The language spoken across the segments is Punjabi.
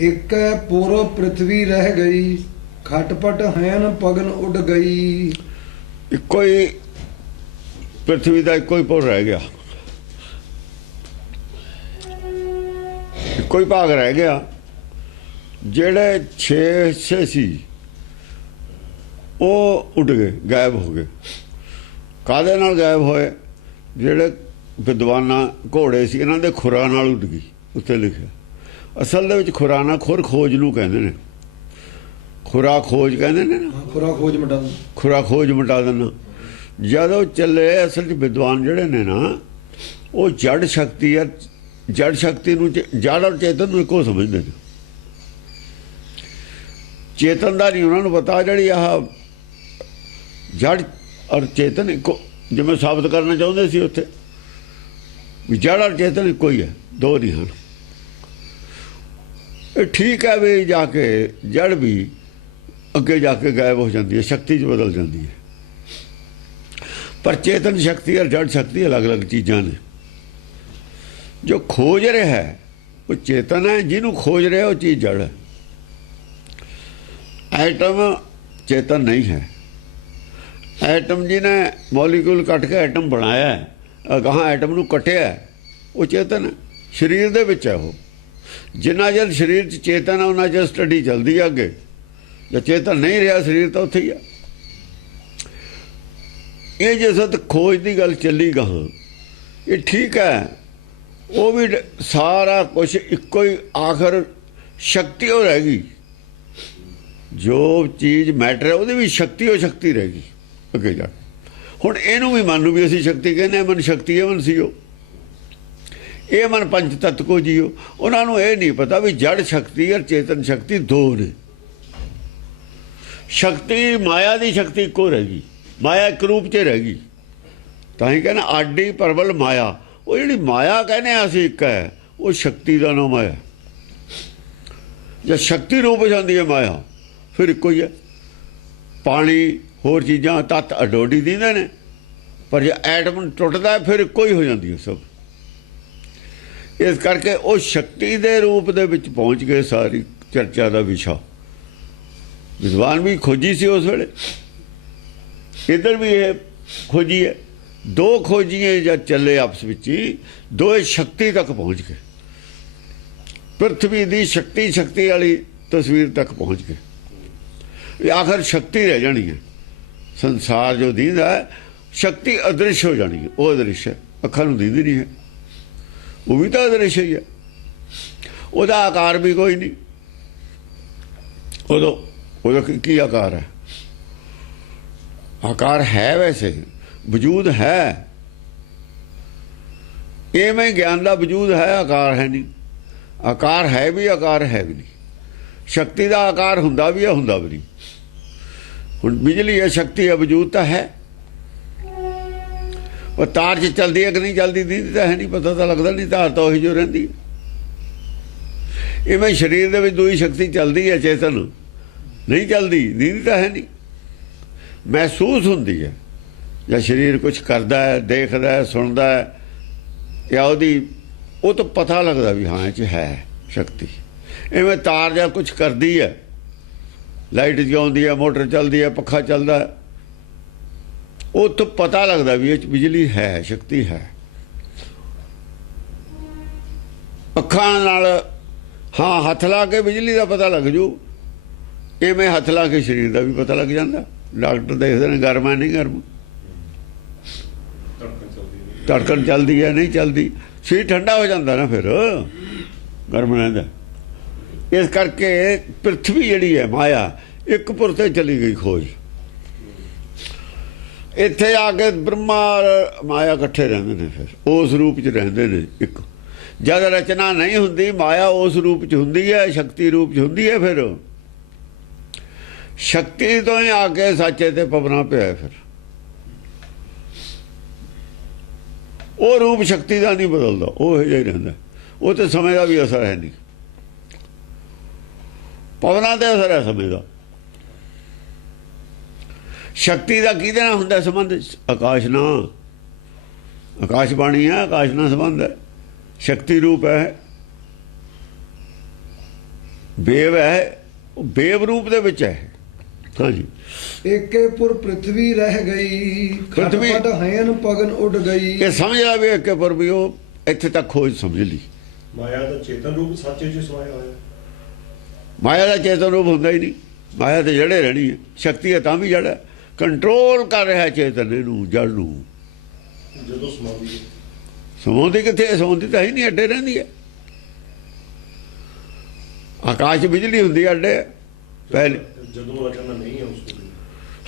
एक पूर्व पृथ्वी रह गई, खटपट हैन पगन उड़ गई। ਇੱਕੋ ਹੀ ਪ੍ਰithvi ਦਾ ਇੱਕੋ ਹੀ ਪੁਰ ਰਹਿ ਗਿਆ, ਇੱਕੋ ਹੀ ਭਾਗ ਰਹਿ ਗਿਆ। ਜਿਹੜੇ 6 ਹਿੱਸੇ ਸੀ ਉਹ ਉੱਡ ਗਏ, ਗਾਇਬ ਹੋ ਗਏ। ਕਾਹਦੇ ਨਾਲ ਗਾਇਬ ਹੋਏ? ਜਿਹੜੇ ਵਿਦਵਾਨਾਂ ਘੋੜੇ ਸੀ ਇਹਨਾਂ ਦੇ ਖੁਰਾਂ ਨਾਲ ਉੱਡ ਗਈ। ਉੱਤੇ ਲਿਖਿਆ ਅਸਲ ਦੇ ਵਿੱਚ ਖੁਰਾਂ ਨਾਲ ਖੁਰ ਖੋਜ ਨੂੰ ਕਹਿੰਦੇ ਨੇ, ਖੁਰਾ ਖੋਜ ਕਹਿੰਦੇ ਨੇ ਨਾ, खुरा खोज मिटा दो। ਖੁਰਾ ਖੋਜ ਮਿਟਾ ਦੇਣਾ। ਜਦੋਂ ਚੱਲੇ ਅਸਲ 'ਚ ਵਿਦਵਾਨ ਜਿਹੜੇ ਨੇ ਨਾ ਉਹ ਜੜ ਸ਼ਕਤੀ ਆ, ਜੜ ਸ਼ਕਤੀ ਨੂੰ ਜੜ ਔਰ ਚੇਤਨ ਨੂੰ ਇੱਕੋ ਸਮਝਦੇ ਨੇ। ਚੇਤਨ ਦਾ ਨਹੀਂ ਉਹਨਾਂ ਨੂੰ ਪਤਾ। ਜਿਹੜੀ ਆਹ ਜੜ ਔਰ ਚੇਤਨ ਇੱਕੋ, ਜਿਵੇਂ ਸਾਬਤ ਕਰਨਾ ਚਾਹੁੰਦੇ ਸੀ ਉੱਥੇ ਵੀ ਜੜ ਔਰ ਚੇਤਨ ਇੱਕੋ ਹੀ ਹੈ, ਦੋ ਨਹੀਂ ਹਨ। ਇਹ ਠੀਕ ਹੈ ਵੀ ਜਾ ਕੇ ਜੜ ਵੀ ਅੱਗੇ ਜਾ ਕੇ ਗਾਇਬ ਹੋ ਜਾਂਦੀ ਹੈ, ਸ਼ਕਤੀ 'ਚ ਬਦਲ ਜਾਂਦੀ ਹੈ। ਪਰ ਚੇਤਨ ਸ਼ਕਤੀ ਔਰ ਜੜ ਸ਼ਕਤੀ ਅਲੱਗ ਅਲੱਗ ਚੀਜ਼ਾਂ ਨੇ। ਜੋ ਖੋਜ ਰਿਹਾ ਹੈ ਉਹ ਚੇਤਨ ਹੈ, ਜਿਹਨੂੰ ਖੋਜ ਰਿਹਾ ਉਹ ਚੀਜ਼ ਜੜ ਹੈ। ਐਟਮ ਚੇਤਨ ਨਹੀਂ ਹੈ। ਐਟਮ ਜਿਹਨੇ ਮੋਲੀਕੂਲ ਕੱਟ ਕੇ ਐਟਮ ਬਣਾਇਆ ਹੈ, ਅਗਾਹਾਂ ਐਟਮ ਨੂੰ ਕੱਟਿਆ, ਉਹ ਚੇਤਨ ਹੈ। ਸਰੀਰ ਦੇ ਵਿੱਚ ਹੈ ਉਹ। ਜਿੰਨਾ ਚਿਰ ਸਰੀਰ 'ਚ ਚੇਤਨ ਹੈ ਉਹਨਾਂ ਚਿਰ ਸਟੱਡੀ ਚੱਲਦੀ ਹੈ ਅੱਗੇ। ਜੇ ਚੇਤਨ ਨਹੀਂ ਰਿਹਾ ਸਰੀਰ ਤਾਂ ਉੱਥੇ ਹੀ ਆ। ਇਹ ਜੇ ਸਤ ਖੋਜ ਦੀ ਗੱਲ ਚੱਲੀ ਗਾਹਾਂ, ਇਹ ਠੀਕ ਹੈ। ਉਹ ਵੀ ਸਾਰਾ ਕੁਛ ਇੱਕੋ ਹੀ, ਆਖਰ ਸ਼ਕਤੀ ਉਹ ਰਹਿ ਗਈ। ਜੋ ਚੀਜ਼ ਮੈਟਰ ਹੈ ਉਹਦੀ ਵੀ ਸ਼ਕਤੀ, ਉਹ ਸ਼ਕਤੀ ਰਹਿ ਗਈ ਅੱਗੇ ਜਾ ਕੇ। ਹੁਣ ਇਹਨੂੰ ਵੀ ਮੰਨ ਲਓ ਵੀ ਅਸੀਂ ਸ਼ਕਤੀ ਕਹਿੰਦੇ, ਮਨ ਸ਼ਕਤੀ ਹੈ, ਮਨ ਸੀਓ, ਇਹ ਮਨ ਪੰਜ ਤੱਤ ਕੋ ਜੀਓ। ਉਹਨਾਂ ਨੂੰ ਇਹ ਨਹੀਂ ਪਤਾ ਵੀ ਜੜ ਸ਼ਕਤੀ ਔਰ ਚੇਤਨ ਸ਼ਕਤੀ ਦੋ ਨੇ। ਸ਼ਕਤੀ ਮਾਇਆ ਦੀ ਸ਼ਕਤੀ ਇੱਕੋ ਰਹਿ ਗਈ, ਮਾਇਆ ਇੱਕ ਰੂਪ 'ਚ ਰਹਿ ਗਈ। ਤਾਂ ਹੀ ਕਹਿੰਦੇ ਆਡੀ ਪਰਵਲ ਮਾਇਆ। ਉਹ ਜਿਹੜੀ ਮਾਇਆ ਕਹਿੰਦੇ ਅਸੀਂ ਇੱਕ ਹੈ, ਉਹ ਸ਼ਕਤੀ ਦਾ ਨਾਮ ਹੈ। ਜੇ ਸ਼ਕਤੀ ਰੂਪ ਜਾਂਦੀ ਹੈ ਮਾਇਆ ਫਿਰ ਇੱਕੋ ਹੀ ਹੈ। ਪਾਣੀ ਹੋਰ ਚੀਜ਼ਾਂ ਤੱਤ ਅਡੋਡੀ ਦਿੰਦੇ ਨੇ, ਪਰ ਜੇ ਐਟਮ ਟੁੱਟਦਾ ਹੈ ਫਿਰ ਇੱਕੋ ਹੀ ਹੋ ਜਾਂਦੀ ਹੈ ਸਭ। ਇਸ ਕਰਕੇ ਉਹ ਸ਼ਕਤੀ ਦੇ ਰੂਪ ਦੇ ਵਿੱਚ ਪਹੁੰਚ ਗਏ। ਸਾਰੀ ਚਰਚਾ ਦਾ ਵਿਸ਼ਾ ਵਿਦਵਾਨ ਵੀ ਖੋਜੀ ਸੀ ਉਸ ਵੇਲੇ, ਇੱਧਰ ਵੀ ਇਹ ਖੋਜੀ ਹੈ। ਦੋ ਖੋਜੀਆਂ ਜਦ ਚੱਲੇ ਆਪਸ ਵਿੱਚ ਹੀ, ਦੋਏ ਸ਼ਕਤੀ ਤੱਕ ਪਹੁੰਚ ਗਏ। ਪ੍ਰithvi ਦੀ ਸ਼ਕਤੀ, ਸ਼ਕਤੀ ਵਾਲੀ ਤਸਵੀਰ ਤੱਕ ਪਹੁੰਚ ਗਏ। ਆਖਰ ਸ਼ਕਤੀ ਰਹਿ ਜਾਣੀ ਹੈ। ਸੰਸਾਰ ਜੋ ਦੀਦਾ ਹੈ ਸ਼ਕਤੀ ਅਦ੍ਰਿਸ਼ ਹੋ ਜਾਣੀ ਹੈ। ਉਹ ਅਦ੍ਰਿਸ਼ ਹੈ, ਅੱਖਾਂ ਨੂੰ ਦੀਦੀ ਨਹੀਂ ਹੈ। ਉਹ ਵੀ ਤਾਂ ਅਦ੍ਰਿਸ਼ ਹੀ ਹੈ। ਉਹਦਾ ਆਕਾਰ ਵੀ ਕੋਈ ਨਹੀਂ। ਉਹਦਾ ਕੀ ਆਕਾਰ ਹੈ? ਆਕਾਰ ਹੈ ਵੈਸੇ, ਵਜੂਦ ਹੈ। ਇਵੇਂ ਗਿਆਨ ਦਾ ਵਜੂਦ ਹੈ, ਆਕਾਰ ਹੈ ਨਹੀਂ। ਆਕਾਰ ਹੈ ਵੀ, ਆਕਾਰ ਹੈ ਵੀ ਨਹੀਂ। ਸ਼ਕਤੀ ਦਾ ਆਕਾਰ ਹੁੰਦਾ ਵੀ ਹੈ, ਹੁੰਦਾ ਵੀ ਨਹੀਂ। ਹੁਣ ਬਿਜਲੀ ਹੈ, ਸ਼ਕਤੀ ਹੈ, ਵਜੂਦ ਤਾਂ ਹੈ। ਉਹ ਤਾਰ 'ਚ ਚੱਲਦੀ ਹੈ ਕਿ ਨਹੀਂ ਚੱਲਦੀ ਦੀਦੀ ਤਾਂ ਹੈ ਨਹੀਂ, ਪਤਾ ਤਾਂ ਲੱਗਦਾ ਨਹੀਂ। ਤਾਰ ਤਾਂ ਉਹੀ ਜੋ ਰਹਿੰਦੀ ਹੈ। ਇਵੇਂ ਸਰੀਰ ਦੇ ਵਿੱਚ ਦੂਈ ਸ਼ਕਤੀ ਚੱਲਦੀ ਹੈ, ਚੇਤਨ ਨਹੀਂ ਚੱਲਦੀ, ਦੀਦੀ ਤਾਂ ਹੈ ਨਹੀਂ। ਮਹਿਸੂਸ ਹੁੰਦੀ ਹੈ ਜਾਂ ਸਰੀਰ ਕੁਛ ਕਰਦਾ ਹੈ, ਦੇਖਦਾ ਹੈ, ਸੁਣਦਾ ਹੈ, ਜਾਂ ਉਹ ਤਾਂ ਪਤਾ ਲੱਗਦਾ ਵੀ ਹਾਂ ਇਹ 'ਚ ਹੈ ਸ਼ਕਤੀ। ਇਵੇਂ ਤਾਰ ਜਾਂ ਕੁਛ ਕਰਦੀ ਹੈ, ਲਾਈਟ ਜਗਾਉਂਦੀ ਹੈ, ਮੋਟਰ ਚੱਲਦੀ ਹੈ, ਪੱਖਾ ਚੱਲਦਾ ਹੈ, ਉਹ ਤੋਂ ਪਤਾ ਲੱਗਦਾ ਵੀ ਇਹ 'ਚ ਬਿਜਲੀ ਹੈ, ਸ਼ਕਤੀ ਹੈ। ਅੱਖਾਂ ਨਾਲ ਹਾਂ ਹੱਥ ਲਾ ਕੇ ਬਿਜਲੀ ਦਾ ਪਤਾ ਲੱਗ ਜੂ। ਇਵੇਂ ਹੱਥ ਲਾ ਕੇ ਸਰੀਰ ਦਾ ਵੀ ਪਤਾ ਲੱਗ ਜਾਂਦਾ। ਡਾਕਟਰ ਦੇਖਦੇ ਨੇ ਗਰਮ ਹੈ ਨਹੀਂ ਗਰਮ, ਧੜਕਣ ਚੱਲਦੀ ਹੈ ਨਹੀਂ ਚੱਲਦੀ, ਸਰੀਰ ਠੰਡਾ ਹੋ ਜਾਂਦਾ ਨਾ, ਫਿਰ ਗਰਮ ਰਹਿੰਦਾ। ਇਸ ਕਰਕੇ ਪ੍ਰithvi ਜਿਹੜੀ ਹੈ ਮਾਇਆ ਇੱਕ ਪੁਰ ਤੇ ਚਲੀ ਗਈ ਖੋਜ। ਇੱਥੇ ਆ ਕੇ ਬ੍ਰਹਮਾ ਮਾਇਆ ਇਕੱਠੇ ਰਹਿੰਦੇ ਨੇ, ਫਿਰ ਉਸ ਰੂਪ 'ਚ ਰਹਿੰਦੇ ਨੇ ਇੱਕ। ਜਦ ਰਚਨਾ ਨਹੀਂ ਹੁੰਦੀ ਮਾਇਆ ਉਸ ਰੂਪ 'ਚ ਹੁੰਦੀ ਹੈ, ਸ਼ਕਤੀ ਰੂਪ 'ਚ ਹੁੰਦੀ ਹੈ। ਫਿਰ ਸ਼ਕਤੀ ਤੋਂ ਹੀ ਆ ਕੇ ਸਾਚੇ ਤੇ ਪਵਨਾ ਪਿਆ। ਫਿਰ ਉਹ ਰੂਪ ਸ਼ਕਤੀ ਦਾ ਨਹੀਂ ਬਦਲਦਾ, ਉਹ ਹੀ ਰਹਿੰਦਾ। ਉਹ ਤੇ ਸਮੇਂ ਦਾ ਵੀ ਅਸਰ ਹੈ ਨਹੀਂ, ਪਵਨਾ ਤੇ ਅਸਰ ਹੈ ਸਮੇਂ ਦਾ। ਸ਼ਕਤੀ ਦਾ ਕਿਹਦੇ ਨਾਲ ਹੁੰਦਾ ਸੰਬੰਧ? ਆਕਾਸ਼ ਨਾਲ। ਆਕਾਸ਼ ਬਾਣੀ ਹੈ, ਆਕਾਸ਼ ਨਾਲ ਸੰਬੰਧ ਹੈ, ਸ਼ਕਤੀ ਰੂਪ ਹੈ। ਬੇਵ ਹੈ, ਉਹ ਬੇਵ ਰੂਪ ਦੇ ਵਿੱਚ ਹੈ। ਹਾਂਜੀ, ਏਕੇ ਪੁਰ ਪ੍ਰਿਥਵੀ ਰਹਿ ਗਈ, ਪ੍ਰਿਥਵੀ- ਖਟਪਟ ਹੈਨ ਪਗਨ ਉੱਡ ਗਈ। ਇਹ ਸਮਝ ਆ ਵੀ ਇੱਕ ਪਰ ਵੀ ਉਹ ਇੱਥੇ ਤੱਕ ਖੋਜ ਸਮਝ ਲਈ। ਮਾਇਆ ਦਾ ਚੇਤਨ ਰੂਪ ਸੱਚੇ ਚ ਸਮਾਇਆ ਹੋਇਆ। ਮਾਇਆ ਦਾ ਚੇਤਨ ਰੂਪ ਹੁੰਦਾ ਹੀ ਨਹੀਂ, ਮਾਇਆ ਤੇ ਜੜੇ ਰਹਿਣੀ ਹੈ, ਸ਼ਕਤੀ ਹੈ ਤਾਂ ਵੀ ਜੜ ਹੈ, ਕੰਟਰੋਲ ਕਰ ਰਿਹਾ ਚੇਤਨ ਇਹਨੂੰ, ਜੜ ਨੂੰ। ਜਦੋਂ ਸਮਾਉਂਦੀ ਹੈ, ਸਮਾਉਂਦੀ ਕਿੱਥੇ ਹੈ? ਸਮਾਉਂਦੀ ਤਾਂ ਹੀ ਨਹੀਂ, ਅੱਡੇ ਰਹਿੰਦੀ ਹੈ। ਆਕਾਸ਼ 'ਚ ਬਿਜਲੀ ਹੁੰਦੀ ਹੈ, ਅੱਡੇ ਪਹਿਲੇ। ਜਦੋਂ ਰਚਨਾ ਨਹੀਂ ਹੈ ਉਸ ਵੇਲੇ।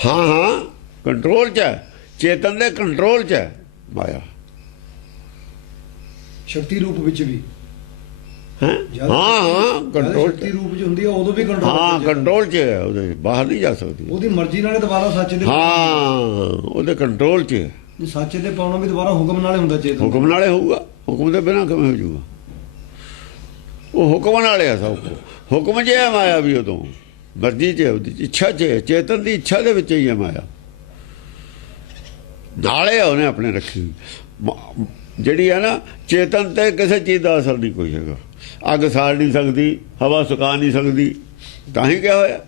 ਹਾਂ ਹਾਂ, ਕੰਟਰੋਲ 'ਚ ਹੈ, ਚੇਤਨ ਦੇ ਕੰਟਰੋਲ 'ਚ ਹੈ ਮਾਇਆ। ਸ਼ਕਤੀ ਰੂਪ ਵਿੱਚ ਵੀ ਹੈਂ? ਹਾਂ ਹਾਂ, ਕੰਟਰੋਲ 'ਚ ਸ਼ਕਤੀ ਰੂਪ ਚ ਹੁੰਦੀ ਹੈ, ਉਦੋਂ ਵੀ ਕੰਟਰੋਲ ਹਾਂ, ਕੰਟਰੋਲ 'ਚ ਹੈ, ਉਹਦੇ ਬਾਹਰ ਨਹੀਂ ਜਾ ਸਕਦੀ। ਉਹਦੀ ਮਰਜ਼ੀ ਨਾਲ ਦੁਬਾਰਾ ਸੱਚ ਦੇ ਹਾਂ, ਉਹਦੇ ਕੰਟਰੋਲ 'ਚ ਹੈ। ਸੱਚ ਦੇ ਪਾਉਣਾ ਵੀ ਦੁਬਾਰਾ ਹੁਕਮ ਨਾਲੇ ਹੁੰਦਾ ਚੇਤਨ। ਹੁਕਮ ਨਾਲੇ ਹੋਊਗਾ, ਹੁਕਮ ਦੇ ਬਿਨਾਂ ਕਿਵੇਂ ਹੋ ਜਾਊਗਾ? ਉਹ ਹੁਕਮ ਨਾਲੇ ਆ ਸਭ ਕੁਛ। ਹੁਕਮ 'ਚ ਹੈ ਮਾਇਆ ਵੀ, ਉਦੋਂ ਮਰਜ਼ੀ 'ਚ ਹੈ, ਉਹਦੀ ਇੱਛਾ 'ਚ ਹੈ, ਚੇਤਨ ਦੀ ਇੱਛਾ ਦੇ ਵਿੱਚ ਹੀ ਹੈ ਮਾਇਆ। ਨਾਲੇ ਉਹਨੇ ਆਪਣੇ ਰੱਖੀ ਜਿਹੜੀ ਹੈ ਨਾ, ਚੇਤਨ ਤੇ ਕਿਸੇ ਚੀਜ਼ ਦਾ ਅਸਰ ਨਹੀਂ ਕੋਈ ਹੈਗਾ। ਅੱਗ ਸਾੜ ਨਹੀਂ ਸਕਦੀ, ਹਵਾ ਸੁਕਾ ਨਹੀਂ ਸਕਦੀ, ਤਾਂ ਹੀ ਕਿਹਾ ਹੋਇਆ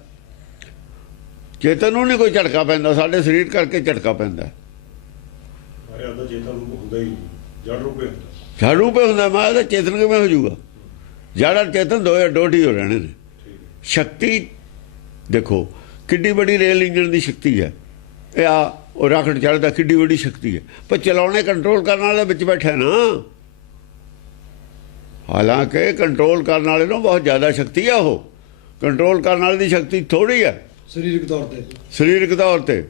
ਚੇਤਨ ਨੂੰ ਨਹੀਂ ਕੋਈ ਝਟਕਾ ਪੈਂਦਾ, ਸਾਡੇ ਸਰੀਰ ਕਰਕੇ ਝਟਕਾ ਪੈਂਦਾ। ਮਾਇਆ ਦਾ ਚੇਤਨ ਰੂਪ ਹੁੰਦਾ ਹੀ ਨਹੀਂ, ਜੜ ਰੂਪੇ ਹੁੰਦਾ। ਜੜ ਰੂਪੇ ਹੁੰਦਾ, ਮਾਇਆ ਦਾ ਚੇਤਨ ਕਿਵੇਂ ਹੋ ਜਾਊਗਾ? ਜੜ ਚੇਤਨ ਦੋਏ ਡੋਟੀ ਹੋ ਰਹਿਣੇ ਨੇ। ਸ਼ਕਤੀ ਦੇਖੋ ਕਿੱਡੀ ਵੱਡੀ ਰੇਲ ਇੰਜਣ ਦੀ ਸ਼ਕਤੀ ਹੈ, ਇਹ ਆ ਉਹ ਰਾਕਟ ਚੱਲਦਾ, ਕਿੱਡੀ ਵੱਡੀ ਸ਼ਕਤੀ ਹੈ, ਪਰ ਚਲਾਉਣੇ ਕੰਟਰੋਲ ਕਰਨ ਵਾਲੇ ਵਿੱਚ ਬੈਠਾ ਨਾ। ਹਾਲਾਂਕਿ ਕੰਟਰੋਲ ਕਰਨ ਵਾਲੇ ਨੂੰ ਬਹੁਤ ਜ਼ਿਆਦਾ ਸ਼ਕਤੀ ਹੈ, ਉਹ ਕੰਟਰੋਲ ਕਰਨ ਵਾਲੇ ਦੀ ਸ਼ਕਤੀ ਥੋੜੀ ਹੈ ਸਰੀਰਕ ਤੌਰ ਤੇ, ਸਰੀਰਕ ਤੌਰ ਤੇ,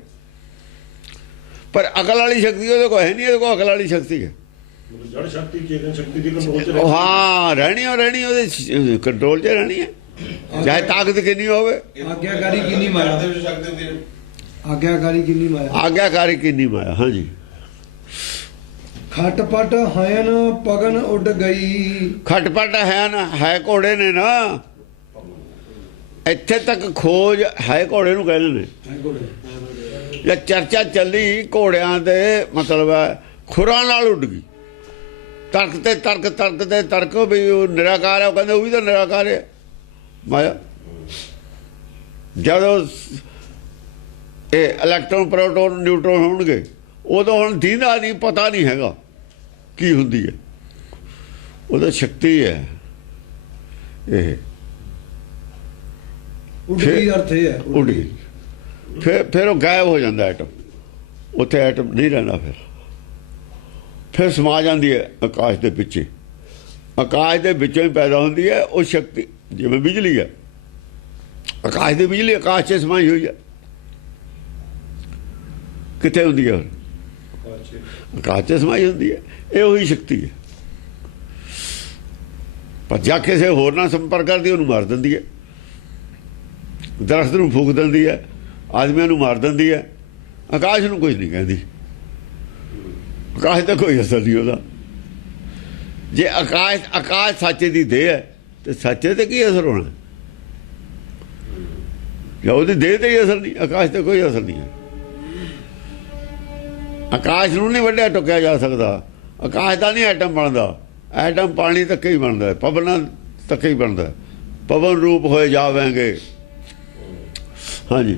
ਪਰ ਅਕਲ ਵਾਲੀ ਸ਼ਕਤੀ ਉਹਦੇ ਕੋਲ ਹੈ ਨਹੀਂ। ਇਹਦੇ ਕੋਲ ਅਕਲ ਵਾਲੀ ਸ਼ਕਤੀ ਹੈ। ਜੜ ਸ਼ਕਤੀ ਚੇਤਨ ਸ਼ਕਤੀ ਦੀ ਕੰਟਰੋਲ ਚ ਉਹ ਹਾਂ ਰਹਿਣੀ, ਉਹ ਰਹਿਣੀ, ਉਹਦੇ ਕੰਟਰੋਲ 'ਚ ਰਹਿਣੀ ਹੈ, ਚਾਹੇ ਤਾਕਤ ਕਿੰਨੀ ਹੋਵੇ। ਆਗਿਆਕਾਰੀ ਕਿੰਨੀ ਮਾਇਆ, ਆਗਿਆਕਾਰੀ ਕਿੰਨੀ ਮਾਇਆ। ਆਗਿਆਕਾਰੀ ਕਿੰਨੀ ਮਾਇਆ। ਹਾਂਜੀ, ਖਟਪਟ ਹੈਨ ਪਗਨ ਉੱਡ ਗਈ। ਖਟਪਟ ਹੈ ਨਾ, ਹੈ ਘੋੜੇ ਨੇ ਨਾ, ਇੱਥੇ ਤੱਕ ਖੋਜ ਹੈ ਘੋੜੇ ਨੂੰ ਕਹਿੰਦੇ ਨੇ। ਜਾਂ ਚਰਚਾ ਚੱਲੀ ਘੋੜਿਆਂ ਦੇ, ਮਤਲਬ ਹੈ ਖੁਰਾਂ ਨਾਲ ਉੱਡ ਗਈ। ਤਰਕ ਤੇ ਤਰਕ, ਤਰਕ ਤੇ ਤਰਕ, ਵੀ ਉਹ ਨਿਰਾਕਾਰ ਹੈ, ਉਹ ਕਹਿੰਦੇ ਉਹ ਵੀ ਤਾਂ ਨਿਰਾਕਾਰ ਹੈ ਮਾਇਆ। ਜਦੋਂ ਇਹ ਇਲੈਕਟ੍ਰੋਨ, ਪ੍ਰੋਟੋਨ, ਨਿਊਟਰੋਨ ਹੋਣਗੇ, ਉਦੋਂ ਹੁਣ ਦੀਦਾ ਨਹੀਂ, ਪਤਾ ਨਹੀਂ ਹੈਗਾ ਕੀ ਹੁੰਦੀ ਹੈ। ਉਹਦਾ ਸ਼ਕਤੀ ਹੈ ਇਹ, ਉੱਡ ਗਈ ਅਰਥ ਇਹ ਹੈ, ਉੱਡ ਗਈ। ਫਿਰ ਉਹ ਗਾਇਬ ਹੋ ਜਾਂਦਾ ਐਟਮ, ਉੱਥੇ ਐਟਮ ਨਹੀਂ ਰਹਿੰਦਾ। ਫਿਰ ਸਮਾ ਜਾਂਦੀ ਹੈ ਆਕਾਸ਼ ਦੇ ਪਿੱਛੇ। ਆਕਾਸ਼ ਦੇ ਵਿੱਚੋਂ ਹੀ ਪੈਦਾ ਹੁੰਦੀ ਹੈ ਉਹ ਸ਼ਕਤੀ, ਜਿਵੇਂ ਬਿਜਲੀ ਹੈ, ਆਕਾਸ਼ ਦੀ ਬਿਜਲੀ ਆਕਾਸ਼ 'ਚ ਸਮਾਈ ਹੋਈ ਹੈ। ਕਿੱਥੇ ਹੁੰਦੀ ਹੈ? ਆਕਾਸ਼ 'ਚ ਸਮਾਈ ਹੁੰਦੀ ਹੈ। ਇਹ ਉਹੀ ਸ਼ਕਤੀ ਹੈ, ਪਰ ਜਾ ਕਿਸੇ ਹੋਰ ਨਾਲ ਸੰਪਰਕ ਕਰਦੀ, ਉਹਨੂੰ ਮਾਰ ਦਿੰਦੀ ਹੈ। ਦਰਖਤ ਨੂੰ ਫੂਕ ਦਿੰਦੀ ਹੈ, ਆਦਮੀਆਂ ਨੂੰ ਮਾਰ ਦਿੰਦੀ ਹੈ। ਆਕਾਸ਼ ਨੂੰ ਕੁਝ ਨਹੀਂ ਕਹਿੰਦੀ, ਆਕਾਸ਼ ਦਾ ਕੋਈ ਅਸਰ ਨਹੀਂ ਉਹਦਾ। ਜੇ ਆਕਾਸ਼ ਸੱਚ ਦੀ ਦੇਹ ਹੈ, ਤੇ ਸੱਚੇ ਤੇ ਕੀ ਅਸਰ ਹੋਣਾ? ਜਾਂ ਉਹਦੀ ਦੇਹ ਤੇ ਹੀ ਅਸਰ ਨਹੀਂ, ਆਕਾਸ਼ ਤੇ ਕੋਈ ਅਸਰ ਨਹੀਂ ਹੈ। ਆਕਾਸ਼ ਨੂੰ ਨਹੀਂ ਵੱਢਿਆ ਟੁੱਕਿਆ ਜਾ ਸਕਦਾ। ਆਕਾਸ਼ ਦਾ ਨਹੀਂ ਐਟਮ ਬਣਦਾ, ਐਟਮ ਪਾਣੀ ਤੱਕ ਹੀ ਬਣਦਾ, ਪਵਨਾਂ ਤੱਕ ਹੀ ਬਣਦਾ। ਪਵਨ ਰੂਪ ਹੋਏ ਜਾਵਾਂਗੇ। ਹਾਂਜੀ,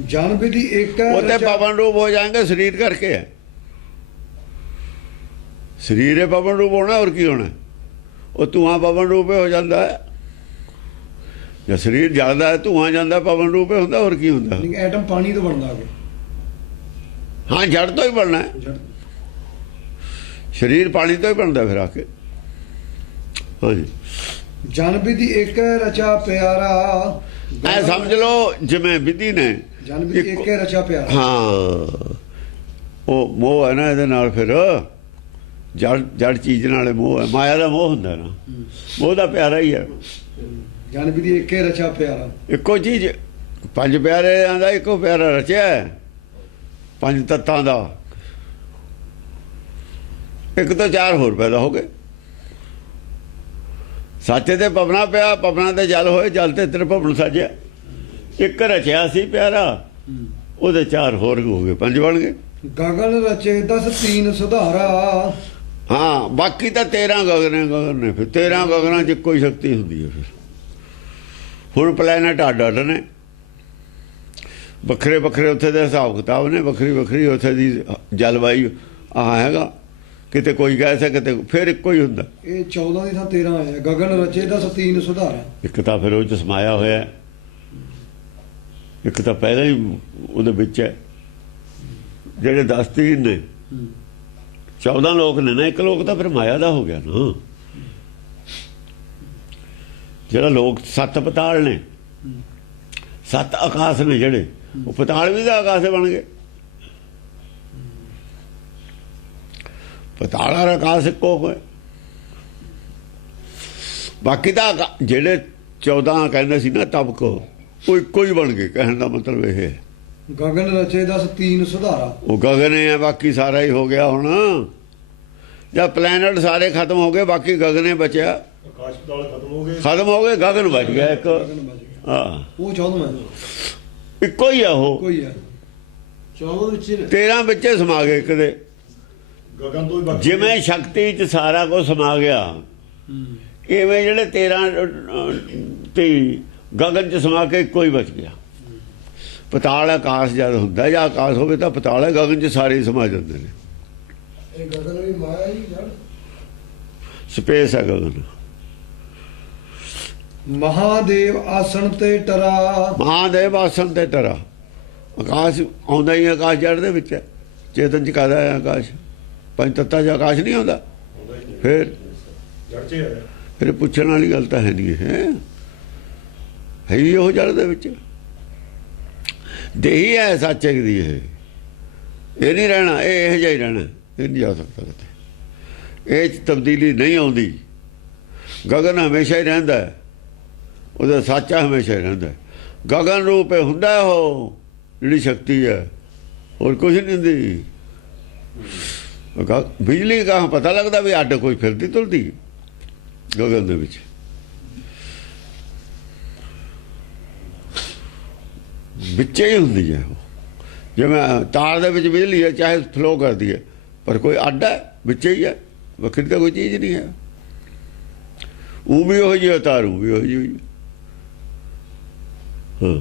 ਜਨ ਵਿਧੀ ਇੱਕ ਉਹਤੇ ਪਵਨ ਰੂਪ ਹੋ ਜਾਏंगे, ਸਰੀਰ ਕਰਕੇ ਹੈ। ਸਰੀਰ ਹੈ ਪਵਨ ਰੂਪ ਹੋਣਾ, ਹੋਰ ਕੀ ਹੋਣਾ? ਉਹ ਧੂਆਂ ਪਵਨ ਰੂਪ ਹੋ ਜਾਂਦਾ ਹੈ। ਜੇ ਸਰੀਰ ਜਲਦਾ ਹੈ, ਧੂਆਂ ਜਾਂਦਾ, ਪਵਨ ਰੂਪ ਹੁੰਦਾ, ਹੋਰ ਕੀ ਹੁੰਦਾ? ਐਟਮ ਪਾਣੀ ਤੋਂ ਬਣਦਾ ਹੈ। ਹਾਂ, ਜੜ ਤੋਂ ਹੀ ਬਣਨਾ ਹੈ। ਸਰੀਰ ਪਾਣੀ ਤੋਂ ਹੀ ਬਣਦਾ ਫਿਰ ਆ ਕੇ। ਹਾਂਜੀ, ਜਨ ਵਿਧੀ ਇੱਕ ਰਚਾ ਪਿਆਰਾ। ਐ ਸਮਝ ਲਓ ਜਿਵੇਂ ਵਿਧੀ ਨੇ ਜਨ ਵਿਧੀ ਇੱਕ ਰਚਾ ਪਿਆਰਾ। ਹਾਂ, ਉਹ ਮੋਹ ਹੈ ਨਾ ਇਹਦੇ ਨਾਲ। ਫਿਰ ਜੜ ਚੀਜ਼ ਨਾਲੇ ਮੋਹ ਹੈ, ਮਾਇਆ ਦਾ ਮੋਹ ਹੁੰਦਾ ਨਾ, ਮੋਹ ਦਾ ਪਿਆਰਾ ਹੀ ਹੈ। ਜਨ ਵਿਧੀ ਇੱਕ ਰਚਾ ਪਿਆਰਾ, ਇੱਕੋ ਚੀਜ਼, ਪੰਜ ਪਿਆਰਿਆਂ ਦਾ ਇੱਕੋ ਪਿਆਰਾ ਰਚਿਆ ਹੈ, ਪੰਜ ਤੱਤਾਂ ਦਾ। ਇੱਕ ਤੋਂ ਚਾਰ ਹੋਰ ਪੈਦਾ ਹੋ ਗਏ। ਸੱਚ ਤੇ ਪਵਨਾ ਪਿਆ, ਪਵਨਾ ਤੇ ਜਲ ਹੋਏ, ਜਲ ਤੇ ਤ੍ਰਿਭੁਵਨ ਸਾਜਿਆ। ਇੱਕ ਰਚਿਆ ਸੀ ਪਿਆਰਾ, ਉਹਦੇ ਚਾਰ ਹੋਰ ਹੋ ਗਏ, ਪੰਜ ਬਣ ਗਏ। ਗਗਨ ਰਚੇ 10 ਤੀਨ ਸੁਧਾਰਾ। ਹਾਂ, ਬਾਕੀ ਤਾਂ 13 ਗਗਨ ਨੇ। ਫਿਰ 13 ਗਗਨਾਂ 'ਚ ਇੱਕੋ ਹੀ ਸ਼ਕਤੀ ਹੁੰਦੀ ਹੈ। ਫਿਰ ਹੁਣ ਪਲੈਨਟ ਅੱਡ ਅੱਡ ਨੇ, ਵੱਖਰੇ ਵੱਖਰੇ ਉੱਥੇ ਦੇ ਹਿਸਾਬ ਕਿਤਾਬ ਨੇ, ਵੱਖਰੀ ਵੱਖਰੀ ਉੱਥੇ ਦੀ ਜਲਵਾਯੂ ਆ ਹੈਗਾ। ਕਿਤੇ ਕੋਈ ਕਹਿ ਸਕੇ ਕਿਤੇ ਫਿਰ ਇੱਕੋ ਹੀ ਹੁੰਦਾ। ਇਹ 14 ਦੀ ਥਾਂ 13 ਆਇਆ, ਗਗਨ ਰਚੇ ਦਾ ਸਤੀਨ ਸੁਧਾਰਾ। ਇੱਕ ਤਾਂ ਫਿਰ ਉਹ 'ਚ ਸਮਾਇਆ ਹੋਇਆ, ਇੱਕ ਤਾਂ ਪਹਿਲਾਂ ਹੀ ਉਹਦੇ ਵਿੱਚ ਹੈ। ਜਿਹੜੇ 10 ਤੀਨ ਨੇ 14 ਲੋਕ ਨੇ ਨਾ, ਇੱਕ ਲੋਕ ਤਾਂ ਫਿਰ ਮਾਇਆ ਦਾ ਹੋ ਗਿਆ ਨਾ। ਜਿਹੜਾ ਲੋਕ 7 ਪਤਾਲ ਨੇ, 7 ਆਕਾਸ਼ ਨੇ ਜਿਹੜੇ, ਉਹ ਪਤਾਲ ਵੀ ਤਾਂ ਆਕਾਸ਼ ਬਣ ਗਏ। ਪਤਾਲ ਔਰ ਆਕਾਸ਼ ਇੱਕੋ ਹੋਏ। ਬਾਕੀ ਤਾਂ ਜਿਹੜੇ 14 ਕਹਿੰਦੇ ਸੀ ਨਾ ਤਬਕ, ਉਹ ਇੱਕੋ ਹੀ ਬਣ ਗਏ। ਕਹਿਣ ਦਾ ਮਤਲਬ ਇਹ ਹੈ ਗਗਨ ਰਚੇ ਦਾ ਸਤੀਨ ਸੁਧਾਰਾ। ਉਹ ਗਗਨ ਹੈ, ਬਾਕੀ ਸਾਰਾ ਹੀ ਹੋ ਗਿਆ। ਹੁਣ ਜਦ ਪਲੈਨਟ ਸਾਰੇ ਖਤਮ ਹੋ ਗਏ, ਬਾਕੀ ਗਗਨੇ ਬਚਿਆ। ਆਕਾਸ਼ ਪਤਾਲ ਖਤਮ ਹੋ ਗਏ, ਗਗਨ ਬਚ ਗਿਆ ਇੱਕ। ਹਾਂ, ਉਹ 14 ਇੱਕੋ ਹੀ ਆ, ਉਹ ਕੋਈ ਹੈ 14 ਵਿੱਚ 13 ਵਿੱਚੇ ਸਮਾ ਗਏ ਕਦੇ। ਗਗਨ ਤੋਂ ਹੀ ਬਾਕੀ ਜਿਵੇਂ ਸ਼ਕਤੀ 'ਚ ਸਾਰਾ ਕੁਝ ਸਮਾ ਗਿਆ, ਇਵੇਂ ਜਿਹੜੇ 13 ਤੇ ਗਗਨ 'ਚ ਸਮਾ ਕੇ ਇੱਕੋ ਹੀ ਬਚ ਗਿਆ। ਪਤਾਲ ਆਕਾਸ਼ ਜਦ ਹੁੰਦਾ, ਜਾਂ ਆਕਾਸ਼ ਹੋਵੇ ਤਾਂ ਪਤਾਲ ਹੈ, ਗਗਨ 'ਚ ਸਾਰੇ ਹੀ ਸਮਾ ਜਾਂਦੇ ਨੇ। ਇਹ ਗਗਨ ਵੀ ਮਾਇਆ ਹੀ ਜੜ, ਸਪੇਸ ਹੈ ਗਗਨ। ਮਹਾਦੇਵ ਆਸਣ ਤੇ ਟਰਾ। ਮਹਾਦੇਵ ਆਸਣ ਤੇ ਟਰਾ। ਆਕਾਸ਼ ਆਉਂਦਾ ਹੀ ਆਕਾਸ਼ ਜੜ ਦੇ ਵਿੱਚ ਹੈ। ਚੇਤਨ 'ਚ ਕਾਹਦਾ ਹੈ ਆਕਾਸ਼? ਪੰਜ ਤੱਤਾਂ 'ਚ ਆਕਾਸ਼ ਨਹੀਂ ਆਉਂਦਾ। ਫਿਰ ਜੜ 'ਚ ਹੈ। ਫਿਰ ਪੁੱਛਣ ਵਾਲੀ ਗੱਲ ਤਾਂ ਹੈ ਨਹੀਂ। ਹੈ ਹੀ ਉਹ ਜੜ ਦੇ ਵਿੱਚ। ਦੇਹੀ ਹੈ ਸੱਚੇ ਦੀ। ਇਹ ਨਹੀਂ ਰਹਿਣਾ, ਇਹ ਇਹੋ ਜਿਹਾ ਹੀ ਰਹਿਣਾ, ਇਹ ਨਹੀਂ ਜਾ ਸਕਦਾ ਕਿਤੇ। ਇਹ 'ਚ ਤਬਦੀਲੀ ਨਹੀਂ ਆਉਂਦੀ। ਗਗਨ ਹਮੇਸ਼ਾ ਹੀ ਰਹਿੰਦਾ, ਉਹਦਾ ਸੱਚਾ ਹਮੇਸ਼ਾ ਹੀ ਰਹਿੰਦਾ। ਗਗਨ ਰੂਪ ਹੁੰਦਾ ਉਹ ਜਿਹੜੀ ਸ਼ਕਤੀ ਹੈ, ਹੋਰ ਕੁਝ ਨਹੀਂ ਹੁੰਦੀ। ਬਿਜਲੀ ਕਾ ਪਤਾ ਲੱਗਦਾ ਵੀ ਅੱਡ ਕੋਈ ਫਿਰਦੀ ਤੁਲਦੀ ਗਗਨ ਦੇ ਵਿੱਚ। ਵਿੱਚੇ ਹੀ ਹੁੰਦੀ ਹੈ ਉਹ। ਜਿਵੇਂ ਤਾਰ ਦੇ ਵਿੱਚ ਬਿਜਲੀ ਹੈ, ਚਾਹੇ ਫਲੋ ਕਰਦੀ ਹੈ, ਪਰ ਕੋਈ ਅੱਡ ਹੈ, ਵਿੱਚੇ ਹੀ ਹੈ, ਵੱਖਰੀ ਤਾਂ ਕੋਈ ਚੀਜ਼ ਨਹੀਂ ਹੈ। ਉਹ ਵੀ ਉਹੋ ਜਿਹੀ, ਤਾਰੂ ਵੀ ਉਹੋ ਜਿਹੀ। ਹਾਂ,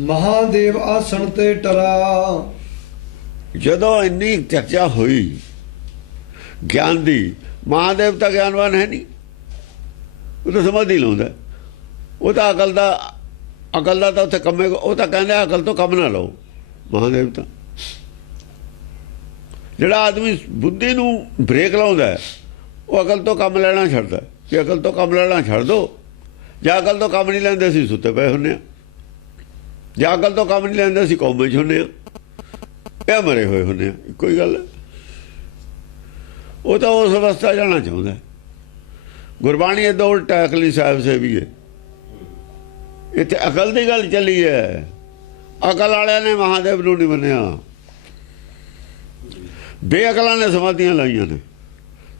ਮਹਾਦੇਵ ਆਸਣ ਤੇ ਟਰਾ। ਜਦੋਂ ਇੰਨੀ ਚਰਚਾ ਹੋਈ ਗਿਆਨ ਦੀ, ਮਹਾਦੇਵ ਤਾਂ ਗਿਆਨਵਾਨ ਹੈ ਨਹੀਂ, ਉਹ ਤਾਂ ਸਮਾਧੀ ਲਾਉਂਦਾ। ਉਹ ਤਾਂ ਅਕਲ ਦਾ ਤਾਂ ਉੱਥੇ ਕੰਮੇ, ਉਹ ਤਾਂ ਕਹਿੰਦਾ ਅਕਲ ਤੋਂ ਕੰਮ ਨਾ ਲਓ। ਮਹਾਦੇਵ ਤਾਂ ਜਿਹੜਾ ਆਦਮੀ ਬੁੱਧੀ ਨੂੰ ਬ੍ਰੇਕ ਲਾਉਂਦਾ, ਉਹ ਅਕਲ ਤੋਂ ਕੰਮ ਲੈਣਾ ਛੱਡਦਾ। ਕਿ ਅਕਲ ਤੋਂ ਕੰਮ ਲੈਣਾ ਛੱਡ ਦੋ। ਜਾਂ ਅਕਲ ਤੋਂ ਕੰਮ ਨਹੀਂ ਲੈਂਦੇ, ਅਸੀਂ ਸੁੱਤੇ ਪਏ ਹੁੰਦੇ ਹਾਂ। ਜਾਂ ਅਕਲ ਤੋਂ ਕੰਮ ਨਹੀਂ ਲੈਂਦੇ, ਅਸੀਂ ਕੌਮੇ 'ਚ ਹੁੰਦੇ ਹਾਂ, ਇਹ ਮਰੇ ਹੋਏ ਹੁੰਦੇ ਆ। ਇੱਕੋ ਹੀ ਗੱਲ ਹੈ। ਉਹ ਤਾਂ ਉਸ ਅਵਸਥਾ ਜਾਣਾ ਚਾਹੁੰਦਾ। ਗੁਰਬਾਣੀ ਏਦਾਂ ਉਲਟਾ, ਅਕਲੀ ਸਾਹਿਬ ਸੇ ਵੀ ਹੈ। ਇੱਥੇ ਅਕਲ ਦੀ ਗੱਲ ਚੱਲੀ ਹੈ। ਅਕਲ ਵਾਲਿਆਂ ਨੇ ਮਹਾਦੇਵ ਨੂੰ ਨਹੀਂ ਮੰਨਿਆ, ਬੇਅਕਲਾਂ ਨੇ ਸਮਾਧੀਆਂ ਲਾਈਆਂ ਨੇ।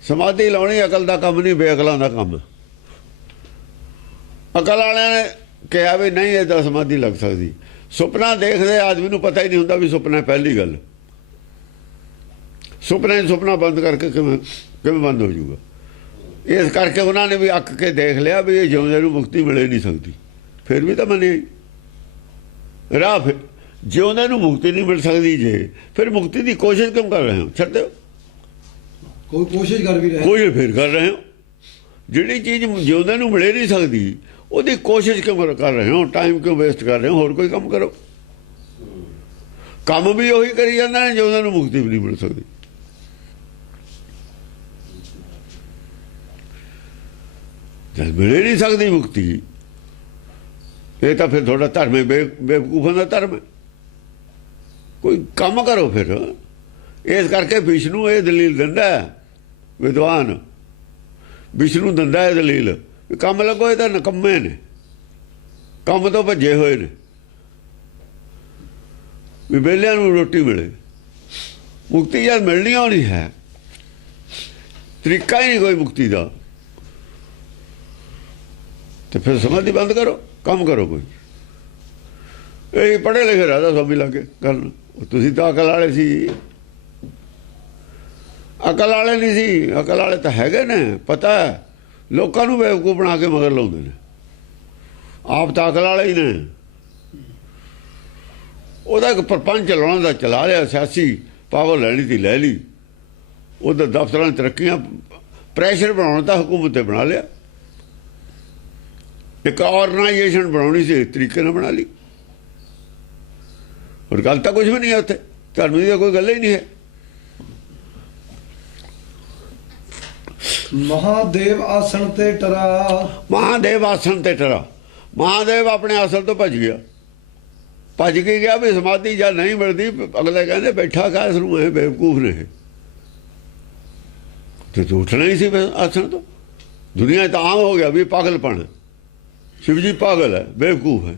ਸਮਾਧੀ ਲਾਉਣੀ ਅਕਲ ਦਾ ਕੰਮ ਨਹੀਂ, ਬੇਅਕਲਾਂ ਦਾ ਕੰਮ। ਅਕਲ ਵਾਲਿਆਂ ਨੇ ਕਿਹਾ ਵੀ ਨਹੀਂ ਏਦਾਂ ਸਮਾਧੀ ਲੱਗ ਸਕਦੀ। ਸੁਪਨਾ ਦੇਖਦੇ ਆਦਮੀ ਨੂੰ ਪਤਾ ਹੀ ਨਹੀਂ ਹੁੰਦਾ ਵੀ ਸੁਪਨਾ ਪਹਿਲੀ ਗੱਲ। ਸੁਪਨਾ ਬੰਦ ਕਰਕੇ ਕਿਵੇਂ ਬੰਦ ਹੋ ਜਾਊਗਾ? ਇਸ ਕਰਕੇ ਉਹਨਾਂ ਨੇ ਵੀ ਅੱਕ ਕੇ ਦੇਖ ਲਿਆ ਵੀ ਇਹ ਜਿਉਂਦੇ ਨੂੰ ਮੁਕਤੀ ਮਿਲੇ ਨਹੀਂ ਸਕਦੀ। ਫਿਰ ਵੀ ਤਾਂ ਮੰਨੇ ਰਾਹ। ਫਿਰ ਜਿਉਂਦੇ ਨੂੰ ਮੁਕਤੀ ਨਹੀਂ ਮਿਲ ਸਕਦੀ, ਜੇ ਫਿਰ ਮੁਕਤੀ ਦੀ ਕੋਸ਼ਿਸ਼ ਕਿਉਂ ਕਰ ਰਹੇ ਹੋ? ਛੱਡ ਦਿਓ। ਕੋਈ ਕੋਸ਼ਿਸ਼ ਕਰ ਵੀ ਰਹੇ, ਕੋਈ ਫਿਰ ਕਰ ਰਹੇ ਹੋ। ਜਿਹੜੀ ਚੀਜ਼ ਜਿਉਂਦੇ ਨੂੰ ਮਿਲੇ ਨਹੀਂ ਸਕਦੀ, ਉਹਦੀ ਕੋਸ਼ਿਸ਼ ਕਿਉਂ ਕਰ ਰਹੇ ਹੋ? ਟਾਈਮ ਕਿਉਂ ਵੇਸਟ ਕਰ ਰਹੇ ਹੋ? ਹੋਰ ਕੋਈ ਕੰਮ ਕਰੋ। ਕੰਮ ਵੀ ਉਹੀ ਕਰੀ ਜਾਂਦਾ ਹੈ, ਜਿਉਂਦੇ ਨੂੰ ਮੁਕਤੀ ਵੀ ਨਹੀਂ ਮਿਲ ਸਕਦੀ। ਜਦ ਮਿਲੇ ਨਹੀਂ ਸਕਦੀ ਮੁਕਤੀ, ਇਹ ਤਾਂ ਫਿਰ ਥੋੜਾ ਧਰਮ ਹੈ, ਬੇਵਕੂਫਾਂ ਦਾ ਧਰਮ ਹੈ। ਕੋਈ ਕੰਮ ਕਰੋ ਫਿਰ। ਇਸ ਕਰਕੇ ਵਿਸ਼ਨੂੰ ਇਹ ਦਲੀਲ ਦਿੰਦਾ, ਵਿਦਵਾਨ ਵਿਸ਼ਨੂੰ ਦਿੰਦਾ ਇਹ ਦਲੀਲ, ਕੰਮ ਲੱਗੋ, ਇਹ ਤਾਂ ਨਿਕੰਮੇ ਨੇ, ਕੰਮ ਤੋਂ ਭੱਜੇ ਹੋਏ ਨੇ। ਵੀ ਵਿਹਲਿਆਂ ਨੂੰ ਰੋਟੀ ਮਿਲੇ। ਮੁਕਤੀ ਜਦ ਮਿਲਣੀ ਹੋਣੀ ਹੈ, ਤਰੀਕਾ ਹੀ ਨਹੀਂ ਕੋਈ ਮੁਕਤੀ ਦਾ, ਤੇ ਫਿਰ ਸਮਾਧੀ ਬੰਦ ਕਰੋ, ਕੰਮ ਕਰੋ ਕੋਈ। ਇਹ ਪੜ੍ਹੇ ਲਿਖੇ ਰਾਧਾ ਸਵਾਮੀ ਲਾਗੇ ਕਰਨ। ਤੁਸੀਂ ਤਾਂ ਅਕਲ ਵਾਲੇ ਸੀ, ਅਕਲ ਵਾਲੇ ਨਹੀਂ ਸੀ। ਅਕਲ ਵਾਲੇ ਤਾਂ ਹੈਗੇ ਨੇ, ਪਤਾ ਹੈ, ਲੋਕਾਂ ਨੂੰ ਬੇਵਕੂਫ ਬਣਾ ਕੇ ਮਗਰ ਲਾਉਂਦੇ ਨੇ। ਆਪ ਤਾਕਲ ਵਾਲੇ ਹੀ ਨੇ। ਉਹਦਾ ਇੱਕ ਪ੍ਰਪੰਚ ਚਲਾਉਣ ਦਾ ਚਲਾ ਲਿਆ, ਸਿਆਸੀ ਪਾਵਰ ਲੈਣੀ ਤੀ ਲੈ ਲਈ, ਉਹਦਾ ਦਫ਼ਤਰਾਂ ਤਰੱਕੀਆਂ ਪ੍ਰੈਸ਼ਰ ਬਣਾਉਣ ਦਾ ਹਕੂਮਤ ਤੇ ਬਣਾ ਲਿਆ। ਇੱਕ ਆਰਗੇਨਾਈਜੇਸ਼ਨ ਬਣਾਉਣੀ ਸੀ, ਇਸ ਤਰੀਕੇ ਨਾਲ ਬਣਾ ਲਈ। ਔਰ ਗੱਲ ਤਾਂ ਕੁਝ ਵੀ ਨਹੀਂ ਹੈ ਉੱਥੇ, ਧਰਮ ਦੀ ਕੋਈ ਗੱਲ ਹੀ ਨਹੀਂ ਹੈ। ਮਹਾਦੇਵ ਆਸਣ ਤੇ ਟਰਾ। ਮਹਾਦੇਵ ਆਸਣ ਤੇ ਟਰਾ। ਮਹਾਦੇਵ ਆਪਣੇ ਆਸਣ ਤੋਂ ਭੱਜ ਗਿਆ, ਭੱਜ ਕੇ ਗਿਆ ਵੀ ਸਮਾਧੀ ਜਾਂ ਨਹੀਂ ਮਿਲਦੀ। ਅਗਲੇ ਕਹਿੰਦੇ ਬੈਠਾ ਕਾ ਇਸ ਨੂੰ, ਇਹ ਬੇਵਕੂਫ ਨੇ, ਤੇ ਉੱਠਣਾ ਹੀ ਸੀ ਆਸਣ ਤੋਂ। ਦੁਨੀਆ ਤਾਂ ਆਮ ਹੋ ਗਿਆ ਵੀ ਪਾਗਲਪਣ, ਸ਼ਿਵ ਜੀ ਪਾਗਲ ਹੈ, ਬੇਵਕੂਫ ਹੈ।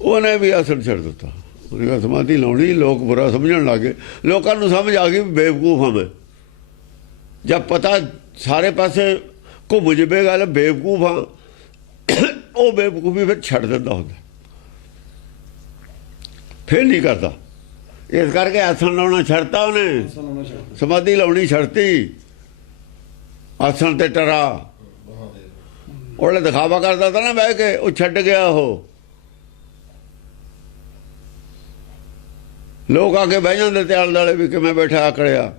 ਉਹਨੇ ਵੀ ਆਸਣ ਛੱਡ ਦਿੱਤਾ। ਉਹਨੇ ਕਿਹਾ ਸਮਾਧੀ ਲਾਉਣੀ। ਲੋਕ ਬੁਰਾ ਸਮਝਣ ਲੱਗੇ, ਲੋਕਾਂ ਨੂੰ ਸਮਝ ਆ ਗਈ ਵੀ ਬੇਵਕੂਫ ਹਾਂ ਮੈਂ। ਜਦ ਪਤਾ ਸਾਰੇ ਪਾਸੇ ਘੁੰਮ ਜਵੇ ਗੱਲ ਬੇਵਕੂਫ ਹਾਂ, ਉਹ ਬੇਵਕੂਫੀ ਫਿਰ ਛੱਡ ਦਿੰਦਾ ਹੁੰਦਾ, ਫਿਰ ਨਹੀਂ ਕਰਦਾ। ਇਸ ਕਰਕੇ ਆਸਣ ਲਾਉਣਾ ਛੱਡਤਾ ਉਹਨੇ, ਸਮਾਧੀ ਲਾਉਣੀ ਛੱਡਤੀ। ਆਸਣ ਤੇ ਟਰਾ। ਉਹਨੇ ਦਿਖਾਵਾ ਕਰਦਾ ਤਾਂ ਨਾ ਬਹਿ ਕੇ, ਉਹ ਛੱਡ ਗਿਆ। ਉਹ ਲੋਕ ਆ ਕੇ ਬਹਿ ਜਾਂਦੇ ਤੇ ਆਲੇ ਦੁਆਲੇ ਵੀ ਕਿਵੇਂ ਬੈਠਾ ਆਕੜਿਆ।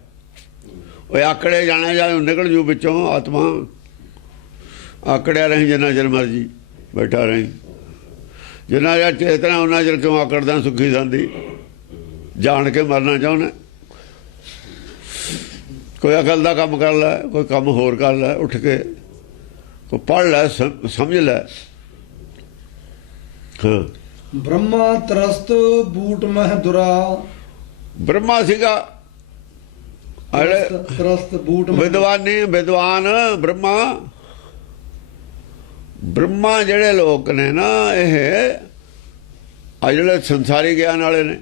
ਉਹ ਆਕੜੇ ਜਾਣਾ ਜਾਂ ਨਿਕਲ ਜੂ ਵਿੱਚੋਂ ਆਤਮਾ। ਆਕੜਿਆ ਰਹੀ ਜਿੰਨਾ ਚਿਰ ਮਰਜੀ ਬੈਠਾ ਰਹੀ, ਜਿੰਨਾ ਚਿਰ ਚੇਤਨਾ ਉਹਨਾਂ ਚਿਰ ਕਿਉਂ ਆਕੜਦਾ ਸੁੱਖੀ ਸੰਦੀ। ਜਾਣ ਕੇ ਮਰਨਾ ਚਾਹੁੰਦਾ, ਕੋਈ ਅਕਲ ਦਾ ਕੰਮ ਕਰ ਲੈ, ਕੋਈ ਕੰਮ ਹੋਰ ਕਰ ਲੈ, ਉੱਠ ਕੇ ਕੋਈ ਪੜ੍ਹ ਲੈ, ਸਮਝ ਲੈ। ਹਾਂ, ਬ੍ਰਹਮਾ ਤਰਸਤ ਬੂਟ ਮਹਿ ਦੁਰਾ। ਬ੍ਰਹਮਾ ਸੀਗਾ ਤਰਸਤ ਬੂਟ ਵਿਦਵਾਨ ਬ੍ਰਹਮਾ। ਬ੍ਰਹਮਾ ਜਿਹੜੇ ਲੋਕ ਨੇ ਨਾ, ਇਹ ਆ ਜਿਹੜੇ ਸੰਸਾਰੀ ਗਿਆਨ ਵਾਲੇ ਨੇ,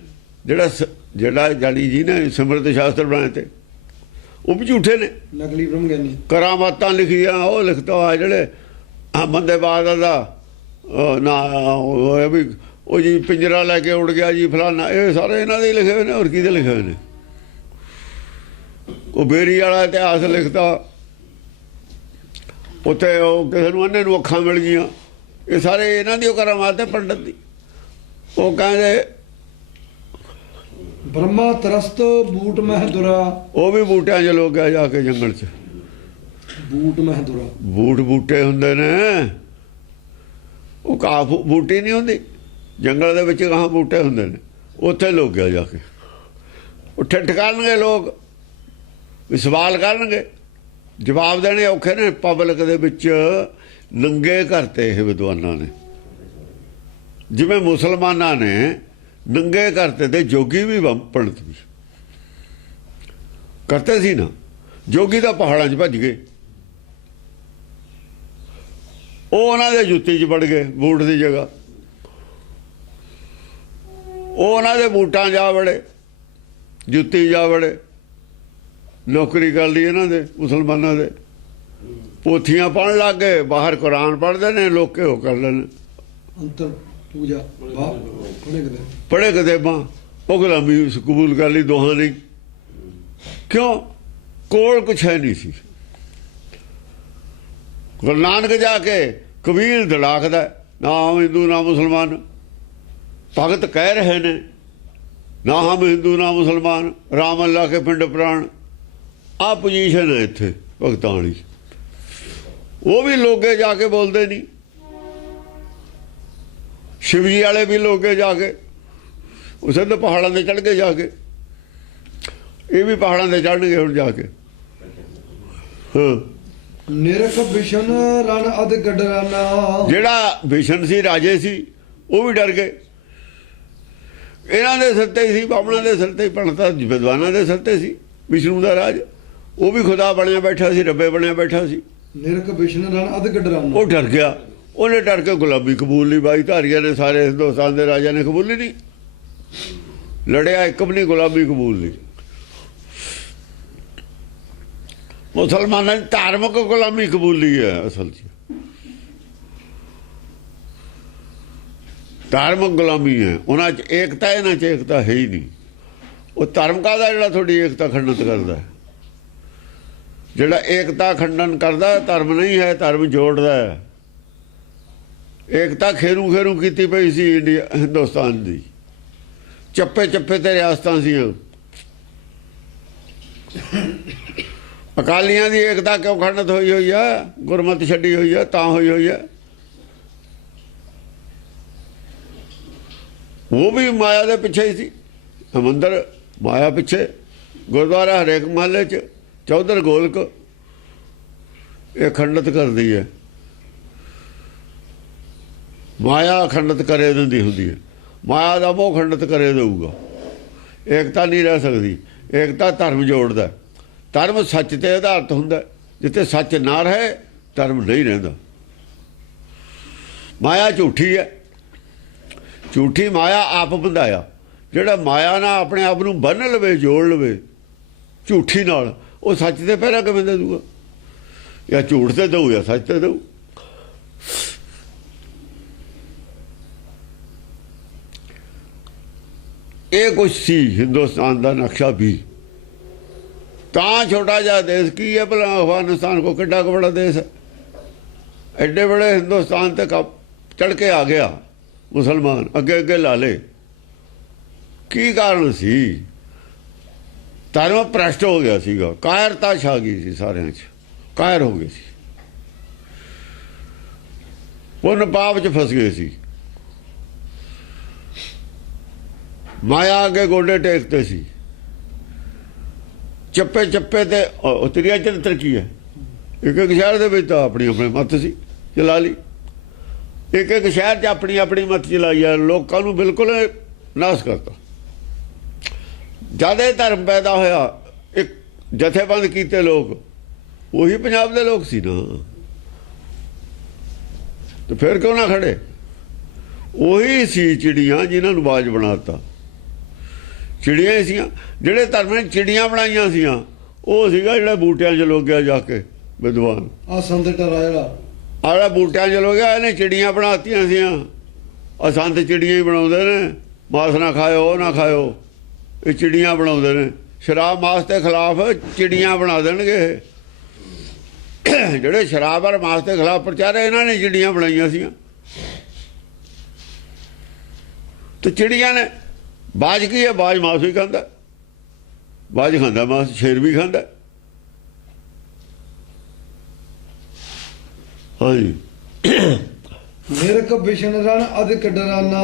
ਜਿਹੜਾ ਜਾਨੀ ਜੀ ਨੇ ਸਿਮਰਤ ਸ਼ਾਸਤਰ ਬਣਾਏ ਤੇ, ਉਹ ਵੀ ਝੂਠੇ ਨੇ, ਨਕਲੀ ਬ੍ਰਹਮ ਗਿਆਨੀ। ਕਰਾਮਾਤਾਂ ਲਿਖੀਆਂ, ਉਹ ਲਿਖਤਾ ਆ ਜਿਹੜੇ ਬੰਦੇ ਬਾਦ ਦਾ ਨਾ ਵੀ ਉਹ ਜੀ ਪਿੰਜਰਾ ਲੈ ਕੇ ਉੜ ਗਿਆ ਜੀ ਫਲਾਨਾ, ਇਹ ਸਾਰੇ ਇਹਨਾਂ ਦੇ ਹੀ ਲਿਖੇ ਹੋਏ ਨੇ। ਹੋਰ ਕਿਹਦੇ ਲਿਖੇ ਹੋਏ ਨੇ? ਉਹ ਬੇਰੀ ਵਾਲਾ ਇਤਿਹਾਸ ਲਿਖਤਾ, ਉੱਥੇ ਉਹ ਕਿਸੇ ਨੂੰ ਅੰਨੇ ਨੂੰ ਅੱਖਾਂ ਮਿਲ ਗਈਆਂ, ਇਹ ਸਾਰੇ ਇਹਨਾਂ ਦੀ ਉਹ ਕਰਾਮਾਤ ਹੈ ਪੰਡਤ ਦੀ। ਉਹ ਕਹਿੰਦੇ ਬ੍ਰਹਮਾ ਤਰਸਤ ਬੂਟ ਮਹਿ ਦੁਰਾ। ਉਹ ਵੀ ਬੂਟਿਆਂ 'ਚ ਲੋਕ ਗਿਆ ਜਾ ਕੇ ਜੰਗਲ 'ਚ। ਬੂਟ ਮਹਿ ਦੁਰਾ, ਬੂਟੇ ਹੁੰਦੇ ਨੇ, ਉਹ ਘਾਹ ਬੂਟੀ ਨਹੀਂ ਹੁੰਦੀ ਜੰਗਲ ਦੇ ਵਿੱਚ, ਗਾਹਾਂ ਬੂਟੇ ਹੁੰਦੇ ਨੇ, ਉੱਥੇ ਲੋਕ ਗਿਆ ਜਾ ਕੇ। ਉੱਥੇ ਠਿਕਾਣਗੇ ਲੋਕ, ਵੀ ਸਵਾਲ ਕਰਨਗੇ, ਜਵਾਬ ਦੇਣੇ ਔਖੇ ਨੇ। ਪਬਲਿਕ ਦੇ ਵਿੱਚ ਨੰਗੇ ਕਰਤੇ ਇਹ ਵਿਦਵਾਨਾਂ ਨੇ, ਜਿਵੇਂ ਮੁਸਲਮਾਨਾਂ ਨੇ ਨੰਗੇ ਕਰਤੇ ਤੇ ਜੋਗੀ ਵੀ ਪੰਡਤ ਵੀ ਕਰਤੇ ਸੀ ਨਾ। ਜੋਗੀ ਤਾਂ ਪਹਾੜਾਂ 'ਚ ਭੱਜ ਗਏ, ਉਹ ਉਹਨਾਂ ਦੇ ਜੁੱਤੀ 'ਚ ਵੜ ਗਏ ਬੂਟ ਦੀ ਜਗ੍ਹਾ, ਉਹ ਉਹਨਾਂ ਦੇ ਬੂਟਾਂ ਜਾ ਵੜੇ, ਜੁੱਤੀ ਜਾ ਵੜੇ। ਨੌਕਰੀ ਕਰ ਲਈ ਇਹਨਾਂ ਦੇ ਮੁਸਲਮਾਨਾਂ ਦੇ, ਪੋਥੀਆਂ ਪੜ੍ਹਨ ਲੱਗ ਗਏ, ਬਾਹਰ ਕੁਰਾਨ ਪੜ੍ਹਦੇ ਨੇ, ਲੋਕੇ ਉਹ ਕਰ ਲੈਣ ਅੰਤਰ ਪੂਜਾ ਪੜ੍ਹੇ ਕਿਤਾਬਾਂ। ਉਹ ਗੁਲਾਮੀ ਕਬੂਲ ਕਰ ਲਈ ਦੋਹਾਂ ਨੇ। ਕਿਉਂ? ਕੋਲ ਕੁਛ ਹੈ ਨਹੀਂ ਸੀ। ਗੁਰੂ ਨਾਨਕ ਜਾ ਕੇ ਕਬੀਰ ਧੜਾਕਦਾ, ਨਾ ਹਮ ਹਿੰਦੂ ਨਾ ਮੁਸਲਮਾਨ। ਭਗਤ ਕਹਿ ਰਹੇ ਨੇ ਨਾ ਹਮ ਹਿੰਦੂ ਨਾ ਮੁਸਲਮਾਨ, ਰਾਮ ਅੱਲਾ ਕੇ ਪਿੰਡ ਪ੍ਰਾਣ। ਆ ਪੋਜੀਸ਼ਨ ਹੈ ਇੱਥੇ ਭਗਤਾਂ ਵਾਲੀ। ਉਹ ਵੀ ਲੋਕੇ ਜਾ ਕੇ ਬੋਲਦੇ ਨਹੀਂ, ਸ਼ਿਵਜੀ ਵਾਲੇ ਵੀ ਲੋਕੇ ਜਾ ਕੇ, ਉਸੇ ਤਾਂ ਪਹਾੜਾਂ ਤੇ ਚੜ੍ਹ ਕੇ ਜਾ ਕੇ, ਇਹ ਵੀ ਪਹਾੜਾਂ ਤੇ ਚੜ੍ਹਨਗੇ ਹੁਣ ਜਾ ਕੇ। ਹਾਂ, ਨਿਰਖ ਬਿਸ਼ਨ ਰਣ ਅਧ ਗਡਰਾਨਾ। ਜਿਹੜਾ ਬਿਸ਼ਨ ਸੀ, ਰਾਜੇ ਸੀ, ਉਹ ਵੀ ਡਰ ਗਏ। ਇਹਨਾਂ ਦੇ ਸਿਰ ਤੇ ਸੀ, ਬਾਹਮਣਾਂ ਦੇ ਸਿਰ ਤੇ, ਪੰਡਤਾਂ ਵਿਦਵਾਨਾਂ ਦੇ ਸਿਰ ਤੇ ਸੀ ਵਿਸ਼ਨੂੰ ਦਾ ਰਾਜ। ਉਹ ਵੀ ਖੁਦਾ ਬਣਿਆ ਬੈਠਾ ਸੀ, ਰੱਬੇ ਬਣਿਆ ਬੈਠਾ ਸੀ। ਨਿਰਖ ਬਿਸ਼ਨ ਰਣ ਅਧ ਗਡਰਾਨਾ। ਉਹ ਡਰ ਗਿਆ, ਉਹਨੇ ਡਰ ਕੇ ਗੁਲਾਬੀ ਕਬੂਲ ਨਹੀਂ। ਬਾਈ ਧਾਰੀਆਂ ਨੇ, ਸਾਰੇ ਹਿੰਦੁਸਤਾਨ ਦੇ ਰਾਜਿਆਂ ਨੇ ਕਬੂਲੀ ਨਹੀਂ, ਲੜਿਆ ਇੱਕ ਵੀ ਨਹੀਂ, ਗੁਲਾਬੀ ਕਬੂਲ ਨਹੀਂ। ਮੁਸਲਮਾਨਾਂ ਨੇ ਧਾਰਮਿਕ ਗੁਲਾਮੀ ਕਬੂਲੀ ਹੈ ਅਸਲ 'ਚ, ਧਾਰਮਿਕ ਗੁਲਾਮੀ ਹੈ। ਉਹਨਾਂ 'ਚ ਏਕਤਾ, ਇਹਨਾਂ 'ਚ ਏਕਤਾ ਹੈ ਹੀ ਨਹੀਂ। ਉਹ ਧਰਮ ਕਾਹਦਾ ਜਿਹੜਾ ਤੁਹਾਡੀ ਏਕਤਾ ਖੰਡਿਤ ਕਰਦਾ? ਜਿਹੜਾ ਏਕਤਾ ਖੰਡਨ ਕਰਦਾ ਧਰਮ ਨਹੀਂ ਹੈ, ਧਰਮ ਜੋੜਦਾ ਹੈ। ਏਕਤਾ ਖੇਰੂ ਖੇਰੂ ਕੀਤੀ ਪਈ ਸੀ ਇੰਡੀਆ ਹਿੰਦੁਸਤਾਨ ਦੀ। ਚੱਪੇ ਚੱਪੇ ਤੇ ਰਿਆਸਤਾਂ ਸੀ। ਅਕਾਲੀਆਂ ਦੀ ਏਕਤਾ ਕਿਉਂ ਖੰਡਿਤ ਹੋਈ ਹੋਈ ਆ? ਗੁਰਮਤਿ ਛੱਡੀ ਹੋਈ ਆ ਤਾਂ ਹੋਈ ਹੋਈ ਆ। ਉਹ ਵੀ ਮਾਇਆ ਦੇ ਪਿੱਛੇ ਹੀ ਸੀ। ਮੰਦਰ ਮਾਇਆ ਪਿੱਛੇ, ਗੁਰਦੁਆਰਾ ਹਰੇਕ ਮਹੱਲੇ 'ਚ ਚੌਧਰ ਗੋਲਕ ਇਹ ਖੰਡਿਤ ਕਰਦੀ ਹੈ। ਮਾਇਆ ਖੰਡਿਤ ਕਰੇ ਦਿੰਦੀ ਹੁੰਦੀ ਹੈ। ਮਾਇਆ ਦਾ ਮੋਹ ਖੰਡਿਤ ਕਰੇ ਦੇਊਗਾ। ਏਕਤਾ ਨਹੀਂ ਰਹਿ ਸਕਦੀ। ਏਕਤਾ ਧਰਮ ਜੋੜਦਾ। ਧਰਮ ਸੱਚ ਤੇ ਆਧਾਰਿਤ ਹੁੰਦਾ। ਜਿੱਥੇ ਸੱਚ ਨਾ ਰਹੇ ਧਰਮ ਨਹੀਂ ਰਹਿੰਦਾ। ਮਾਇਆ ਝੂਠੀ ਹੈ। ਝੂਠੀ ਮਾਇਆ ਆਪ ਬੰਧਾਇਆ। ਜਿਹੜਾ ਮਾਇਆ ਨਾਲ ਆਪਣੇ ਆਪ ਨੂੰ ਬੰਨ੍ਹ ਲਵੇ, ਜੋੜ ਲਵੇ ਝੂਠੀ ਨਾਲ, ਉਹ ਸੱਚ ਤੇ ਪਹਿਰਾ ਕਿਵੇਂ ਦੇ ਦੂਗਾ? ਜਾਂ ਝੂਠ ਤੇ ਦਊ ਜਾਂ ਸੱਚ ਤੇ ਦਊ। ਇਹ ਕੁਛ ਸੀ ਹਿੰਦੁਸਤਾਨ ਦਾ ਨਕਸ਼ਾ ਵੀ। ਤਾਂ ਛੋਟਾ ਜਿਹਾ ਦੇਸ਼ ਕੀ ਹੈ ਭਲਾ? ਅਫਗਾਨਿਸਤਾਨ ਕੋ ਕਿੱਡਾ ਕੁ ਬੜਾ ਦੇਸ਼ ਹੈ। ਐਡੇ ਬੜੇ ਹਿੰਦੁਸਤਾਨ ਤੇ ਚੜ ਕੇ ਆ ਗਿਆ ਮੁਸਲਮਾਨ, ਅੱਗੇ ਅੱਗੇ ਲਾ ਲੇ। ਕੀ ਕਾਰਨ ਸੀ? ਧਰਮ ਭ੍ਰਸ਼ਟ ਹੋ ਗਿਆ ਸੀਗਾ। ਕਾਇਰਤਾ ਛਾ ਗਈ ਸੀ ਸਾਰਿਆਂ 'ਚ। ਕਾਇਰ ਹੋ ਗਏ ਸੀ। ਪੁੰਨ ਪਾਪ 'ਚ ਫਸ ਗਏ ਸੀ। ਮਾਇਆ ਅੱਗੇ ਗੋਡੇ ਟੇਕਦੇ ਸੀ। ਚੱਪੇ ਚੱਪੇ ਤੇ ਉਤਰਿਆ ਚਰਿੱਤਰ ਕੀ ਹੈ? ਇੱਕ ਇੱਕ ਸ਼ਹਿਰ ਦੇ ਵਿੱਚ ਤਾਂ ਆਪਣੀ ਆਪਣੇ ਮੱਤ ਸੀ, ਚਲਾ ਲਈ। ਇੱਕ ਇੱਕ ਸ਼ਹਿਰ 'ਚ ਆਪਣੀ ਆਪਣੀ ਮੱਤ ਚਲਾਈ ਆ। ਲੋਕਾਂ ਨੂੰ ਬਿਲਕੁਲ ਨਾਸ ਕਰਤਾ। ਜਦ ਇਹ ਧਰਮ ਪੈਦਾ ਹੋਇਆ, ਇੱਕ ਜਥੇਬੰਦ ਕੀਤੇ ਲੋਕ, ਉਹੀ ਪੰਜਾਬ ਦੇ ਲੋਕ ਸੀ ਨਾ। ਤੇ ਫਿਰ ਕਿਉਂ ਨਾ ਖੜੇ? ਉਹੀ ਸੀ ਚਿੜੀਆਂ ਜਿਨ੍ਹਾਂ ਨੂੰ ਬਾਜ ਬਣਾਤਾ। ਚਿੜੀਆਂ ਹੀ ਸੀਆਂ। ਜਿਹੜੇ ਧਰਮ ਨੇ ਚਿੜੀਆਂ ਬਣਾਈਆਂ ਸੀਆਂ ਉਹ ਸੀਗਾ ਜਿਹੜਾ ਬੂਟਿਆਂ 'ਚ ਲੋਗਿਆ ਜਾ ਕੇ ਵਿਦਵਾਨ। ਆ ਸੰਤ ਟਰਾ ਜਿਹੜਾ ਬੂਟਿਆਂ 'ਚ ਲੋਗਿਆ, ਇਹਨੇ ਚਿੜੀਆਂ ਬਣਾਤੀਆਂ ਸੀਆਂ। ਆ ਸੰਤ ਚਿੜੀਆਂ ਹੀ ਬਣਾਉਂਦੇ ਨੇ। ਮਾਸ ਨਾ ਖਾਇਓ, ਉਹ ਨਾ ਖਾਇਓ, ਇਹ ਚਿੜੀਆਂ ਬਣਾਉਂਦੇ ਨੇ। ਸ਼ਰਾਬ ਮਾਸ ਦੇ ਖਿਲਾਫ ਚਿੜੀਆਂ ਬਣਾ ਦੇਣਗੇ। ਜਿਹੜੇ ਸ਼ਰਾਬ ਔਰ ਮਾਸ ਦੇ ਖਿਲਾਫ ਪ੍ਰਚਾਰ, ਇਹਨਾਂ ਨੇ ਚਿੜੀਆਂ ਬਣਾਈਆਂ ਸੀਆਂ। ਤੇ ਚਿੜੀਆਂ ਨੇ ਬਾਜ ਕੀ ਹੈ? ਬਾਜ ਮਾਸ ਵੀ ਖਾਂਦਾ। ਬਾਜ ਖਾਂਦਾ ਮਾਸ, ਸ਼ੇਰ ਵੀ ਖਾਂਦਾ। ਹਾਂਜੀ। ਨਿਰਕ ਬਿਸ਼ਨ ਰਨ ਅਧਿਕ ਡਰਾਨਾ,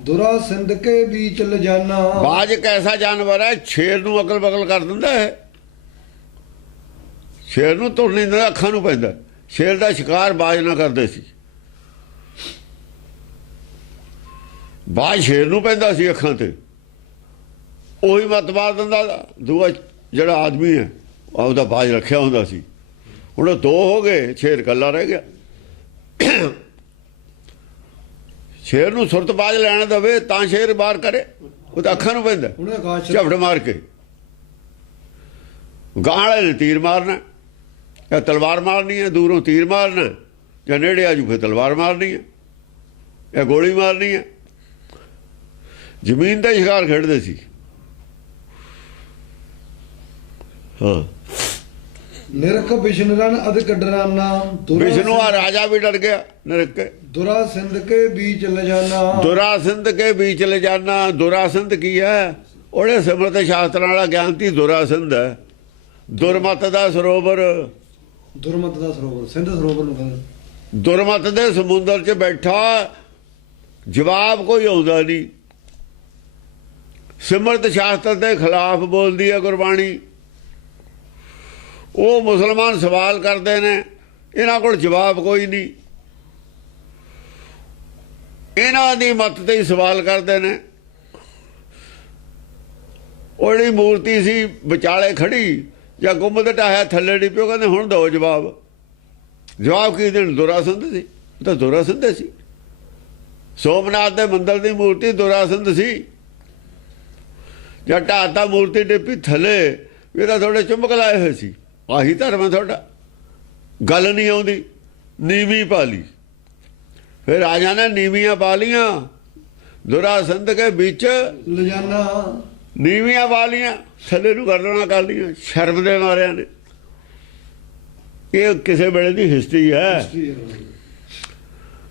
ਦੁਰਾ ਸਿੰਧ ਕੇ ਬੀਚ ਲਜਾਨਾ। ਬਾਜ ਇੱਕ ਐਸਾ ਜਾਨਵਰ ਹੈ, ਸ਼ੇਰ ਨੂੰ ਅਕਲ ਬਕਲ ਕਰ ਦਿੰਦਾ ਹੈ। ਸ਼ੇਰ ਨੂੰ ਤੁਰ ਨਹੀਂ ਦਿੰਦਾ, ਅੱਖਾਂ ਨੂੰ ਪੈਂਦਾ। ਸ਼ੇਰ ਦਾ ਸ਼ਿਕਾਰ ਬਾਜ ਨਾ ਕਰਦੇ ਸੀ। ਬਾਜ ਸ਼ੇਰ ਨੂੰ ਪੈਂਦਾ ਸੀ ਅੱਖਾਂ ਤੇ, ਉਹੀ ਮੱਤ ਮਾਰ ਦਿੰਦਾ। ਦੂਆ ਜਿਹੜਾ ਆਦਮੀ ਹੈ ਉਹਦਾ ਬਾਜ ਰੱਖਿਆ ਹੁੰਦਾ ਸੀ। ਹੁਣ ਦੋ ਹੋ ਗਏ, ਸ਼ੇਰ ਇਕੱਲਾ ਰਹਿ ਗਿਆ। ਸ਼ੇਰ ਨੂੰ ਸੁਰਤ ਬਾਜ ਲੈਣ ਦੇਵੇ ਤਾਂ ਸ਼ੇਰ ਬਾਹਰ ਕਰੇ, ਉਹ ਤਾਂ ਅੱਖਾਂ ਨੂੰ ਪੈਂਦਾ। ਝਪੜ ਮਾਰ ਕੇ ਗਾਂ ਵਾਲੇ ਨੇ ਤੀਰ ਮਾਰਨਾ ਜਾਂ ਤਲਵਾਰ ਮਾਰਨੀ ਹੈ। ਦੂਰੋਂ ਤੀਰ ਮਾਰਨਾ, ਜਾਂ ਨੇੜੇ ਆਜੂ ਫਿਰ ਤਲਵਾਰ ਮਾਰਨੀ ਹੈ ਜਾਂ ਗੋਲੀ ਮਾਰਨੀ ਹੈ। ਜ਼ਮੀਨ ਦਾ ਸ਼ਿਕਾਰ ਖੇਡਦੇ ਸੀ। ਹਾਂ। ਨਿਰਖ ਬਿਸ਼ਨ ਰਨ ਅਧਿਕ ਡਰਾਨਾ, ਵਿਸ਼ਨੂੰ ਆ ਰਾਜਾ ਵੀ ਡਰ ਗਿਆ। ਨਿਰਕ ਦੁਰਾ ਸਿੰਧ ਕੇ ਬੀਚ ਲਜਾਨਾ। ਦੁਰਾ ਸਿੰਧ ਕੇ ਬੀਚ ਲੈ ਜਾਣਾ। ਦੁਰਾ ਸਿੰਧ ਕੀ ਹੈ? ਉਹਦੇ ਸਿਮਰਤ ਸ਼ਾਸਤਰਾਂ ਵਾਲਾ ਗਿਆਨ ਤੀ ਦੁਰਾ ਸਿੰਧ ਹੈ। ਦੁਰਮਤ ਦਾ ਸਰੋਵਰ। ਦੁਰਮਤ ਦਾ ਸਰੋਵਰ, ਸਿੰਧ ਸਰੋਵਰ ਨੂੰ ਕਹਿੰਦੇ। ਦੁਰਮਤ ਦੇ ਸਮੁੰਦਰ 'ਚ ਬੈਠਾ, ਜਵਾਬ ਕੋਈ ਆਉਂਦਾ ਨਹੀਂ। ਸਿਮਰਤ ਸ਼ਾਸਤਰ ਦੇ ਖਿਲਾਫ ਬੋਲਦੀ ਹੈ ਗੁਰਬਾਣੀ। ਉਹ ਮੁਸਲਮਾਨ ਸਵਾਲ ਕਰਦੇ ਨੇ, ਇਹਨਾਂ ਕੋਲ ਜਵਾਬ ਕੋਈ ਨਹੀਂ। ਇਹਨਾਂ ਦੀ ਮੱਤ ਤੇ ਹੀ ਸਵਾਲ ਕਰਦੇ ਨੇ। ਉਹ ਜਿਹੜੀ ਮੂਰਤੀ ਸੀ ਵਿਚਾਲੇ ਖੜੀ, ਜਾਂ ਗੁੰਮਦ ਢਾਹਿਆ ਥੱਲੇ ਡੀ ਪਿਓ, ਕਹਿੰਦੇ ਹੁਣ ਦਿਓ ਜਵਾਬ। ਜਵਾਬ ਕੀ ਦੇਣ? ਦੁਰਾਸੰਧ ਸੀ। ਉਹ ਤਾਂ ਦੁਰਾਸੰਧ ਸੀ। ਸੋਮਨਾਥ ਦੇ ਮੰਦਰ ਦੀ ਮੂਰਤੀ ਦੁਰਾਸੰਧ ਸੀ। ਜਾਂ ਢਾਤਾ ਮੂਰਤੀ ਡਿੱਪੀ ਥੱਲੇ, ਇਹ ਤਾਂ ਥੋੜੇ ਚੁੰਬਕ ਲਾਏ ਹੋਏ ਸੀ। ਆਹੀ ਧਰਮ ਹੈ ਤੁਹਾਡਾ। ਗੱਲ ਨਹੀਂ ਆਉਂਦੀ, ਨੀਵੀਂ ਪਾ ਲਈ। ਫਿਰ ਰਾਜਾ ਨੇ ਨੀਵੀਆਂ ਪਾ ਲੀਆਂ। ਦੁਰਾਸੰਧ ਕੇ ਵਿੱਚ ਲਜਾਨਾ, ਨੀਵੀਆਂ ਪਾ ਲੀਆਂ, ਥੱਲੇ ਨੂੰ ਗਰਦਨਾਂ ਕਰ ਲੀਆਂ ਸ਼ਰਮ ਦੇ ਮਾਰਿਆਂ ਨੇ। ਇਹ ਕਿਸੇ ਵੇਲੇ ਦੀ ਹਿਸਟਰੀ ਹੈ।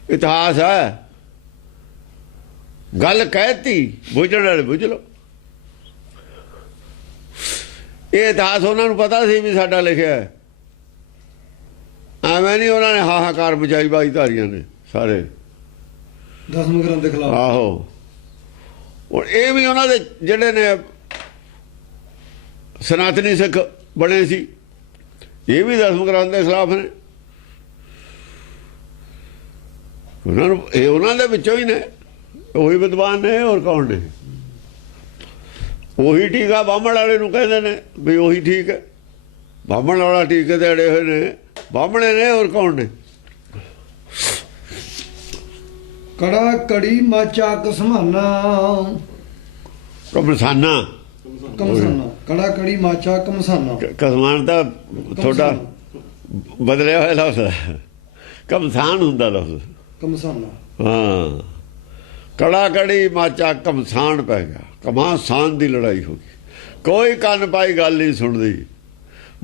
ਇਤਿਹਾਸ ਹੈ। ਗੱਲ ਕਹਿਤੀ, ਬੁੱਝਣ ਵਾਲੇ ਬੁੱਝ ਲਓ। ਇਹ ਇਤਿਹਾਸ ਉਹਨਾਂ ਨੂੰ ਪਤਾ ਸੀ ਵੀ ਸਾਡਾ ਲਿਖਿਆ ਹੈ। ਐਵੇਂ ਨਹੀਂ ਉਹਨਾਂ ਨੇ ਹਾਹਾਕਾਰ ਮਚਾਈ ਬਾਈਧਾਰੀਆਂ ਨੇ ਸਾਰੇ 10ਵੇਂ ਗ੍ਰੰਥ ਦੇ ਖਿਲਾਫ। ਆਹੋ, ਹੁਣ ਇਹ ਵੀ ਉਹਨਾਂ ਦੇ ਜਿਹੜੇ ਨੇ ਸਨਾਤਨੀ ਸਿੱਖ ਬਣੇ ਸੀ, ਇਹ ਵੀ 10ਵੇਂ ਗ੍ਰੰਥ ਦੇ ਖਿਲਾਫ ਨੇ। ਉਹਨਾਂ ਨੂੰ ਇਹ ਉਹਨਾਂ ਦੇ ਵਿੱਚੋਂ ਹੀ ਨੇ, ਉਹੀ ਵਿਦਵਾਨ ਨੇ, ਹੋਰ ਕੌਣ ਨੇ? ਉਹੀ ਠੀਕ ਆ, ਬਾਹਮਣ ਵਾਲੇ ਨੂੰ ਕਹਿੰਦੇ ਨੇ ਵੀ ਉਹੀ ਠੀਕ ਹੈ। ਬਾਹਮਣ ਵਾਲਾ ਟੀਕੇ ਤੇ ਅੜੇ ਹੋਏ ਨੇ, ਬਾਹਮਣੇ ਨੇ, ਹੋਰ ਕੌਣ ਨੇ? ਕੜਾ ਕੜੀ ਮਾਚਾ ਕਸਮਾਨਾ। ਕਮਸਾਨਾ, ਕਮਸਾਨਾ, ਕੜਾ ਕੜੀ ਮਾਚਾ ਕਮਸਾਨਾ। ਕਸਮਾਨ ਦਾ ਤੁਹਾਡਾ ਬਦਲਿਆ ਹੋਇਆ ਲਫ਼ਜ਼ ਹੈ, ਕਮਸਾਨ ਹੁੰਦਾ ਲਫ਼ਜ਼। ਕਮਸਾਨਾ, ਹਾਂ, ਕੜਾ ਕੜੀ ਮਾਚਾ ਕਮਸਾਨ ਪੈ ਗਿਆ, ਕਮਾਸਾਨ ਦੀ ਲੜਾਈ ਹੋ ਗਈ। ਕੋਈ ਕੰਨ ਪਾਈ ਗੱਲ ਨਹੀਂ ਸੁਣਦੀ,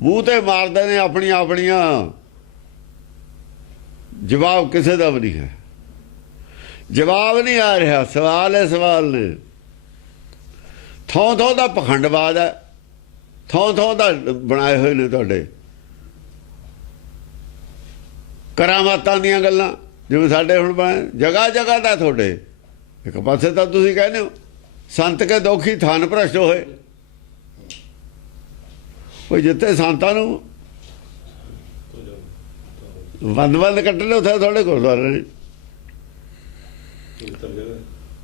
ਮੂੰਹ ਤੇ ਮਾਰਦੇ ਨੇ ਆਪਣੀਆਂ ਆਪਣੀਆਂ, ਜਵਾਬ ਕਿਸੇ ਦਾ ਵੀ ਨਹੀਂ ਹੈ। ਜਵਾਬ ਨਹੀਂ ਆ ਰਿਹਾ, ਸਵਾਲ ਹੈ, ਸਵਾਲ ਨੇ। ਥੋਂ ਥੋਂ ਦਾ ਪਖੰਡਵਾਦ ਹੈ, ਥੋਂ ਥੋਂ ਦਾ ਬਣਾਏ ਹੋਏ ਨੇ ਤੁਹਾਡੇ ਕਰਾਮਾਤਾਂ ਦੀਆਂ ਗੱਲਾਂ, ਜਿਵੇਂ ਸਾਡੇ ਹੁਣ ਬਣੇ ਜਗ੍ਹਾ ਜਗ੍ਹਾ ਦਾ। ਤੁਹਾਡੇ ਇੱਕ ਪਾਸੇ ਤਾਂ ਤੁਸੀਂ ਕਹਿੰਦੇ ਹੋ ਸੰਤ ਕੇ ਦੋਖੀ ਥਾਨ ਭ੍ਰਸ਼ਟ ਹੋਏ, ਉਹ ਜਿੱਥੇ ਸੰਤਾਂ ਨੂੰ ਬੰਦ ਕੱਟਣੇ ਉੱਥੇ ਤੁਹਾਡੇ ਗੁਰਦੁਆਰੇ ਨੇ।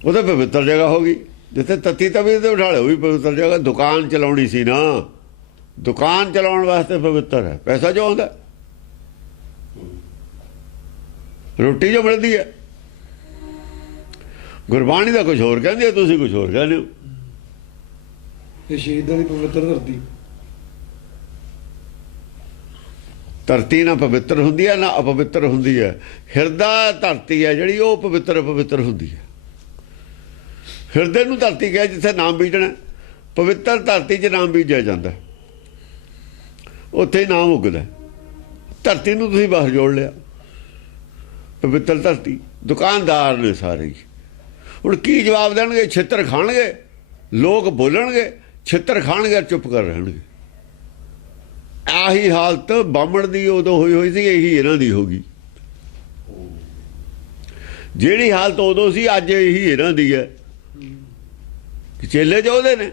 ਉਹ ਤਾਂ ਪਵਿੱਤਰ ਜਗ੍ਹਾ ਹੋ ਗਈ, ਜਿੱਥੇ ਤੱਤੀ ਤਵੀ ਤੇ ਬਿਠਾ ਲਿਓ, ਉਹ ਵੀ ਪਵਿੱਤਰ ਜਗ੍ਹਾ। ਦੁਕਾਨ ਚਲਾਉਣੀ ਸੀ ਨਾ, ਦੁਕਾਨ ਚਲਾਉਣ ਵਾਸਤੇ ਪਵਿੱਤਰ ਹੈ, ਪੈਸਾ ਜੋ ਆਉਂਦਾ, ਰੋਟੀ ਜੋ ਮਿਲਦੀ ਹੈ। ਗੁਰਬਾਣੀ ਦਾ ਕੁਝ ਹੋਰ ਕਹਿੰਦੀ ਹੈ, ਤੁਸੀਂ ਕੁਝ ਹੋਰ ਕਹਿੰਦੇ ਹੋ। ਇਹ ਸ਼ਹੀਦਾਂ ਦੀ ਪਵਿੱਤਰ ਧਰਤੀ। ਧਰਤੀ ਨਾ ਪਵਿੱਤਰ ਹੁੰਦੀ ਹੈ ਨਾ ਅਪਵਿੱਤਰ ਹੁੰਦੀ ਹੈ। ਹਿਰਦਾ ਧਰਤੀ ਹੈ ਜਿਹੜੀ, ਉਹ ਪਵਿੱਤਰ ਅਪਵਿੱਤਰ ਹੁੰਦੀ ਹੈ। ਹਿਰਦੇ ਨੂੰ ਧਰਤੀ ਕਹੇ ਜਿੱਥੇ ਨਾਮ ਬੀਜਣਾ। ਪਵਿੱਤਰ ਧਰਤੀ 'ਚ ਨਾਮ ਬੀਜਿਆ ਜਾਂਦਾ, ਉੱਥੇ ਹੀ ਨਾਮ ਉੱਗਦਾ। ਧਰਤੀ ਨੂੰ ਤੁਸੀਂ ਬਾਹਰ ਜੋੜ ਲਿਆ, ਪਵਿੱਤਰ ਧਰਤੀ। ਦੁਕਾਨਦਾਰ ਨੇ ਸਾਰੇ ਹੀ। ਹੁਣ ਕੀ ਜਵਾਬ ਦੇਣਗੇ? ਛਿੱਤਰ ਖਾਣਗੇ, ਲੋਕ ਬੋਲਣਗੇ, ਛਿੱਤਰ ਖਾਣਗੇ, ਚੁੱਪ ਕਰ ਰਹਿਣਗੇ। ਆਹੀ ਹਾਲਤ ਬਾਹਮਣ ਦੀ ਉਦੋਂ ਹੋਈ ਸੀ, ਇਹੀ ਇਹਨਾਂ ਦੀ ਹੋ ਗਈ। ਜਿਹੜੀ ਹਾਲਤ ਉਦੋਂ ਸੀ, ਅੱਜ ਇਹੀ ਇਹਨਾਂ ਦੀ ਹੈ। ਚੇਲੇ ਚਾਹੁੰਦੇ ਨੇ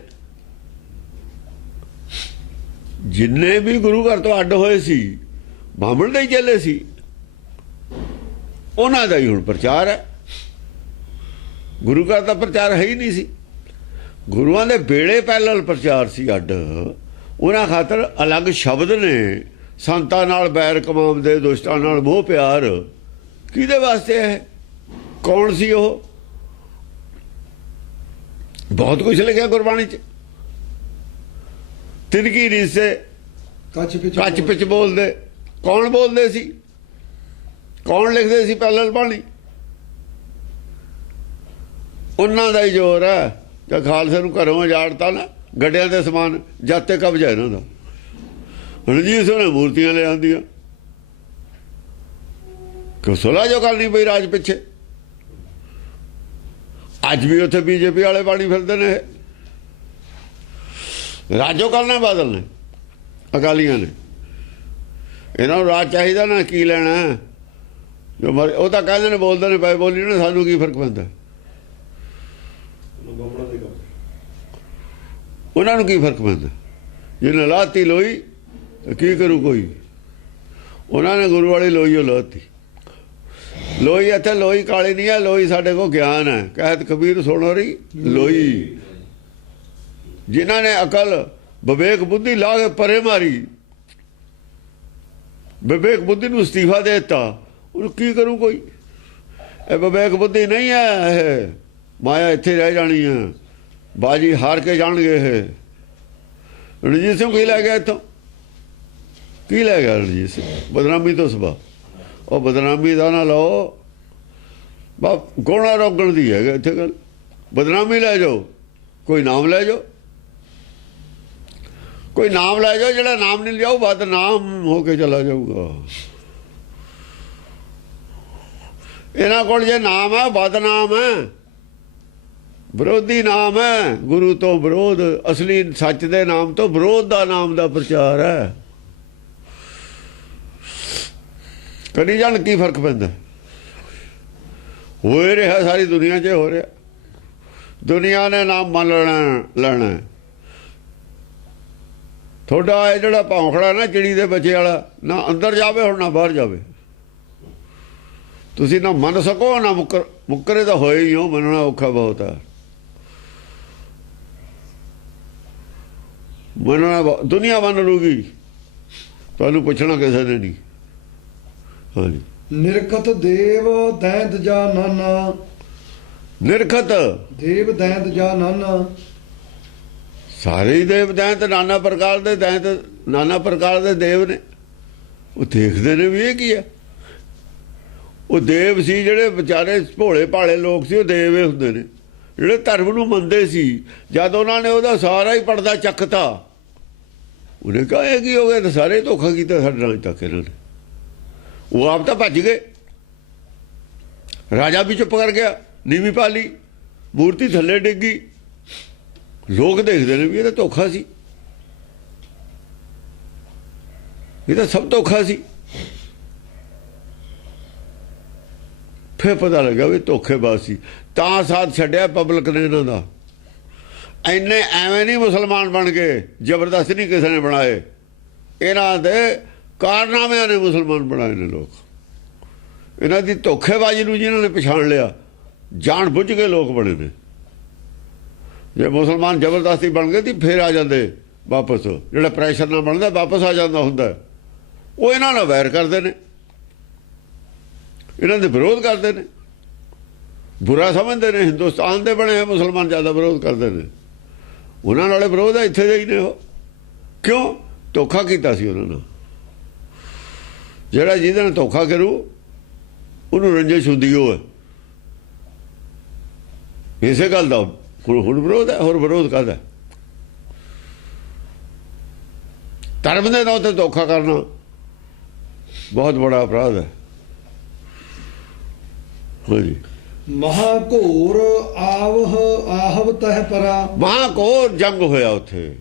ਜਿੰਨੇ ਵੀ ਗੁਰੂ ਘਰ ਤੋਂ ਅੱਡ ਹੋਏ ਸੀ, ਬਾਹਮਣ ਦੇ ਹੀ ਚੇਲੇ ਸੀ, ਉਹਨਾਂ ਦਾ ਹੀ ਹੁਣ ਪ੍ਰਚਾਰ ਹੈ। ਗੁਰੂ ਘਰ ਦਾ ਪ੍ਰਚਾਰ ਹੈ ਹੀ ਨਹੀਂ ਸੀ। ਗੁਰੂਆਂ ਦੇ ਵੇਲੇ ਪਹਿਲਾਂ ਪ੍ਰਚਾਰ ਸੀ ਅੱਡ। ਉਹਨਾਂ ਖਾਤਰ ਅਲੱਗ ਸ਼ਬਦ ਨੇ। ਸੰਤਾਂ ਨਾਲ ਬੈਰ ਕਮਾਉਂਦੇ, ਦੁਸ਼ਟਾਂ ਨਾਲ ਮੋਹ ਪਿਆਰ। ਕਿਹਦੇ ਵਾਸਤੇ ਹੈ? ਕੌਣ ਸੀ ਉਹ? ਬਹੁਤ ਕੁਝ ਲਿਖਿਆ ਗੁਰਬਾਣੀ 'ਚ। ਤਿਨਕੀ ਰੀਸੇ ਕੱਚ ਪਿੱਛ ਬੋਲਦੇ। ਕੌਣ ਬੋਲਦੇ ਸੀ? ਕੌਣ ਲਿਖਦੇ ਸੀ ਪਹਿਲਾਂ ਬਾਣੀ? ਉਹਨਾਂ ਦਾ ਹੀ ਜ਼ੋਰ ਹੈ। ਜਾਂ ਖਾਲਸੇ ਨੂੰ ਘਰੋਂ ਉਜਾੜਤਾ ਨਾ, ਗੱਡਿਆਂ ਦੇ ਸਮਾਨ ਜਾਤੇ ਕਬਜ਼ਾ ਇਹਨਾਂ ਦਾ। ਰਣਜੀਤ ਸਿੰਘ ਨੇ ਮੂਰਤੀਆਂ ਲੈ ਆਉਂਦੀਆਂ, ਕਿ ਸੁਲਾ ਜੋ ਕਰਨੀ ਪਈ ਰਾਜ ਪਿੱਛੇ। ਅੱਜ ਵੀ ਉੱਥੇ ਬੀਜੇਪੀ ਵਾਲੇ ਬਾਣੀ ਫਿਰਦੇ ਨੇ। ਰਾਜੋ ਕਰਨਾ ਬਾਦਲ ਨੇ, ਅਕਾਲੀਆਂ ਨੇ। ਇਹਨਾਂ ਨੂੰ ਰਾਜ ਚਾਹੀਦਾ ਨਾ, ਕੀ ਲੈਣਾ? ਜੋ ਉਹ ਤਾਂ ਕਹਿੰਦੇ ਨੇ, ਬੋਲਦੇ ਨੇ ਪਏ ਬੋਲੀ ਨਾ, ਸਾਨੂੰ ਕੀ ਫਰਕ ਪੈਂਦਾ? ਉਹਨਾਂ ਨੂੰ ਕੀ ਫਰਕ ਪੈਂਦਾ? ਜਿਹਨੇ ਲਾਤੀ ਲੋਈ ਕੀ ਕਰੂ ਕੋਈ? ਉਹਨਾਂ ਨੇ ਗੁਰੂ ਵਾਲੀ ਲੋਈ ਉਹ ਲਾਤੀ। ਲੋਈ ਇੱਥੇ ਲੋਈ ਕਾਲੀ ਨਹੀਂ ਹੈ, ਲੋਈ ਸਾਡੇ ਕੋਲ ਗਿਆਨ ਹੈ। ਕਹਿਤ ਕਬੀਰ ਸੁਣੋ ਰਹੀ ਲੋਈ। ਜਿਨ੍ਹਾਂ ਨੇ ਅਕਲ ਵਿਵੇਕ ਬੁੱਧੀ ਲਾ ਕੇ ਪਰੇ ਮਾਰੀ, ਵਿਵੇਕ ਬੁੱਧੀ ਨੂੰ ਅਸਤੀਫਾ ਦੇ ਦਿੱਤਾ, ਉਹਨੂੰ ਕੀ ਕਰੂ ਕੋਈ? ਇਹ ਵਿਵੇਕ ਬੁੱਧੀ ਨਹੀਂ ਹੈ, ਇਹ ਮਾਇਆ ਇੱਥੇ ਰਹਿ ਜਾਣੀ ਹੈ। ਬਾਜੀ ਹਾਰ ਕੇ ਜਾਣਗੇ ਇਹ। ਰਣਜੀਤ ਸਿੰਘ ਕੀ ਲੈ ਗਿਆ ਇੱਥੋਂ? ਕੀ ਲੈ ਗਿਆ ਰਣਜੀਤ ਸਿੰਘ? ਬਦਨਾਮੀ ਤੋਂ ਸਭਾ। ਉਹ ਬਦਨਾਮੀ ਦਾ ਨਾ ਲਓ, ਗੋਣਾ ਰੋਕਣ ਦੀ ਹੈਗਾ ਇੱਥੇ ਗੱਲ। ਬਦਨਾਮੀ ਲੈ ਜਾਓ, ਕੋਈ ਨਾਮ ਲੈ ਜਾਓ, ਕੋਈ ਨਾਮ ਲੈ ਜਾਓ। ਜਿਹੜਾ ਨਾਮ ਨਹੀਂ ਲਿਆਓ, ਬਦਨਾਮ ਹੋ ਕੇ ਚਲਾ ਜਾਊਗਾ। ਇਹਨਾਂ ਕੋਲ ਜੇ ਨਾਮ ਹੈ ਬਦਨਾਮ ਹੈ, ਵਿਰੋਧੀ ਨਾਮ ਹੈ, ਗੁਰੂ ਤੋਂ ਵਿਰੋਧ, ਅਸਲੀ ਸੱਚ ਦੇ ਨਾਮ ਤੋਂ ਵਿਰੋਧ ਦਾ ਨਾਮ ਦਾ ਪ੍ਰਚਾਰ ਹੈ। ਕਰੀ ਜਾਣ ਕੀ ਫਰਕ ਪੈਂਦਾ? ਹੋ ਰਿਹਾ ਸਾਰੀ ਦੁਨੀਆ 'ਚ ਹੋ ਰਿਹਾ। ਦੁਨੀਆ ਨੇ ਨਾਮ ਮੰਨ ਲੈਣਾ। ਤੁਹਾਡਾ ਇਹ ਜਿਹੜਾ ਭੌਂਕੜਾ ਨਾ ਚਿੜੀ ਦੇ ਬੱਚੇ ਵਾਲਾ, ਨਾ ਅੰਦਰ ਜਾਵੇ ਹੁਣ ਨਾ ਬਾਹਰ ਜਾਵੇ। ਤੁਸੀਂ ਨਾ ਮੰਨ ਸਕੋ ਨਾ ਮੁੱਕਰੇ ਤਾਂ ਹੋਏ ਹੀ ਹੋ, ਮੰਨਣਾ ਔਖਾ ਬਹੁਤ ਹੈ। ਮੰਨਣਾ ਦੁਨੀਆ ਮੰਨ ਲੂਗੀ, ਤੁਹਾਨੂੰ ਪੁੱਛਣਾ ਕਿਸੇ ਨੇ ਨਹੀਂ। ਹਾਂਜੀ, ਨਿਰਖਤ ਦੇਵ ਦੈਂਤ ਜਾ ਨਾਨਾ, ਨਿਰਖਤ ਦੇਵ ਦੈਂਤ ਜਾ ਨਾਨਾ। ਸਾਰੇ ਹੀ ਦੇਵ ਦੈਂਤ, ਨਾਨਾ ਪ੍ਰਕਾਰ ਦੇ ਦੈਂਤ, ਨਾਨਾ ਪ੍ਰਕਾਰ ਦੇ ਦੇਵ ਨੇ। ਉਹ ਦੇਖਦੇ ਨੇ ਵੀ ਇਹ ਕੀ ਹੈ। ਉਹ ਦੇਵ ਸੀ ਜਿਹੜੇ ਵਿਚਾਰੇ ਭੋਲੇ ਭਾਲੇ ਲੋਕ ਸੀ, ਉਹ ਦੇਵ ਹੀ ਹੁੰਦੇ ਨੇ। ਜਿਹੜੇ ਧਰਮ ਨੂੰ ਮੰਨਦੇ ਸੀ, ਜਦ ਉਹਨਾਂ ਨੇ ਉਹਦਾ ਸਾਰਾ ਹੀ ਪਰਦਾ ਚੱਕਤਾ, ਉਹਨੇ ਕਹਾ ਇਹ ਕੀ ਹੋ ਗਿਆ, ਤਾਂ ਸਾਰੇ ਧੋਖਾ ਕੀਤਾ ਸਾਡੇ ਨਾਲ ਤੱਕ ਇਹਨਾਂ ਨੇ। ਉਹ ਆਪ ਤਾਂ ਭੱਜ ਗਏ, ਰਾਜਾ ਵੀ ਚੁੱਪ ਕਰ ਗਿਆ, ਨੀਵੀਂ ਪਾ ਲਈ, ਮੂਰਤੀ ਥੱਲੇ ਡਿੱਗੀ। ਲੋਕ ਦੇਖਦੇ ਨੇ ਵੀ ਇਹ ਤਾਂ ਧੋਖਾ ਸੀ, ਇਹ ਤਾਂ ਸਭ ਧੋਖਾ ਸੀ। ਫਿਰ ਪਤਾ ਲੱਗਾ ਵੀ ਧੋਖੇਬਾਜ਼ ਸੀ, ਤਾਂ ਸਾਥ ਛੱਡਿਆ ਪਬਲਿਕ ਨੇ ਇਹਨਾਂ ਦਾ। ਇੰਨੇ ਐਵੇਂ ਨਹੀਂ ਮੁਸਲਮਾਨ ਬਣ ਗਏ, ਜ਼ਬਰਦਸਤ ਨਹੀਂ ਕਿਸੇ ਨੇ ਬਣਾਏ, ਇਹਨਾਂ ਦੇ ਕਾਰਨਾਮਿਆਂ ਨੇ ਮੁਸਲਮਾਨ ਬਣਾਏ ਨੇ ਲੋਕ। ਇਹਨਾਂ ਦੀ ਧੋਖੇਬਾਜ਼ੀ ਨੂੰ ਜਿਹਨਾਂ ਨੇ ਪਛਾਣ ਲਿਆ, ਜਾਣ ਬੁੱਝ ਕੇ ਲੋਕ ਬਣੇ ਨੇ। ਜੇ ਮੁਸਲਮਾਨ ਜ਼ਬਰਦਸਤੀ ਬਣ ਗਏ ਤਾਂ ਫਿਰ ਆ ਜਾਂਦੇ ਵਾਪਸ, ਜਿਹੜਾ ਪ੍ਰੈਸ਼ਰ ਨਾਲ ਬਣਦਾ ਵਾਪਸ ਆ ਜਾਂਦਾ ਹੁੰਦਾ। ਉਹ ਇਹਨਾਂ ਨਾਲ ਵੈਰ ਕਰਦੇ ਨੇ, ਇਹਨਾਂ ਦੇ ਵਿਰੋਧ ਕਰਦੇ ਨੇ, ਬੁਰਾ ਸਮਝਦੇ ਨੇ। ਹਿੰਦੁਸਤਾਨ ਦੇ ਬਣੇ ਮੁਸਲਮਾਨ ਜ਼ਿਆਦਾ ਵਿਰੋਧ ਕਰਦੇ ਨੇ, ਉਹਨਾਂ ਨਾਲੇ ਵਿਰੋਧ ਹੈ, ਇੱਥੇ ਦੇ ਹੀ ਨੇ ਉਹ। ਕਿਉਂ? ਧੋਖਾ ਕੀਤਾ ਸੀ ਉਹਨਾਂ ਨਾਲ। ਜਿਹੜਾ ਜਿਹਦੇ ਨਾਲ ਧੋਖਾ ਕਰੂ ਉਹਨੂੰ ਰੰਜਿਸ਼ ਹੁੰਦੀ ਉਹ ਹੈ। ਇਸੇ ਗੱਲ ਦਾ ਹੁਣ ਵਿਰੋਧ ਹੈ, ਹੋਰ ਵਿਰੋਧ ਕਰਦਾ। ਧਰਮ ਦੇ ਨਾਂ ਤੇ ਧੋਖਾ ਕਰਨਾ ਬਹੁਤ ਬੜਾ ਅਪਰਾਧ ਹੈ। ਹਾਂਜੀ, ਮਹਾਘੋਰ ਆਹਵ ਤਹਿ ਪਰਾ। ਮਹਾਘੋਰ ਜੰਗ ਹੋਇਆ ਉੱਥੇ,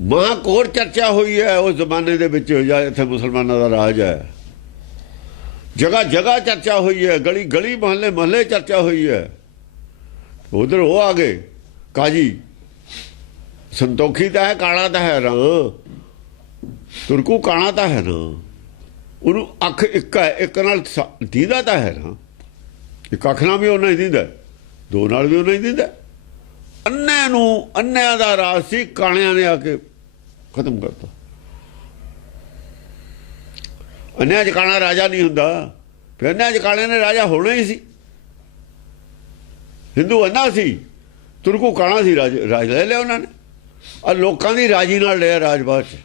ਮਹਾਘੋਰ ਚਰਚਾ ਹੋਈ ਹੈ ਉਸ ਜ਼ਮਾਨੇ ਦੇ ਵਿੱਚ। ਇੱਥੇ ਮੁਸਲਮਾਨਾਂ ਦਾ ਰਾਜ ਹੈ, ਜਗ੍ਹਾ ਜਗ੍ਹਾ ਚਰਚਾ ਹੋਈ ਹੈ, ਗਲੀ ਗਲੀ ਮਹੱਲੇ ਮਹੱਲੇ ਚਰਚਾ ਹੋਈ ਹੈ। ਉਧਰ ਉਹ ਆ ਗਏ ਕਾਜੀ, ਸੰਤੋਖੀ ਤਾਂ ਹੈ, ਕਾਣਾ ਤਾਂ ਹੈ ਨਾ, ਤੁਰਕੂ ਕਾਣਾ ਤਾਂ ਹੈ ਨਾ। ਉਹਨੂੰ ਅੱਖ ਇੱਕ ਹੈ, ਇੱਕ ਨਾਲ ਦੀਦਾ ਤਾਂ ਹੈ ਨਾ, ਇੱਕ ਅੱਖ ਨਾਲ ਵੀ ਉਹਨਾਂ ਹੀ ਦਿੰਦਾ, ਦੋ ਨਾਲ ਵੀ ਉਹਨਾਂ ਹੀ ਦਿੰਦਾ। ਅੰਨਿਆਂ ਨੂੰ, ਅੰਨਿਆਂ ਦਾ ਰਾਜ ਸੀ, ਕਾਣਿਆਂ ਨੇ ਆ ਕੇ ਖਤਮ ਕਰਤਾ। ਅੰਨਿਆਂ 'ਚ ਕਾਣਾ ਰਾਜਾ ਨਹੀਂ ਹੁੰਦਾ, ਫਿਰ ਅੰਨਿਆਂ 'ਚ ਕਾਣਿਆਂ ਨੇ ਰਾਜਾ ਹੋਣਾ ਹੀ ਸੀ। ਹਿੰਦੂ ਅੰਨਾ ਸੀ, ਤੁਰਕੂ ਕਾਣਾ ਸੀ, ਰਾਜ ਲੈ ਲਿਆ ਉਹਨਾਂ ਨੇ। ਆ ਲੋਕਾਂ ਦੀ ਰਾਜੀ ਨਾਲ ਲਿਆ ਰਾਜ ਬਾਅਦ 'ਚ।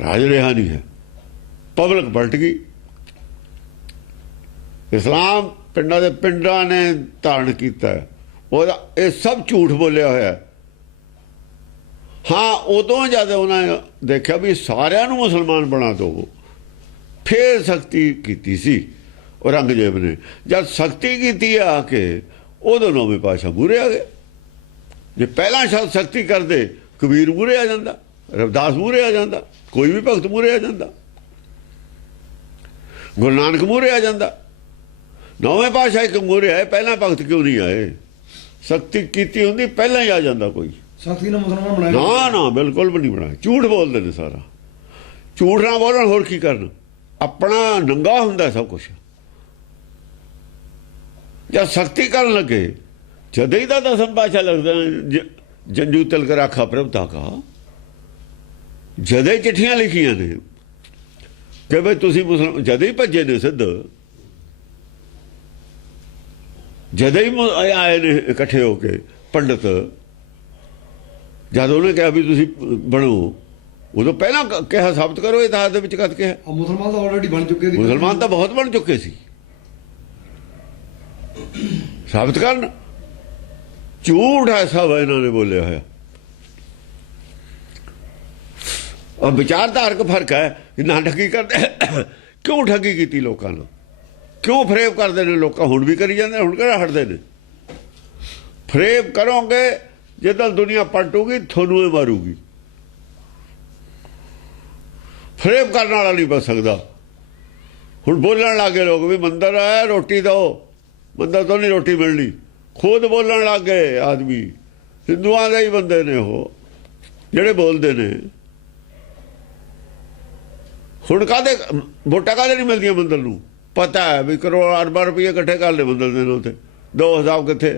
ਰਾਜ ਰਿਹਾ ਨਹੀਂ ਹੈ, ਪਬਲਿਕ ਪਲਟ ਗਈ। ਇਸਲਾਮ ਪਿੰਡਾਂ ਦੇ ਪਿੰਡਾਂ ਨੇ ਧਾਰਨ ਕੀਤਾ, ਉਹਦਾ ਇਹ ਸਭ ਝੂਠ ਬੋਲਿਆ ਹੋਇਆ। ਹਾਂ, ਉਦੋਂ ਜਦ ਉਹਨਾਂ ਨੇ ਦੇਖਿਆ ਵੀ ਸਾਰਿਆਂ ਨੂੰ ਮੁਸਲਮਾਨ ਬਣਾ ਦਿਓ, ਫਿਰ ਸਖਤੀ ਕੀਤੀ ਸੀ ਔਰੰਗਜ਼ੇਬ ਨੇ। ਜਦ ਸਖਤੀ ਕੀਤੀ ਆ ਕੇ, ਉਦੋਂ ਨੌਵੇਂ ਪਾਤਸ਼ਾਹ ਮੂਹਰੇ ਆ ਗਏ। ਜੇ ਪਹਿਲਾਂ ਸ਼ਾਇਦ ਸਖਤੀ ਕਰਦੇ, ਕਬੀਰ ਮੂਹਰੇ ਆ ਜਾਂਦਾ, ਰਵਿਦਾਸ ਮੂਹਰੇ ਆ ਜਾਂਦਾ, ਕੋਈ ਵੀ ਭਗਤ ਮੂਹਰੇ ਆ ਜਾਂਦਾ, ਗੁਰੂ ਨਾਨਕ ਮੂਹਰੇ ਆ ਜਾਂਦਾ। ਨੌਵੇਂ ਪਾਤਸ਼ਾਹ ਇੱਕ ਮੂਹਰੇ ਆਏ, ਪਹਿਲਾਂ ਭਗਤ ਕਿਉਂ ਨਹੀਂ ਆਏ? ਸਖਤੀ ਕੀਤੀ ਹੁੰਦੀ ਪਹਿਲਾਂ ਹੀ ਆ ਜਾਂਦਾ ਕੋਈ। ਸਖਤੀ ਨਾਲ ਮੁਸਲਮਾਨ ਬਣਾਇਆ ਨਾ ਨਾ, ਬਿਲਕੁਲ ਵੀ ਨਹੀਂ ਬਣਾਇਆ। ਝੂਠ ਬੋਲਦੇ ਨੇ ਸਾਰਾ। ਝੂਠ ਨਾ ਬੋਲਣ, ਹੋਰ ਕੀ ਕਰਨ? ਆਪਣਾ ਨੰਗਾ ਹੁੰਦਾ ਸਭ ਕੁਛ। ਜਦ ਸਖਤੀ ਕਰਨ ਲੱਗੇ, ਜਦ ਹੀ ਤਾਂ ਦਸਮ ਪਾਤਸ਼ਾਹ ਲੱਗਦਾ, ਜੰਜੂ ਤਿਲਕ ਰਾਖਾ ਪ੍ਰਭਤਾ ਕਾ, ਜਦੇ ਚਿੱਠੀਆਂ ਲਿਖੀਆਂ ਨੇ ਕਿ ਬਈ ਤੁਸੀਂ ਮੁਸਲਮਾਨ, ਜਦੇ ਹੀ ਭੱਜੇ ਨੇ ਸਿੱਧ, ਜਦੇ ਹੀ ਆਏ ਨੇ ਇਕੱਠੇ ਹੋ ਕੇ ਪੰਡਤ। ਜਦ ਉਹਨੇ ਕਿਹਾ ਵੀ ਤੁਸੀਂ ਬਣੋ, ਉਦੋਂ ਪਹਿਲਾਂ ਕਿਹਾ ਸਾਬਤ ਕਰੋ ਇਤਿਹਾਸ ਦੇ ਵਿੱਚ ਕਦ ਕਿਹਾ। ਮੁਸਲਮਾਨ ਤਾਂ ਆਲਰੇਡੀ ਬਣ ਚੁੱਕੇ ਸੀ, ਮੁਸਲਮਾਨ ਤਾਂ ਬਹੁਤ ਬਣ ਚੁੱਕੇ ਸੀ। ਸਾਬਤ ਕਰਨ। ਝੂਠ ਹੈ ਸਭ ਇਹਨਾਂ ਨੇ ਬੋਲਿਆ ਹੋਇਆ। और विचारधारक फर्क है कि ना ठगी करते क्यों ठगी की लोगों ने क्यों फरेब करते हैं लोग हुण भी करी जाते हुण किहड़ा हटते हैं फरेब करोगे जिद्दां दुनिया पलटूगी थोनू ही मारूगी फरेब करने वाला नहीं बच सकता हुण बोलन लग गए लोग भी मंदिर आया रोटी दो मंदिर तो नहीं रोटी मिलनी खुद बोलन लग गए आदमी हिंदुआं दे ही बंदे ने वो ਜਿਹੜੇ बोलते ने हुण काहदे वोटां काहदे नहीं मिलदियां मंदिर नूं पता है भी करोड़ अरबां रुपये इकट्ठे कर ले मंदिर दे उत्ते दो हिसाब कित्थे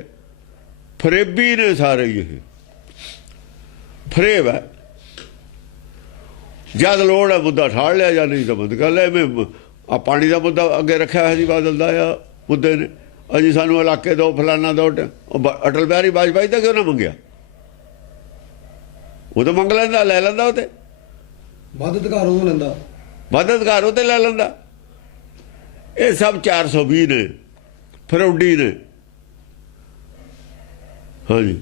फरेबी ने सारे ये फरेब है जद लोड़ है मुद्दा ठाड़ लिया या नहीं तो बंद कर लिया मैं आ पानी का मुद्दा अगे रखा है जी बादल का या मुद्दे ने अजी सानू इलाके दो फलाना दो अटल बिहारी वाजपेयी तो क्यों ना मंगया वो तो मंग लेंदा लै लेंदा उते ਵੱਧ ਅਧਿਕਾਰ ਉਹ ਲੈਂਦਾ ਵੱਧ ਅਧਿਕਾਰ ਉਹ ਤੇ ਲੈ ਲੈਂਦਾ ਇਹ ਸਭ 420 ਨੇ ਫਰੌਡੀ ਨੇ ਹਾਂਜੀ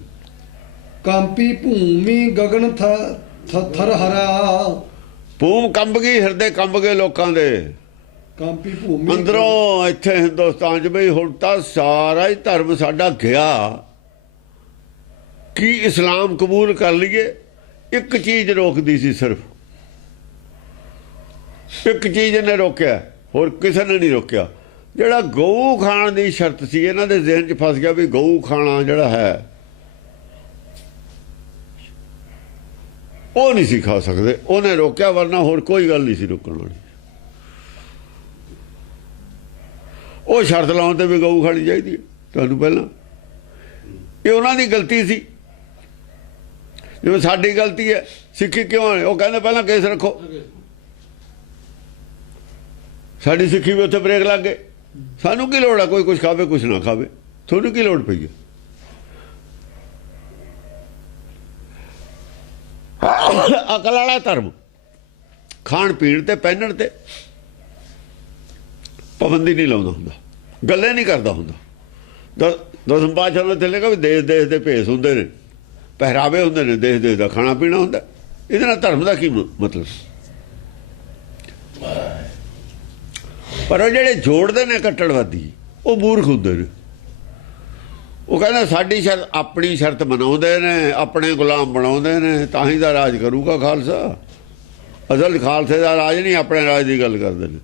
ਕਾਂਪੀ ਭੂਮੀ ਗगन ਥਰ ਹਰਾ ਭੂਮ ਕੰਬ ਗਈ ਹਿਰਦੇ ਕੰਬ ਗਏ ਲੋਕਾਂ ਦੇ ਕਾਂਪੀ ਭੂਮੀ ਅੰਦਰੋਂ ਇੱਥੇ ਹਿੰਦੁਸਤਾਨ 'ਚ ਬਈ ਹੁਣ ਤਾਂ ਸਾਰਾ ਹੀ ਧਰਮ ਸਾਡਾ ਗਿਆ ਕਿ ਇਸਲਾਮ ਕਬੂਲ ਕਰ ਲਈਏ ਇੱਕ ਚੀਜ਼ ਰੋਕਦੀ ਸੀ ਸਿਰਫ ਇੱਕ ਚੀਜ਼ ਨੇ ਰੋਕਿਆ ਹੋਰ ਕਿਸੇ ਨੇ ਨਹੀਂ ਰੋਕਿਆ ਜਿਹੜਾ ਗਊ ਖਾਣ ਦੀ ਸ਼ਰਤ ਸੀ ਇਹਨਾਂ ਦੇ ਜ਼ਿਹਨ 'ਚ ਫਸ ਗਿਆ ਵੀ ਗਊ ਖਾਣਾ ਜਿਹੜਾ ਹੈ ਉਹ ਨਹੀਂ ਸੀ ਖਾ ਸਕਦੇ ਉਹਨੇ ਰੋਕਿਆ ਵਰਨਾ ਹੋਰ ਕੋਈ ਗੱਲ ਨਹੀਂ ਸੀ ਰੋਕਣ ਵਾਲੀ ਉਹ ਸ਼ਰਤ ਲਾਉਣ ਤੇ ਵੀ ਗਊ ਖਾਣੀ ਚਾਹੀਦੀ ਹੈ ਤੁਹਾਨੂੰ ਪਹਿਲਾਂ ਇਹ ਉਹਨਾਂ ਦੀ ਗਲਤੀ ਸੀ ਜਿਵੇਂ ਸਾਡੀ ਗਲਤੀ ਹੈ ਸਿੱਖੀ ਕਿਉਂ ਹੈ ਉਹ ਕਹਿੰਦੇ ਪਹਿਲਾਂ ਕੇਸ ਰੱਖੋ ਸਾਡੀ ਸਿੱਖੀ ਵੀ ਉੱਥੇ ਬ੍ਰੇਕ ਲੱਗ ਗਏ ਸਾਨੂੰ ਕੀ ਲੋੜ ਹੈ ਕੋਈ ਕੁਛ ਖਾਵੇ ਕੁਛ ਨਾ ਖਾਵੇ ਤੁਹਾਨੂੰ ਕੀ ਲੋੜ ਪਈ ਹੈ ਅਕਲ ਵਾਲਾ ਧਰਮ ਖਾਣ ਪੀਣ ਤੇ ਪਹਿਨਣ ਤੇ ਪਾਬੰਦੀ ਨਹੀਂ ਲਾਉਂਦਾ ਹੁੰਦਾ ਗੱਲੇ ਨਹੀਂ ਕਰਦਾ ਹੁੰਦਾ ਦਸਮ ਪਾਤਸ਼ਾਹ ਨੇ ਚੱਲੇਗਾ ਵੀ ਦੇਸ਼ ਦੇਸ਼ ਦੇ ਭੇਸ ਹੁੰਦੇ ਨੇ ਪਹਿਰਾਵੇ ਹੁੰਦੇ ਨੇ ਦੇਸ਼ ਦੇਸ਼ ਦਾ ਖਾਣਾ ਪੀਣਾ ਹੁੰਦਾ ਇਹਦੇ ਨਾਲ ਧਰਮ ਦਾ ਕੀ ਮਤਲਬ ਪਰ ਉਹ ਜਿਹੜੇ ਜੋੜਦੇ ਨੇ ਕੱਟੜਵਾਦੀ ਉਹ ਮੂਰਖ ਹੁੰਦੇ ਨੇ ਉਹ ਕਹਿੰਦੇ ਸਾਡੀ ਸ਼ਰਤ ਆਪਣੀ ਸ਼ਰਤ ਬਣਾਉਂਦੇ ਨੇ ਆਪਣੇ ਗੁਲਾਮ ਬਣਾਉਂਦੇ ਨੇ ਤਾਂ ਹੀ ਦਾ ਰਾਜ ਕਰੂਗਾ ਖਾਲਸਾ ਅਸਲ ਖਾਲਸੇ ਦਾ ਰਾਜ ਨਹੀਂ ਆਪਣੇ ਰਾਜ ਦੀ ਗੱਲ ਕਰਦੇ ਨੇ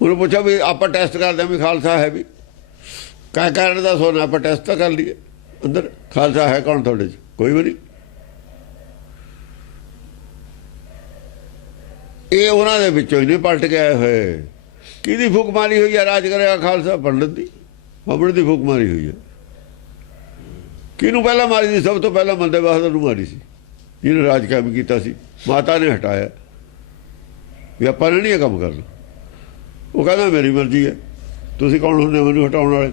ਉਹਨੂੰ ਪੁੱਛਿਆ ਵੀ ਆਪਾਂ ਟੈਸਟ ਕਰਦੇ ਵੀ ਖਾਲਸਾ ਹੈ ਵੀ ਕਹਿ ਕਰਨ ਦਾ ਸੋਨਾ ਆਪਾਂ ਟੈਸਟ ਤਾਂ ਕਰ ਲਈਏ ਅੰਦਰ ਖਾਲਸਾ ਹੈ ਕੌਣ ਤੁਹਾਡੇ 'ਚ ਕੋਈ ਵੀ ਨਹੀਂ ਇਹ ਉਹਨਾਂ ਦੇ ਵਿੱਚੋਂ ਹੀ ਨਹੀਂ ਪਲਟ ਕੇ ਆਏ ਹੋਏ ਕਿਹਦੀ ਫੂਕ ਮਾਰੀ ਹੋਈ ਹੈ ਰਾਜ ਕਰੇਗਾ ਖਾਲਸਾ ਪੰਡਤ ਦੀ ਬਾਬਰ ਦੀ ਫੂਕ ਮਾਰੀ ਹੋਈ ਹੈ ਕਿਹਨੂੰ ਪਹਿਲਾਂ ਮਾਰੀ ਸੀ ਸਭ ਤੋਂ ਪਹਿਲਾਂ ਬੰਦੇ ਬਹਾਦਰ ਨੂੰ ਮਾਰੀ ਸੀ ਜਿਹਨੇ ਰਾਜ ਕਾਇਮ ਕੀਤਾ ਸੀ ਮਾਤਾ ਨੇ ਹਟਾਇਆ ਵੀ ਆਪਾਂ ਨੇ ਨਹੀਂ ਇਹ ਕੰਮ ਕਰਨਾ ਉਹ ਕਹਿੰਦਾ ਮੇਰੀ ਮਰਜ਼ੀ ਹੈ ਤੁਸੀਂ ਕੌਣ ਹੁੰਦੇ ਮੈਨੂੰ ਹਟਾਉਣ ਵਾਲੇ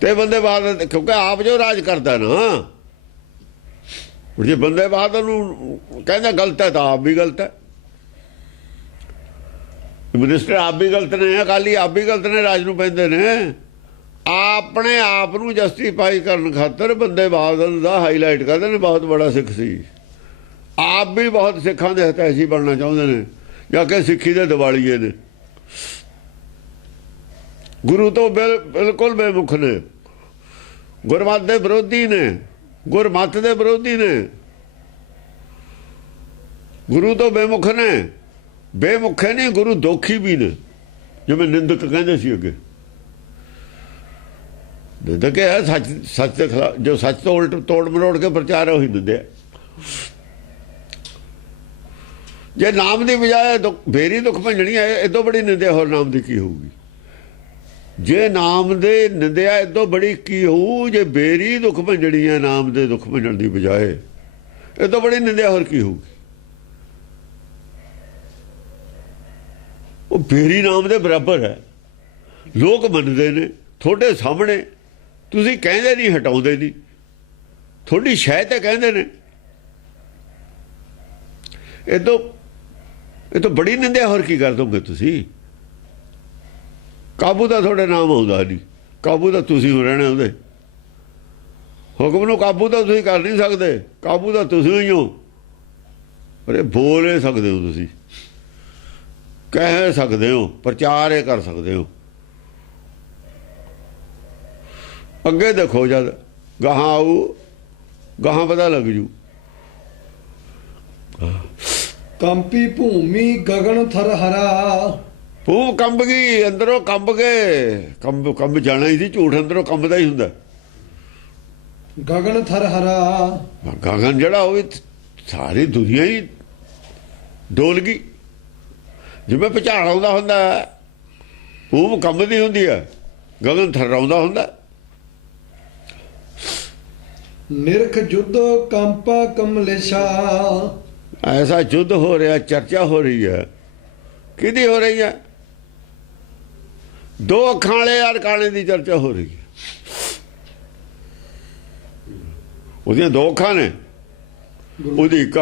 ਤੇ ਬੰਦੇ ਬਹਾਦਰ ਕਿਉਂਕਿ ਆਪ ਜੋ ਰਾਜ ਕਰਦਾ ਨਾ ਜੇ ਬੰਦੇ ਬਹਾਦਰ ਨੂੰ ਕਹਿੰਦਾ ਗਲਤ ਹੈ ਤਾਂ ਆਪ ਵੀ ਗਲਤ ਹੈ ਮਿਨਿਸਟਰ ਆਪ ਵੀ ਗਲਤ ਨੇ ਅਕਾਲੀ ਆਪ ਵੀ ਗਲਤ ਨੇ ਰਾਜ ਨੂੰ ਪੈਂਦੇ ਨੇ ਆਪਣੇ ਆਪ ਨੂੰ ਜਸਟੀਫਾਈ ਕਰਨ ਖਾਤਰ ਬੰਦੇ ਬਹਾਦਰ ਦਾ ਹਾਈਲਾਈਟ ਕਰਦੇ ਨੇ ਬਹੁਤ ਬੜਾ ਸਿੱਖ ਸੀ ਆਪ ਵੀ ਬਹੁਤ ਸਿੱਖਾਂ ਦੇ ਹਿਤੈਸ਼ੀ ਬਣਨਾ ਚਾਹੁੰਦੇ ਨੇ ਜਾਂ ਕਿ ਸਿੱਖੀ ਦੇ ਦਿਵਾਲੀਏ ਨੇ ਗੁਰੂ ਤੋਂ ਬਿਲਕੁਲ ਬੇਮੁਖ ਨੇ ਗੁਰਮਤਿ ਦੇ ਵਿਰੋਧੀ ਨੇ ਗੁਰਮਤਿ ਦੇ ਵਿਰੋਧੀ ਨੇ ਗੁਰੂ ਤੋਂ ਬੇਮੁਖ ਨੇ ਬੇਮੁਖੇ ਨਹੀਂ ਗੁਰੂ ਦੋਖੀ ਵੀ ਨੇ ਜਿਵੇਂ ਨਿੰਦਕ ਕਹਿੰਦੇ ਸੀ ਅੱਗੇ ਨਿੰਦਕ ਹੈ ਸੱਚ ਦੇ ਖਿਲਾਫ ਜੋ ਸੱਚ ਤੋਂ ਉਲਟ ਤੋੜ ਮਰੋੜ ਕੇ ਪ੍ਰਚਾਰ ਉਹੀ ਦਿੰਦੇ ਆ ਜੇ ਨਾਮ ਦੀ ਬਜਾਏ ਬੇਰੀ ਦੁੱਖ ਭੰਜਣੀ ਹੈ ਇਦੋਂ ਬੜੀ ਨਿੰਦਿਆ ਹੋਰ ਨਾਮ ਦੀ ਕੀ ਹੋਊਗੀ ਜੇ ਨਾਮ ਦੇ ਨਿੰਦਿਆ ਇਦੋਂ ਬੜੀ ਕੀ ਹੋਊ ਜੇ ਬੇਰੀ ਦੁੱਖ ਭੰਜਣੀ ਹੈ ਨਾਮ ਦੇ ਦੁੱਖ ਭੰਜਣ ਦੀ ਬਜਾਏ ਇਦੋਂ ਬੜੀ ਨਿੰਦਿਆ ਹੋਰ ਕੀ ਹੋਊਗੀ ਉਹ ਬੇਰੀ ਨਾਮ ਦੇ ਬਰਾਬਰ ਹੈ ਲੋਕ ਮੰਨਦੇ ਨੇ ਤੁਹਾਡੇ ਸਾਹਮਣੇ ਤੁਸੀਂ ਕਹਿੰਦੇ ਨਹੀਂ ਹਟਾਉਂਦੇ ਨਹੀਂ ਤੁਹਾਡੀ ਸ਼ਹਿ ਤੇ ਕਹਿੰਦੇ ਨੇ ਇਹ ਤਾਂ ਬੜੀ ਨਿੰਦਿਆ ਹੋਰ ਕੀ ਕਰ ਦੋਗੇ ਤੁਸੀਂ ਕਾਬੂ ਦਾ ਤੁਹਾਡੇ ਨਾਮ ਆਉਂਦਾ ਨਹੀਂ ਕਾਬੂ ਦਾ ਤੁਸੀਂ ਹੋ ਰਹਿਣਾ ਉਹਦੇ ਹੁਕਮ ਨੂੰ ਕਾਬੂ ਤਾਂ ਤੁਸੀਂ ਕਰ ਨਹੀਂ ਸਕਦੇ ਕਾਬੂ ਦਾ ਤੁਸੀਂ ਹੀ ਹੋ ਪਰ ਇਹ ਬੋਲ ਹੀ ਸਕਦੇ ਹੋ, ਤੁਸੀਂ ਕਹਿ ਸਕਦੇ ਹੋ, ਪ੍ਰਚਾਰ ਇਹ ਕਰ ਸਕਦੇ ਹੋ। ਅੱਗੇ ਦੇਖੋ, ਜਦ ਗਾਹਾਂ ਆਊ ਗਾਹਾਂ ਪਤਾ ਲੱਗ ਜੂ। ਕੰਪੀ ਭੂਮੀ ਗਗਨ ਥਰ ਹਰਾ, ਭੂਮ ਕੰਬ ਗਈ, ਅੰਦਰੋਂ ਕੰਬ ਗਏ। ਕੰਬ ਜਾਣਾ ਹੀ ਸੀ, ਝੂਠ ਅੰਦਰੋਂ ਕੰਬਦਾ ਹੀ ਹੁੰਦਾ। ਗਗਨ ਥਰ ਹਰਾ, ਗਗਨ ਜਿਹੜਾ ਉਹ ਸਾਰੀ ਦੁਨੀਆ ਹੀ ਡੋਲ ਗਈ, ਜਿਵੇਂ ਭੁਚਾਲ ਆਉਂਦਾ ਹੁੰਦਾ। ਭੂਮ ਕੰਬਦੀ ਹੁੰਦੀ ਹੈ, ਗਗਨ ਥਰਾਉਂਦਾ ਹੁੰਦਾ। ਨਿਰਖ ਜੁਧ ਕੰਪਾ ਕਮਲੇਸ਼ਾ, ਐਸਾ ਯੁੱਧ ਹੋ ਰਿਹਾ, ਚਰਚਾ ਹੋ ਰਹੀ ਹੈ। ਕਿਹਦੀ ਹੋ ਰਹੀ ਹੈ? ਦੋ ਅੱਖਾਂ ਵਾਲੇ ਅਰਕਾਣੇ ਦੀ ਚਰਚਾ ਹੋ ਰਹੀ ਹੈ। ਉਹਦੀਆਂ ਦੋ ਅੱਖਾਂ ਨੇ, ਉਹਦੀ ਇੱਕ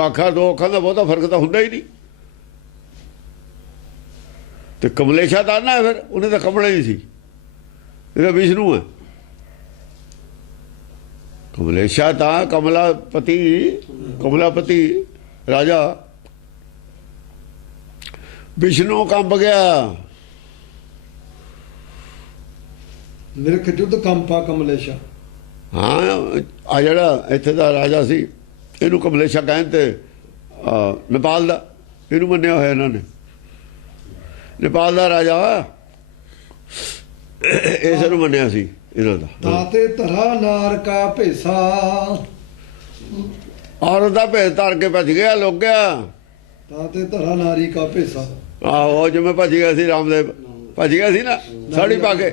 ਅੱਖਾਂ ਦੋ ਅੱਖਾਂ ਦਾ ਬਹੁਤਾ ਫਰਕ ਤਾਂ ਹੁੰਦਾ ਹੀ ਨਹੀਂ। ਤੇ ਕਮਲੇਸ਼ਾ ਦਾ ਨਾ, ਫਿਰ ਉਹਨੇ ਤਾਂ ਕਮਲਾ ਹੀ ਸੀ, ਇਹਦਾ ਵਿਸ਼ਨੂੰ ਹੈ। ਕਮਲੇਸ਼ਾ ਤਾਂ ਕਮਲਾਪਤੀ ਰਾਜਾ, ਵਿਸ਼ਨੂੰ ਕੰਬ ਗਿਆ। ਨਿਰਖ ਜੁਧ ਕੰਪਾ ਕਮਲੇਸ਼ਾ। ਹਾਂ, ਆ ਜਿਹੜਾ ਇੱਥੇ ਦਾ ਰਾਜਾ ਸੀ, ਇਹਨੂੰ ਕਮਲੇਸ਼ਾ ਕਹਿੰਦੇ। ਨੇਪਾਲ ਦਾ ਇਹਨੂੰ ਮੰਨਿਆ ਹੋਇਆ ਇਹਨਾਂ ਨੇ। ਨੇਪਾਲ ਦਾ ਰਾਜਾ ਇਸ ਨੂੰ ਮੰਨਿਆ ਸੀ ਇਹਨਾਂ ਦਾ। ਤਾਤੇ ਧਰਾ ਨਾਰ ਕਾ ਭੇਸਾ, ਔਰਤ ਦਾ ਭੇਸ ਧਾਰ ਕੇ ਭੱਜ ਗਿਆ, ਲੁਕ ਗਿਆ। ਤਾਤੇ ਧਰਾ ਨਾਰੀ ਕਾ ਭੇਸਾ। ਆਹੋ, ਜਿਵੇਂ ਭੱਜ ਗਿਆ ਸੀ ਰਾਮਦੇਵ, ਭੱਜ ਗਿਆ ਸੀ ਨਾ, ਸਾੜੀ ਪਾ ਕੇ।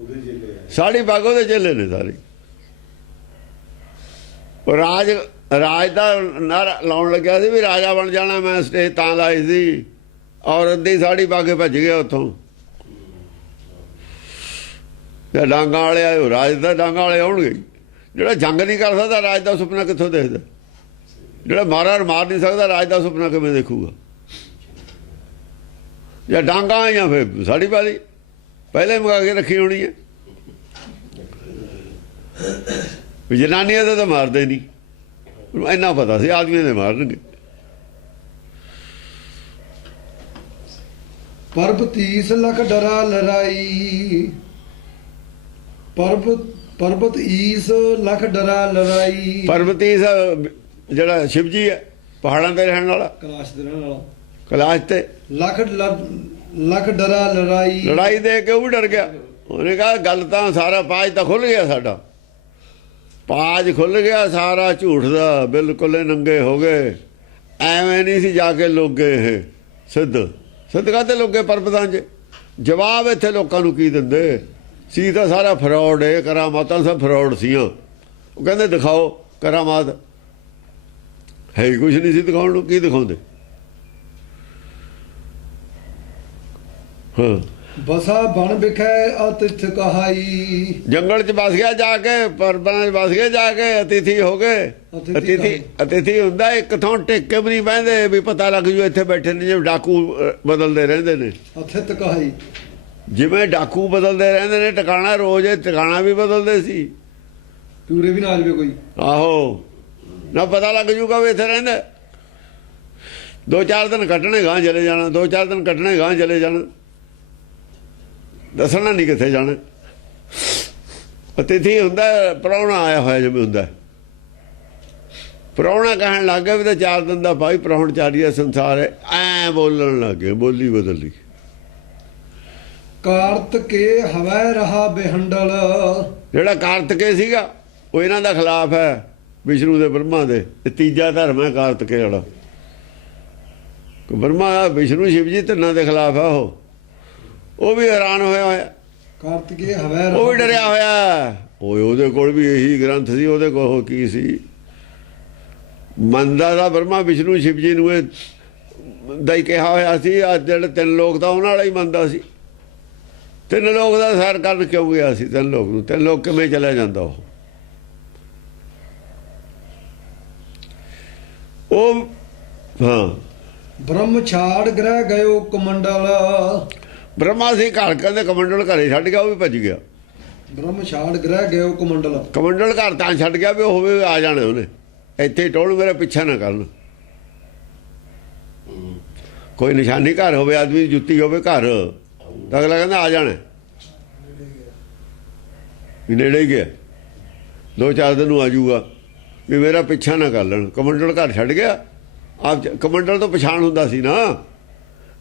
ਉਹਦੇ ਜਿਹੜੇ ਸਾੜੀ ਪਾ ਕੇ ਉਹਦੇ ਚੇਲੇ ਨੇ ਸਾਰੇ। ਉਹ ਰਾਜ ਦਾ ਨਾਰਾ ਲਾਉਣ ਲੱਗਿਆ ਸੀ ਵੀ ਰਾਜਾ ਬਣ ਜਾਣਾ ਮੈਂ, ਸਟੇਜ ਤਾਂ ਲਾਈ ਸੀ। ਔਰਤ ਦੀ ਸਾੜੀ ਪਾ ਕੇ ਭੱਜ ਗਿਆ ਉੱਥੋਂ। ਤੇ ਡਾਂਗਾਂ ਵਾਲੇ ਆਏ, ਰਾਜ ਦਾ ਡਾਂਗਾਂ ਵਾਲੇ ਆਉਣਗੇ। ਜਿਹੜਾ ਜੰਗ ਨਹੀਂ ਕਰ ਸਕਦਾ, ਰਾਜ ਦਾ ਸੁਪਨਾ ਕਿੱਥੋਂ ਦੇਖਦਾ? ਜਿਹੜਾ ਮਾਰ ਨਹੀਂ ਸਕਦਾ, ਰਾਜ ਦਾ ਸੁਪਨਾ ਕਿਵੇਂ ਦੇਖੂਗਾ? ਜਾਂ ਡਾਂਗਾਂ ਆਈਆਂ ਫਿਰ ਸਾੜੀ ਪਾ ਲਈ, ਪਹਿਲੇ ਮੰਗਾ ਕੇ ਰੱਖੀ ਹੋਣੀ ਹੈ। ਜਨਾਨੀਆਂ ਦਾ ਤਾਂ ਮਾਰਦੇ ਨਹੀਂ, ਇੰਨਾ ਪਤਾ ਸੀ ਆਦਮੀਆਂ ਦੇ ਮਾਰਨਗੇ। ਪਰਬ 30 ਲੱਖ ਡਰਾ ਲੜਾਈ, ਪਰਬਤ 30 ਲੱਖ ਡਰਾ ਲੜਾਈ। ਪਰਬਤੀ ਜਿਹੜਾ ਸ਼ਿਵ ਜੀ ਹੈ, ਪਹਾੜਾਂ ਤੇ ਰਹਿਣ ਵਾਲਾ, ਕੈਲਾਸ਼ ਦੇ ਰਹਿਣ ਵਾਲਾ, ਕੈਲਾਸ਼ ਤੇ ਲੱਖ ਡਰਾ ਲੜਾਈ। ਲੜਾਈ ਦੇ ਕੇ ਉਹ ਵੀ ਡਰ ਗਿਆ। ਉਹਨੇ ਕਹਾ ਗੱਲ ਤਾਂ ਸਾਰਾ ਪਾਜ ਤਾਂ ਖੁੱਲ ਗਿਆ, ਸਾਡਾ ਪਾਜ ਖੁੱਲ ਗਿਆ ਸਾਰਾ ਝੂਠ ਦਾ, ਬਿਲਕੁਲ ਹੀ ਨੰਗੇ ਹੋ ਗਏ। ਐਵੇਂ ਨਹੀਂ ਸੀ ਜਾ ਕੇ ਲੋਗੇ ਇਹ ਸਿੱਧ ਕਾਹਤੇ ਲੋਗੇ ਪਰਬਤਾਂ 'ਚ? ਜਵਾਬ ਇੱਥੇ ਲੋਕਾਂ ਨੂੰ ਕੀ ਦਿੰਦੇ ਸੀ? ਤਾਂ ਸਾਰਾ ਫਰੌਡ ਹੈ, ਕਰਾਮਾਤਾਂ ਸਭ ਫਰੌਡ ਸੀਆਂ। ਉਹ ਕਹਿੰਦੇ ਦਿਖਾਓ ਕਰਾਮਾਤ, ਹੈ ਹੀ ਕੁਛ ਨਹੀਂ ਸੀ ਦਿਖਾਉਣ ਨੂੰ। ਕੀ ਦਿਖਾਉਂਦੇ? ਹਾਂ, ਬਸਾ ਬਣ ਵਿਖੇ ਅਤਿਥ ਕਹਾਈ। ਜੰਗਲ 'ਚ ਵਸ ਗਿਆ ਜਾ ਕੇ, ਪਰਬਤਾਂ 'ਚ ਵਸ ਗਏ ਜਾ ਕੇ, ਅਤਿਥੀ ਹੋ ਗਏ। ਅਤਿਥੀ ਹੁੰਦਾ ਇੱਕ ਥਾਂ ਟਿਕ ਕੇ ਵੀ ਨਹੀਂ ਬਹਿੰਦੇ ਵੀ ਪਤਾ ਲੱਗ ਜੂ ਇੱਥੇ ਬੈਠੇ ਨੇ। ਜਿਵੇਂ ਡਾਕੂ ਬਦਲਦੇ ਰਹਿੰਦੇ ਨੇ, ਅਤਿਥ ਕਹਾਈ। ਜਿਵੇਂ ਡਾਕੂ ਬਦਲਦੇ ਰਹਿੰਦੇ ਨੇ ਟਿਕਾਣਾ, ਰੋਜ਼ ਟਿਕਾਣਾ ਵੀ ਬਦਲਦੇ ਸੀ। ਪੂਰੇ ਵੀ ਨਾ ਜਵੇ ਕੋਈ। ਆਹੋ, ਨਾ ਪਤਾ ਲੱਗ ਜੂਗਾ ਵੀ ਇੱਥੇ ਰਹਿੰਦਾ। 2-4 ਦਿਨ ਕੱਟਣੇ ਗਾਂ ਚਲੇ ਜਾਣਾ, 2-4 ਦਿਨ ਕੱਟਣੇ ਗਾਂ ਚਲੇ ਜਾਣਾ, ਦੱਸਣਾ ਨਹੀਂ ਕਿੱਥੇ ਜਾਣਾ। ਅਤਿਥੀ ਹੁੰਦਾ ਪ੍ਰਾਹੁਣਾ ਆਇਆ ਹੋਇਆ, ਜਿਵੇਂ ਹੁੰਦਾ ਪ੍ਰਾਹੁਣਾ ਕਹਿਣ ਲੱਗ ਗਿਆ ਵੀ ਤਾਂ 4 ਦਿਨ ਦਾ ਭਾਈ ਪ੍ਰਾਹੁਣਚਾਰੀ ਸੰਸਾਰ ਹੈ। ਐ ਬੋਲਣ ਲੱਗ ਗਏ, ਬੋਲੀ ਬਦਲੀ। ਕਾਰਤਕੇ ਹਵੈ ਰਹਾ ਬੇਹੰਡਲ। ਜਿਹੜਾ ਕਾਰਤਕੇ ਸੀਗਾ ਉਹ ਇਹਨਾਂ ਦਾ ਖਿਲਾਫ ਹੈ, ਵਿਸ਼ਨੂੰ ਦੇ ਬ੍ਰਹਮਾ ਦੇ। ਤੀਜਾ ਧਰਮ ਹੈ ਕਾਰਤਕੇ ਵਾਲਾ। ਬ੍ਰਹਮਾ ਵਿਸ਼ਨੂੰ ਸ਼ਿਵ ਜੀ ਤਿੰਨਾਂ ਦੇ ਖਿਲਾਫ ਆ। ਉਹ ਵੀ ਹੈਰਾਨ ਹੋਇਆ ਕਾਰਤਕੇ ਹਵੈ, ਉਹ ਵੀ ਡਰਿਆ ਹੋਇਆ। ਉਹਦੇ ਕੋਲ ਵੀ ਇਹੀ ਗ੍ਰੰਥ ਸੀ, ਉਹਦੇ ਕੋਲ ਕੀ ਸੀ? ਮੰਨਦਾ ਦਾ ਬ੍ਰਹਮਾ ਵਿਸ਼ਨੂੰ ਸ਼ਿਵ ਜੀ ਨੂੰ ਇਹ ਦਾ ਹੀ ਕਿਹਾ ਹੋਇਆ ਸੀ। ਅੱਜ ਜਿਹੜੇ 3 ਲੋਕ ਤਾਂ ਉਹਨਾਂ ਵਾਲਾ ਹੀ ਮੰਨਦਾ ਸੀ। 3 ਲੋਕ ਦਾ ਸੈਰ ਕਰਨ ਕਿਉਂ ਗਿਆ ਸੀ? 3 ਲੋਕ ਨੂੰ 3 ਲੋਕ ਕਿਵੇਂ ਚਲਿਆ ਜਾਂਦਾ? ਉਹ ਹਾਂ, ਬ੍ਰਹਮ ਛਾੜ ਗ੍ਰਹਿ ਗਇਓ ਕਮੰਡਲ। ਬ੍ਰਹਮਾ ਸੀ ਘਰ, ਕਹਿੰਦੇ ਕਮੰਡਲ ਘਰੇ ਛੱਡ ਗਿਆ, ਉਹ ਵੀ ਭੱਜ ਗਿਆ। ਬ੍ਰਹਮ ਛਾੜ ਗ੍ਰਹਿ ਗਇਓ ਕਮੰਡਲ। ਕਮੰਡਲ ਘਰ ਤਾਂ ਛੱਡ ਗਿਆ ਵੀ ਉਹ ਵੀ ਆ ਜਾਣਾ ਉਹਨੇ, ਇੱਥੇ ਟੋਲ ਮੇਰਾ ਪਿੱਛਾ ਨਾ ਕਰਨ। ਕੋਈ ਨਿਸ਼ਾਨੀ ਘਰ ਹੋਵੇ, ਆਦਮੀ ਦੀ ਜੁੱਤੀ ਹੋਵੇ ਘਰ, ਤਾਂ ਅਗਲਾ ਕਹਿੰਦਾ ਆ ਜਾਣਾ, ਵੀ ਨੇੜੇ ਹੀ ਗਿਆ, 2-4 ਦਿਨ ਨੂੰ ਆ ਜਾਊਗਾ, ਵੀ ਮੇਰਾ ਪਿੱਛਾ ਨਾ ਕਰ ਲੈਣ। ਕਮੰਡਲ ਘਰ ਛੱਡ ਗਿਆ, ਆਪ ਕਮੰਡਲ ਤੋਂ ਪਛਾਣ ਹੁੰਦਾ ਸੀ ਨਾ,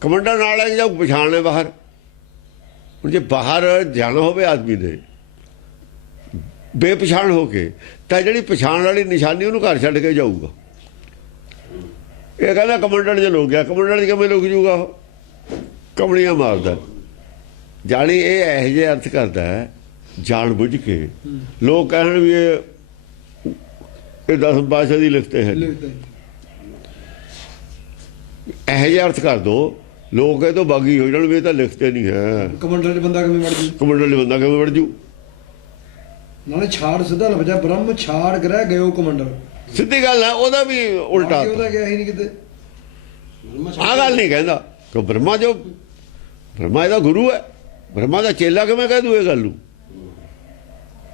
ਕਮੰਡਲ ਨਾਲ ਲੈ ਕੇ ਜਾਊ, ਪਛਾਣ ਹੈ ਬਾਹਰ। ਹੁਣ ਜੇ ਬਾਹਰ ਜਾਣਾ ਹੋਵੇ ਆਦਮੀ ਨੇ ਬੇਪਛਾਣ ਹੋ ਕੇ, ਤਾਂ ਜਿਹੜੀ ਪਛਾਣ ਵਾਲੀ ਨਿਸ਼ਾਨੀ ਉਹਨੂੰ ਘਰ ਛੱਡ ਕੇ ਜਾਊਗਾ। ਇਹ ਕਹਿੰਦਾ ਕਮੰਡਲ 'ਚ ਲੁਕ ਗਿਆ, ਕਮੰਡਲ 'ਚ ਕਿਵੇਂ ਲੁਕ ਜੂਗਾ? ਉਹ ਕਮਲੀਆਂ ਮਾਰਦਾ। ਜਾਣੀ ਇਹ ਇਹੋ ਜਿਹੇ ਅਰਥ ਕਰਦਾ ਹੈ ਜਾਣ ਬੁੱਝ ਕੇ। ਲੋਕ ਕਹਿਣ ਵੀ ਇਹ 10 ਪਾਤਸ਼ਾਹ ਦੀ ਲਿਖਤੇ ਹੈ, ਇਹੋ ਜਿਹੇ ਅਰਥ ਕਰ ਦੋ, ਲੋਕ ਇਹ ਤੋਂ ਬਾਗੀ ਹੋ ਜਾਣ ਵੀ ਇਹ ਤਾਂ ਲਿਖਤੇ ਨਹੀਂ ਹੈ। ਕਮੰਡਲ 'ਚ ਬੰਦਾ ਕਿਵੇਂ ਵੜ ਜੂ? ਕਮੰਡਲ 'ਚ ਬੰਦਾ ਕਿਵੇਂ ਵੜ ਜੂ? ਨਾਲੇ ਛਾੜ ਸਿੱਧਾ ਲਫ਼ਜ਼ਾ ਬ੍ਰਹਮ ਛਾੜ ਗ੍ਰਹਿ ਗਇਓ ਕਮੰਡਲ, ਸਿੱਧੀ ਗੱਲ ਹੈ। ਉਹਦਾ ਵੀ ਉਲਟਾ, ਉਹਦਾ ਗਿਆ ਹੀ ਨਹੀਂ ਕਿਤੇ। ਆਹ ਗੱਲ ਨਹੀਂ ਕਹਿੰਦਾ ਕਿ ਬ੍ਰਹਮਾ ਜੋ ਬ੍ਰਹਮਾ ਇਹਦਾ ਗੁਰੂ ਹੈ, ਬ੍ਰਹਮਾ ਦਾ ਚੇਲਾ ਕਿਵੇਂ ਕਹਿ ਦੂ ਇਹ ਗੱਲ ਨੂੰ?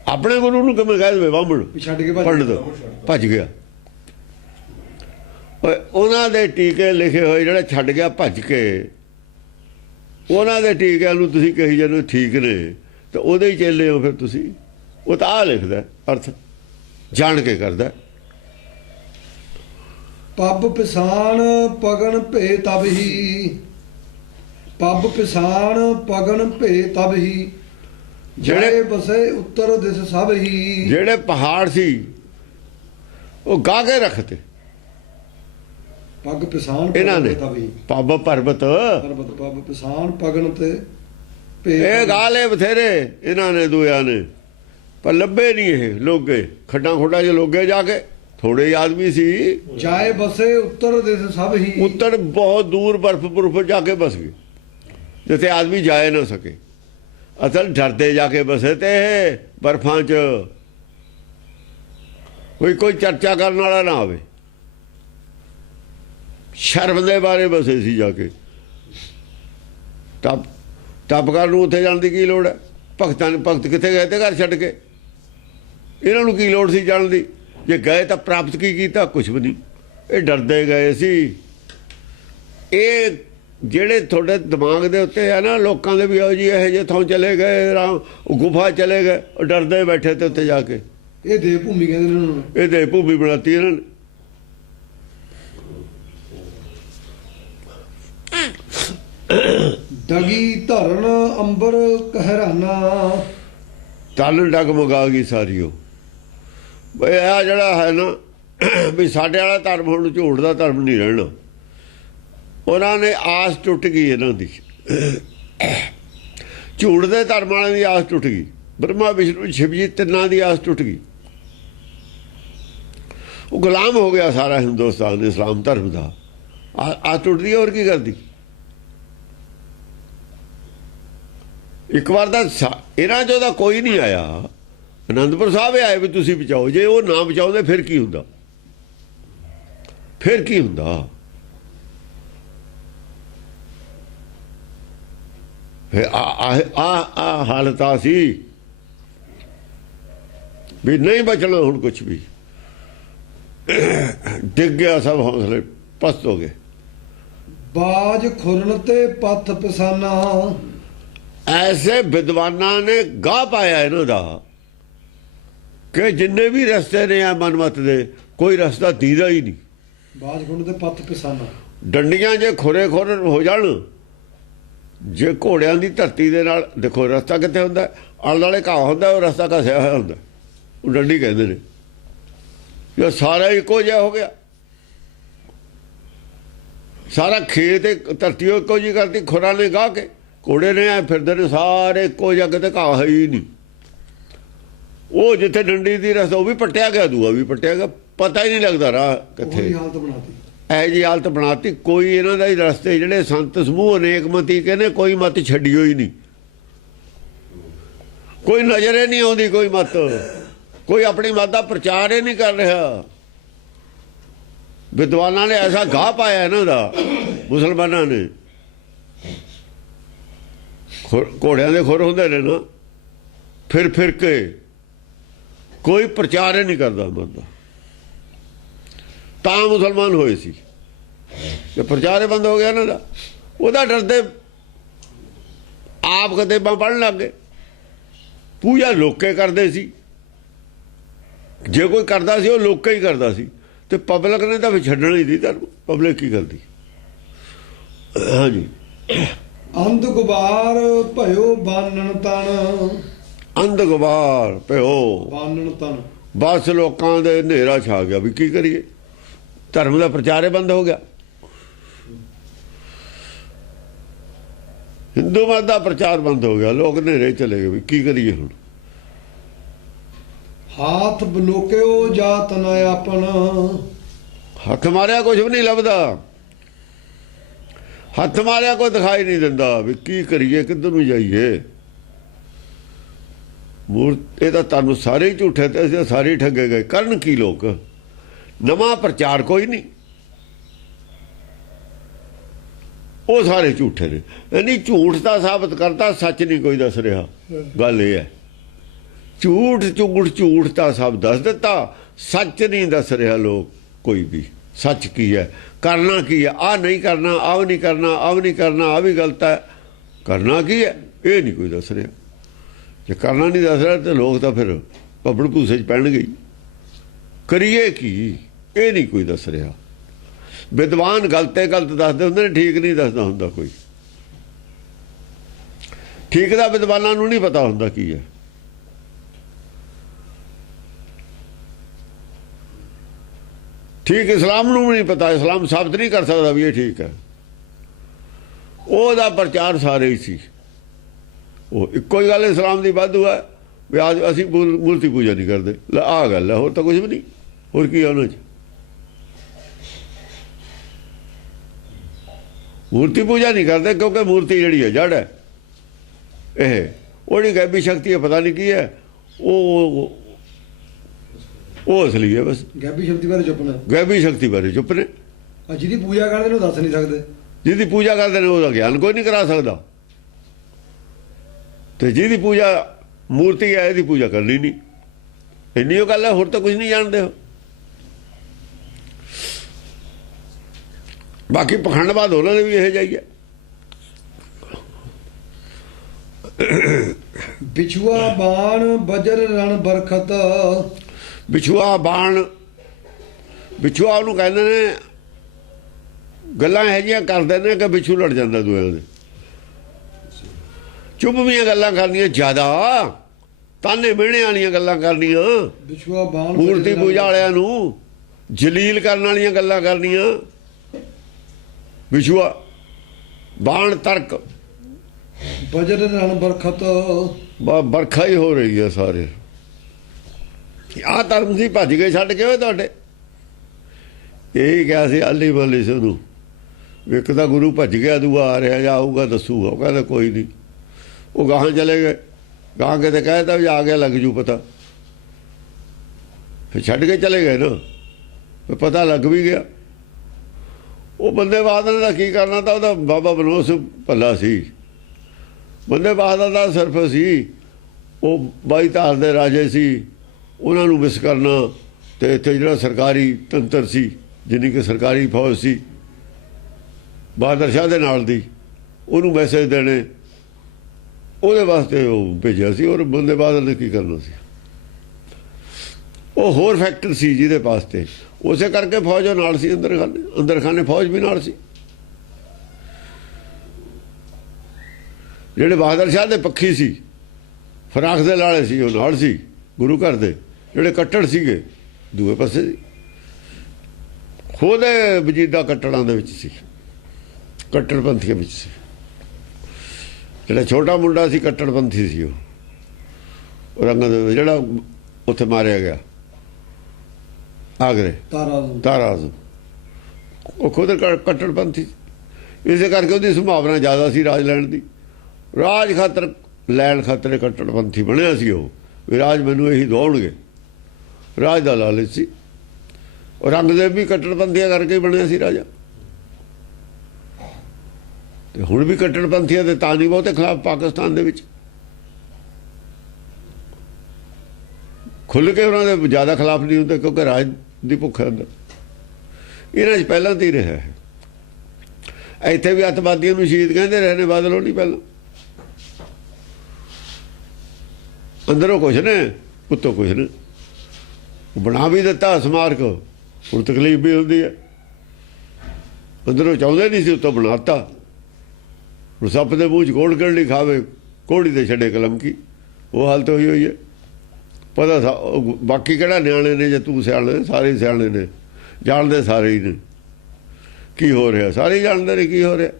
ਆਪਣੇ ਗੁਰੂ ਨੂੰ ਕਿਵੇਂ ਕਹਿ ਦੇਵੇ ਬਾਹਮਣ ਛੱਡ ਕੇ ਪੰਡਤ ਭੱਜ ਗਿਆ? ਉਹਨਾਂ ਦੇ ਟੀਕੇ ਲਿਖੇ ਹੋਏ ਜਿਹੜੇ ਛੱਡ ਗਿਆ ਭੱਜ ਕੇ, ਉਹਨਾਂ ਦੇ ਟੀਕਿਆਂ ਨੂੰ ਤੁਸੀਂ ਕਹੀ ਜਾਂਦੇ ਠੀਕ ਨੇ, ਤਾਂ ਉਹਦੇ ਹੀ ਚੇਲੇ ਹੋ ਫਿਰ ਤੁਸੀਂ। ਉਹ ਤਾਂ ਆਹ ਲਿਖਦਾ ਅਰਥ ਜਾਣ ਕੇ ਕਰਦਾ। ਪੱਬ ਪਿਸਾਨ ਪਗਨ ਭੇ ਤਬ ਹੀ, ਪੱਬ ਪਿਸਾਨ ਪਗਨ ਭੇ ਤਬ ਹੀ, ਜਿਹੜੇ ਬਸੇ ਉੱਤਰ ਦਿਸ ਸਭ ਹੀ। ਜਿਹੜੇ ਪਹਾੜ ਸੀ ਉਹ ਗਾਹ ਕੇ ਰੱਖਤੇ ਪੱਗ ਪਿਸਾਨ ਇਹਨਾਂ ਨੇ, ਤਬ ਹੀ, ਪੱਬ ਪਰਬਤ ਪਰਬਤ ਪੱਬ ਪਿਸਾਨ ਪਗਨ ਤੇ ਭੇ। ਇਹ ਗਾਲੇ ਬਥੇਰੇ ਇਹਨਾਂ ਨੇ ਦੁਆ ਨੇ, ਪਰ ਲੱਭੇ ਨਹੀਂ ਇਹ ਲੋਗੇ। ਖੱਡਾਂ ਖੋਡਾਂ 'ਚ ਲੋਗੇ ਜਾ ਕੇ, ਥੋੜੇ ਆਦਮੀ ਸੀ। ਜਾਏ ਬਸੇ ਉੱਤਰ ਦਿਸ ਸਭ ਹੀ, ਉੱਤਰ ਬਹੁਤ ਦੂਰ ਬਰਫ ਜਾ ਕੇ ਬਸ ਗਏ, ਜਿੱਥੇ ਆਦਮੀ ਜਾਏ ਨਾ ਸਕੇ। ਅਸਲ ਡਰਦੇ ਜਾ ਕੇ ਬਸੇ ਤੇ ਬਰਫਾਂ 'ਚ, ਕੋਈ ਚਰਚਾ ਕਰਨ ਵਾਲਾ ਨਾ ਹੋਵੇ, ਸ਼ਰਮ ਦੇ ਬਾਰੇ ਬਸੇ ਸੀ ਜਾ ਕੇ। ਤਪ ਕਰਨ ਨੂੰ ਉੱਥੇ ਜਾਣ ਦੀ ਕੀ ਲੋੜ ਹੈ? ਭਗਤਾਂ ਨੇ, ਭਗਤ ਕਿੱਥੇ ਗਏ ਤੇ ਘਰ ਛੱਡ ਕੇ? ਇਹਨਾਂ ਨੂੰ ਕੀ ਲੋੜ ਸੀ ਜਾਣ ਦੀ? ਜੇ ਗਏ ਤਾਂ ਪ੍ਰਾਪਤ ਕੀ ਕੀਤਾ? ਕੁਛ ਵੀ ਨਹੀਂ। ਇਹ ਡਰਦੇ ਗਏ ਸੀ। ਇਹ ਜਿਹੜੇ ਤੁਹਾਡੇ ਦਿਮਾਗ ਦੇ ਉੱਤੇ ਹੈ ਨਾ ਲੋਕਾਂ ਦੇ ਵੀ, ਜੀ ਇਹੋ ਜਿਹੇ ਥਾਂ ਚਲੇ ਗਏ, ਗੁਫਾ ਚਲੇ ਗਏ, ਉਹ ਡਰਦੇ ਬੈਠੇ ਤੇ ਉੱਥੇ ਜਾ ਕੇ। ਇਹ ਦੇਵ ਭੂਮੀ ਕਹਿੰਦੇ ਇਹਨਾਂ ਨੂੰ, ਇਹ ਦੇਵ ਭੂਮੀ ਬਣਾਤੀ ਇਹਨਾਂ ਨੇ। ਡਗੀ ਧਰਨ ਅੰਬਰ ਕਹਿਰਾਨਾ, ਤਲ ਡਗਮਗਾ ਗਈ ਸਾਰੀ। ਉਹ ਬਈ ਆ ਜਿਹੜਾ ਹੈ ਨਾ ਵੀ ਸਾਡੇ ਵਾਲਾ ਧਰਮ ਹੁਣ ਝੂਠ ਦਾ ਧਰਮ ਨਹੀਂ ਰਹਿਣਾ। ਉਹਨਾਂ ਨੇ ਆਸ ਟੁੱਟ ਗਈ ਇਹਨਾਂ ਦੀ, ਝੂਠ ਦੇ ਧਰਮ ਵਾਲਿਆਂ ਦੀ ਆਸ ਟੁੱਟ ਗਈ। ਬ੍ਰਹਮਾ ਵਿਸ਼ਨੂੰ ਸ਼ਿਵ ਜੀ ਤਿੰਨਾਂ ਦੀ ਆਸ ਟੁੱਟ ਗਈ। ਉਹ ਗੁਲਾਮ ਹੋ ਗਿਆ ਸਾਰਾ ਹਿੰਦੁਸਤਾਨ ਇਸਲਾਮ ਧਰਮ ਦਾ। ਆਸ ਟੁੱਟਦੀ ਹੋਰ ਕੀ ਕਰਦੀ? ਇੱਕ ਵਾਰ ਤਾਂ ਇਹਨਾਂ 'ਚੋਂ ਤਾਂ ਕੋਈ ਨਹੀਂ ਆਇਆ। ਅਨੰਦਪੁਰ ਸਾਹਿਬ ਆਏ ਵੀ ਤੁਸੀਂ ਬਚਾਓ, ਜੇ ਉਹ ਨਾ ਬਚਾਉਂਦੇ ਫਿਰ ਕੀ ਹੁੰਦਾ? ਫਿਰ ਕੀ ਹੁੰਦਾ? ਆ ਹਾਲਤ ਆ ਸੀ ਵੀ ਨਹੀਂ ਬਚਣਾ ਹੁਣ ਕੁਛ ਵੀ। ਡਿੱਗ ਗਿਆ ਸਭ, ਹੌਸਲੇ ਪਸਤ ਹੋ ਗਏ। ਬਾਜ ਖੁਰਨ ਤੇ ਪੱਥ ਪਸਾਨਾ, ਐਸੇ ਵਿਦਵਾਨਾਂ ਨੇ ਗਾਹ ਪਾਇਆ ਇਹਨਾਂ ਦਾ ਕਿ ਜਿੰਨੇ ਵੀ ਰਸਤੇ ਨੇ ਆ ਮਨਮਤ ਦੇ, ਕੋਈ ਰਸਤਾ ਦੀਦਾ ਹੀ ਨਹੀਂ। ਬਾਜ ਖੁਰਨ ਤੇ ਪੱਥ ਪਸਾਨਾ, ਡੰਡੀਆਂ ਜੇ ਖੁਰੇ ਹੋ ਜਾਣ, ਜੇ ਘੋੜਿਆਂ ਦੀ ਧਰਤੀ ਦੇ ਨਾਲ, ਦੇਖੋ ਰਸਤਾ ਕਿੱਥੇ ਹੁੰਦਾ? ਆਲੇ ਦੁਆਲੇ ਘਾਹ ਹੁੰਦਾ, ਉਹ ਰਸਤਾ ਘਸਿਆ ਹੋਇਆ ਹੁੰਦਾ, ਉਹ ਡੰਡੀ ਕਹਿੰਦੇ ਨੇ। ਇਹ ਸਾਰਾ ਇੱਕੋ ਜਿਹਾ ਹੋ ਗਿਆ, ਸਾਰਾ ਖੇਤ ਧਰਤੀ ਇੱਕੋ ਜਿਹੀ ਕਰਤੀ। ਖੁਰਾਂ ਨੇ ਗਾਹ ਕੇ, ਘੋੜੇ ਨੇ ਐ ਫਿਰਦੇ ਨੇ ਸਾਰੇ ਇੱਕੋ ਜਿਹਾ, ਕਿਤੇ ਘਾਹ ਹੈ ਹੀ ਨਹੀਂ। ਉਹ ਜਿੱਥੇ ਡੰਡੀ ਦੀ ਰਸਤਾ ਉਹ ਵੀ ਪੱਟਿਆ ਗਿਆ, ਦੂਆ ਵੀ ਪੱਟਿਆ ਗਿਆ, ਪਤਾ ਹੀ ਨਹੀਂ ਲੱਗਦਾ ਰਾਹ ਕਿੱਥੇ। ਹਾਲਤ ਬਣਾਤੀ, ਇਹੋ ਜਿਹੀ ਹਾਲਤ ਬਣਾਤੀ। ਕੋਈ ਇਹਨਾਂ ਦਾ ਹੀ ਰਸਤੇ ਜਿਹੜੇ ਸੰਤ ਸਮੂਹ ਅਨੇਕ ਮਤੀ ਕਹਿੰਦੇ, ਕੋਈ ਮਤ ਛੱਡਿਓ ਹੀ ਨਹੀਂ, ਕੋਈ ਨਜ਼ਰ ਹੀ ਨਹੀਂ ਆਉਂਦੀ, ਕੋਈ ਮਤ, ਕੋਈ ਆਪਣੀ ਮਤ ਦਾ ਪ੍ਰਚਾਰ ਹੀ ਨਹੀਂ ਕਰ ਰਿਹਾ। ਵਿਦਵਾਨਾਂ ਨੇ ਐਸਾ ਗਾਹ ਪਾਇਆ ਇਹਨਾਂ ਦਾ, ਮੁਸਲਮਾਨਾਂ ਨੇ। ਘੋੜਿਆਂ ਦੇ ਖੁਰ ਹੁੰਦੇ ਨੇ ਨਾ, ਫਿਰ ਕੇ ਕੋਈ ਪ੍ਰਚਾਰ ਹੀ ਨਹੀਂ ਕਰਦਾ ਬੰਦਾ। ਤਾਂ ਮੁਸਲਮਾਨ ਹੋਏ ਸੀ। ਤੇ ਪ੍ਰਚਾਰ ਹੀ ਬੰਦ ਹੋ ਗਿਆ ਇਹਨਾਂ ਦਾ। ਉਹਦਾ ਡਰਦੇ ਆਪ ਕਿਤਾਬਾਂ ਪੜ੍ਹਨ ਲੱਗ ਗਏ। ਪੂਜਾ ਲੋਕੇ ਕਰਦੇ ਸੀ, ਜੇ ਕੋਈ ਕਰਦਾ ਸੀ ਉਹ ਲੋਕਾਂ ਹੀ ਕਰਦਾ ਸੀ, ਤੇ ਪਬਲਿਕ ਨੇ ਤਾਂ ਫਿਰ ਛੱਡਣਾ ਹੀ ਨਹੀਂ ਧਰਮ। ਪਬਲਿਕ ਕੀ ਕਰਦੀ? ਹਾਂਜੀ। ਅੰਧ ਗੁਬਾਰ ਭਇਓ ਬਾਨਣ ਤਨ। ਅੰਧ ਗਵਾਰ ਪਿਓ ਬਾਨਣ ਤਨ। ਬਸ ਲੋਕਾਂ ਦੇ ਹਨੇਰਾ ਛਾ ਗਿਆ ਵੀ ਕੀ ਕਰੀਏ। ਧਰਮ ਦਾ ਪ੍ਰਚਾਰ ਹੀ ਬੰਦ ਹੋ ਗਿਆ। ਹਿੰਦੂ ਮਤ ਦਾ ਪ੍ਰਚਾਰ ਬੰਦ ਹੋ ਗਿਆ। ਲੋਕ ਹਨੇਰੇ ਚਲੇ ਗਏ ਵੀ ਕੀ ਕਰੀਏ ਹੁਣ। ਹਾਥ ਬਲੋਕਿਓ ਜਾਤ ਨ ਆਪਨ। ਹੱਥ ਮਾਰਿਆ ਕੁਝ ਵੀ ਨਹੀਂ ਲੱਭਦਾ। ਹੱਥ ਮਾਰਿਆ ਕੋਈ ਦਿਖਾਈ ਨਹੀਂ ਦਿੰਦਾ ਵੀ ਕੀ ਕਰੀਏ, ਕਿੱਧਰ ਨੂੰ ਜਾਈਏ। ਇਹ ਤਾਂ ਤੁਹਾਨੂੰ ਸਾਰੇ ਹੀ ਝੂਠੇ ਤੇ ਅਸੀਂ ਸਾਰੇ ਹੀ ਠੱਗੇ ਗਏ। ਕਰਨ ਕੀ ਲੋਕ? ਨਵਾਂ ਪ੍ਰਚਾਰ ਕੋਈ ਨਹੀਂ, ਉਹ ਸਾਰੇ ਝੂਠੇ ਨੇ। ਨਹੀਂ, ਝੂਠ ਤਾਂ ਸਾਬਤ ਕਰਤਾ, ਸੱਚ ਨਹੀਂ ਕੋਈ ਦੱਸ ਰਿਹਾ। ਗੱਲ ਇਹ ਹੈ, ਝੂਠ ਝੂਠ ਤਾਂ ਸਭ ਦੱਸ ਦਿੱਤਾ, ਸੱਚ ਨਹੀਂ ਦੱਸ ਰਿਹਾ ਲੋਕ ਕੋਈ ਵੀ। ਸੱਚ ਕੀ ਹੈ, ਕਰਨਾ ਕੀ ਹੈ, ਆਹ ਨਹੀਂ ਕਰਨਾ, ਆਹ ਨਹੀਂ ਕਰਨਾ, ਆਹ ਨਹੀਂ ਕਰਨਾ, ਆਹ ਵੀ ਗਲਤ ਹੈ। ਕਰਨਾ ਕੀ ਹੈ ਇਹ ਨਹੀਂ ਕੋਈ ਦੱਸ ਰਿਹਾ। ਜੇ ਕਰਨਾ ਨਹੀਂ ਦੱਸ ਰਿਹਾ ਤੇ ਲੋਕ ਤਾਂ ਫਿਰ ਪੱਬੜ ਭੂਸੇ 'ਚ ਪੈਣਗੇ। ਕਰੀਏ ਕੀ ਇਹ ਨਹੀਂ ਕੋਈ ਦੱਸ ਰਿਹਾ। ਵਿਦਵਾਨ ਗਲਤ ਦੱਸਦੇ ਹੁੰਦੇ ਨੇ, ਠੀਕ ਨਹੀਂ ਦੱਸਦਾ ਹੁੰਦਾ ਕੋਈ। ਠੀਕ ਦਾ ਵਿਦਵਾਨਾਂ ਨੂੰ ਨਹੀਂ ਪਤਾ ਹੁੰਦਾ ਕੀ ਹੈ। ਠੀਕ ਇਸਲਾਮ ਨੂੰ ਨਹੀਂ ਪਤਾ। ਇਸਲਾਮ ਸਾਬਤ ਨਹੀਂ ਕਰ ਸਕਦਾ ਵੀ ਇਹ ਠੀਕ ਹੈ। ਉਹਦਾ ਪ੍ਰਚਾਰ ਸਾਰੇ ਹੀ ਸੀ। ਉਹ ਇੱਕੋ ਹੀ ਗੱਲ ਇਸਲਾਮ ਦੀ ਵਾਧੂ ਹੈ ਵੀ ਅੱਜ ਅਸੀਂ ਮੂਰਤੀ ਪੂਜਾ ਨਹੀਂ ਕਰਦੇ। ਆਹ ਗੱਲ ਹੈ, ਹੋਰ ਤਾਂ ਕੁਝ ਵੀ ਨਹੀਂ। ਹੋਰ ਕੀ ਹੈ ਉਹਨਾਂ 'ਚ? ਮੂਰਤੀ ਪੂਜਾ ਨਹੀਂ ਕਰਦੇ ਕਿਉਂਕਿ ਮੂਰਤੀ ਜਿਹੜੀ ਹੈ ਜੜ ਹੈ। ਇਹ ਉਹਦੀ ਗੈਬੀ ਸ਼ਕਤੀ ਹੈ, ਪਤਾ ਨਹੀਂ ਕੀ ਹੈ। ਉਹ ਅਸਲੀ ਹੈ। ਬਸ ਗੈਬੀ ਸ਼ਕਤੀ ਬਾਰੇ ਚੁੱਪ ਨੇ। ਗੈਬੀ ਸ਼ਕਤੀ ਬਾਰੇ ਚੁੱਪ ਨੇ। ਜਿਹਦੀ ਪੂਜਾ ਕਰਦੇ ਨੇ ਉਹ ਦੱਸ ਨਹੀਂ ਸਕਦੇ। ਜਿਹਦੀ ਪੂਜਾ ਕਰਦੇ ਨੇ ਉਹਦਾ ਗਿਆਨ ਕੋਈ ਨਹੀਂ ਕਰਾ ਸਕਦਾ। ਤੇ ਜਿਹਦੀ ਪੂਜਾ ਮੂਰਤੀ ਹੈ ਇਹਦੀ ਪੂਜਾ ਕਰਨੀ ਨਹੀਂ। ਇੰਨੀ ਉਹ ਗੱਲ ਹੈ, ਹੋਰ ਤਾਂ ਕੁਝ ਨਹੀਂ ਜਾਣਦੇ ਹੋ। ਬਾਕੀ ਪਖੰਡਵਾਦ ਉਹਨਾਂ ਨੇ ਵੀ ਇਹ ਜਾਈਏ। ਬਿਛੂਆ ਬਾਣ ਬਜਰ ਰਣ ਬਰਖਤ। ਬਿਛੂਆ ਬਾਣ, ਬਿਛੂਆ ਉਹਨੂੰ ਕਹਿੰਦੇ ਨੇ। ਗੱਲਾਂ ਇਹੋ ਜਿਹੀਆਂ ਕਰਦੇ ਨੇ ਕਿ ਬਿਛੂ ਲੜ ਜਾਂਦਾ ਦੂਏ ਦੇ। ਚੁੱਭਵੀਆਂ ਗੱਲਾਂ ਕਰਨੀਆਂ ਜ਼ਿਆਦਾ, ਤਾਨੇ ਮਿਹਣੇ ਵਾਲੀਆਂ ਗੱਲਾਂ ਕਰਨੀਆਂ। ਬਿਛੂਆ ਬਾਣ ਮੂਰਤੀ ਪੂਜਾ ਵਾਲਿਆਂ ਨੂੰ ਜਲੀਲ ਕਰਨ ਵਾਲੀਆਂ ਗੱਲਾਂ ਕਰਨੀਆਂ। ਬਿਛੂਆ ਬਾਣ ਤਰਕ ਬਜਰ ਰਣ ਬਰਖਤ। ਬਰਖਾ ਹੀ ਹੋ ਰਹੀ ਹੈ ਸਾਰੇ। ਆਹ ਧਰਮ ਸੀ ਭੱਜ ਕੇ ਛੱਡ ਕੇ ਹੋਏ ਤੁਹਾਡੇ। ਇਹੀ ਕਿਹਾ ਸੀ ਆਲੀ ਬਾਲੀ ਸਾਨੂੰ, ਇੱਕ ਤਾਂ ਗੁਰੂ ਭੱਜ ਗਿਆ, ਦੂਆ ਆ ਰਿਹਾ ਜਾਂ ਆਊਗਾ ਦੱਸੂਗਾ। ਉਹ ਕਹਿੰਦਾ ਕੋਈ ਨਹੀਂ। ਉਹ ਗਾਹਾਂ ਚਲੇ ਗਏ। ਗਾਹਾਂ ਕਿਤੇ ਕਹਿਤਾ ਵੀ ਆ ਗਿਆ, ਲੱਗ ਜੂ ਪਤਾ। ਫਿਰ ਛੱਡ ਕੇ ਚਲੇ ਗਏ ਨਾ, ਫਿਰ ਪਤਾ ਲੱਗ ਵੀ ਗਿਆ। ਉਹ ਬੰਦੇ ਬਹਾਦਰ ਦਾ ਕੀ ਕਰਨਾ ਤਾਂ ਉਹਦਾ ਬਾਬਾ ਬਨੋਸ ਭੱਲਾ ਸੀ। ਬੰਦੇ ਬਹਾਦਰ ਦਾ ਸਿਰਫ ਸੀ ਉਹ 22 ਧਾਰ ਦੇ ਰਾਜੇ ਸੀ, ਉਹਨਾਂ ਨੂੰ ਮਿਸ ਕਰਨਾ। ਤੇ ਇੱਥੇ ਜਿਹੜਾ ਸਰਕਾਰੀ ਤੰਤਰ ਸੀ, ਜਿੰਨੀ ਕਿ ਸਰਕਾਰੀ ਫੌਜ ਸੀ ਬਹਾਦਰ ਸ਼ਾਹ ਦੇ ਨਾਲ ਦੀ, ਉਹਨੂੰ ਮੈਸੇਜ ਦੇਣੇ, ਉਹਦੇ ਵਾਸਤੇ ਉਹ ਭੇਜਿਆ ਸੀ। ਔਰ ਬੰਦੇ ਬਹਾਦਰ ਨੇ ਕੀ ਕਰਨਾ ਸੀ? ਉਹ ਹੋਰ ਫੈਕਟਰ ਸੀ ਜਿਹਦੇ ਪਾਸ ਤੇ। ਉਸੇ ਕਰਕੇ ਫੌਜ ਨਾਲ ਸੀ। ਅੰਦਰਖਾਨੇ ਫੌਜ ਵੀ ਨਾਲ ਸੀ। ਜਿਹੜੇ ਬਹਾਦਰ ਸ਼ਾਹ ਦੇ ਪੱਖੀ ਸੀ, ਫਰਾਖ ਦੇ ਲਾਲੇ ਸੀ, ਉਹ ਨਾਲ ਸੀ ਗੁਰੂ ਘਰ ਦੇ। ਜਿਹੜੇ ਕੱਟੜ ਸੀਗੇ ਦੂਏ ਪਾਸੇ ਸੀ। ਖੋਦੇ ਵਜੀਦਾ ਕੱਟੜਾਂ ਦੇ ਵਿੱਚ ਸੀ, ਕੱਟੜਪੰਥੀਆਂ ਵਿੱਚ ਸੀ। ਜਿਹੜਾ ਛੋਟਾ ਮੁੰਡਾ ਸੀ ਕੱਟੜਪੰਥੀ ਸੀ। ਉਹ ਰੰਗਤ ਜਿਹੜਾ ਉੱਥੇ ਮਾਰਿਆ ਗਿਆ ਆਗਰੇ, ਤਾਰਾ ਆਜ਼ਮ, ਉਹ ਖੁਦ ਕੱਟੜਪੰਥੀ। ਇਸੇ ਕਰਕੇ ਉਹਦੀ ਸੰਭਾਵਨਾ ਜ਼ਿਆਦਾ ਸੀ ਰਾਜ ਲੈਣ ਦੀ। ਰਾਜ ਖਾਤਰ ਲੈਣ ਖਾਤਰ ਕੱਟੜਪੰਥੀ ਬਣਿਆ ਸੀ ਉਹ, ਵੀ ਰਾਜ ਮੈਨੂੰ ਇਹੀ ਦਵਾਉਣਗੇ। ਰਾਜ ਦਾ ਲਾਲਚ ਸੀ। ਔਰੰਗਜ਼ੇਬ ਵੀ ਕੱਟੜਪੰਥੀਆਂ ਕਰਕੇ ਹੀ ਬਣਿਆ ਸੀ ਰਾਜਾ। ਤੇ ਹੁਣ ਵੀ ਕੱਟੜਪੰਥੀਆਂ ਦੇ ਤਾਂ ਨਹੀਂ ਬਹੁਤੇ ਖਿਲਾਫ ਪਾਕਿਸਤਾਨ ਦੇ ਵਿੱਚ। ਖੁੱਲ੍ਹ ਕੇ ਉਹਨਾਂ ਦੇ ਜ਼ਿਆਦਾ ਖਿਲਾਫ ਨਹੀਂ ਹੁੰਦੇ ਕਿਉਂਕਿ ਰਾਜ ਦੀ ਭੁੱਖ ਹੈ ਅੰਦਰ। ਇਹਨਾਂ 'ਚ ਪਹਿਲਾਂ ਤੋਂ ਹੀ ਰਿਹਾ ਹੈ। ਇੱਥੇ ਵੀ ਅੱਤਵਾਦੀਆਂ ਨੂੰ ਸ਼ਹੀਦ ਕਹਿੰਦੇ ਰਹੇ ਨੇ ਬਾਦਲ ਨਹੀਂ ਪਹਿਲਾਂ ਅੰਦਰੋਂ ਕੁਛ ਨੇ ਉੱਤੋਂ ਕੁਛ ਨੇ ਬਣਾ ਵੀ ਦਿੱਤਾ ਸਮਾਰਕ ਹੁਣ ਤਕਲੀਫ ਵੀ ਹੁੰਦੀ ਹੈ ਅੰਦਰੋਂ ਚਾਹੁੰਦੇ ਨਹੀਂ ਸੀ ਉੱਤੋਂ ਬਣਾਤਾ ਹੁਣ ਸੱਪ ਦੇ ਮੂੰਹ 'ਚ ਕੋੜ ਕਿਹੜੀ ਖਾਵੇ ਕੋੜੀ ਤੇ ਛੱਡੇ ਕਲਮ ਕੀ ਉਹ ਹਾਲਤ ਹੋਈ ਹੈ ਪਤਾ ਬਾਕੀ ਕਿਹੜਾ ਨਿਆਣੇ ਨੇ ਜੇ ਤੂੰ ਸਿਆਣੇ ਸਾਰੇ ਹੀ ਸਿਆਣੇ ਨੇ ਜਾਣਦੇ ਸਾਰੇ ਹੀ ਨੇ ਕੀ ਹੋ ਰਿਹਾ ਸਾਰੇ ਜਾਣਦੇ ਨੇ ਕੀ ਹੋ ਰਿਹਾ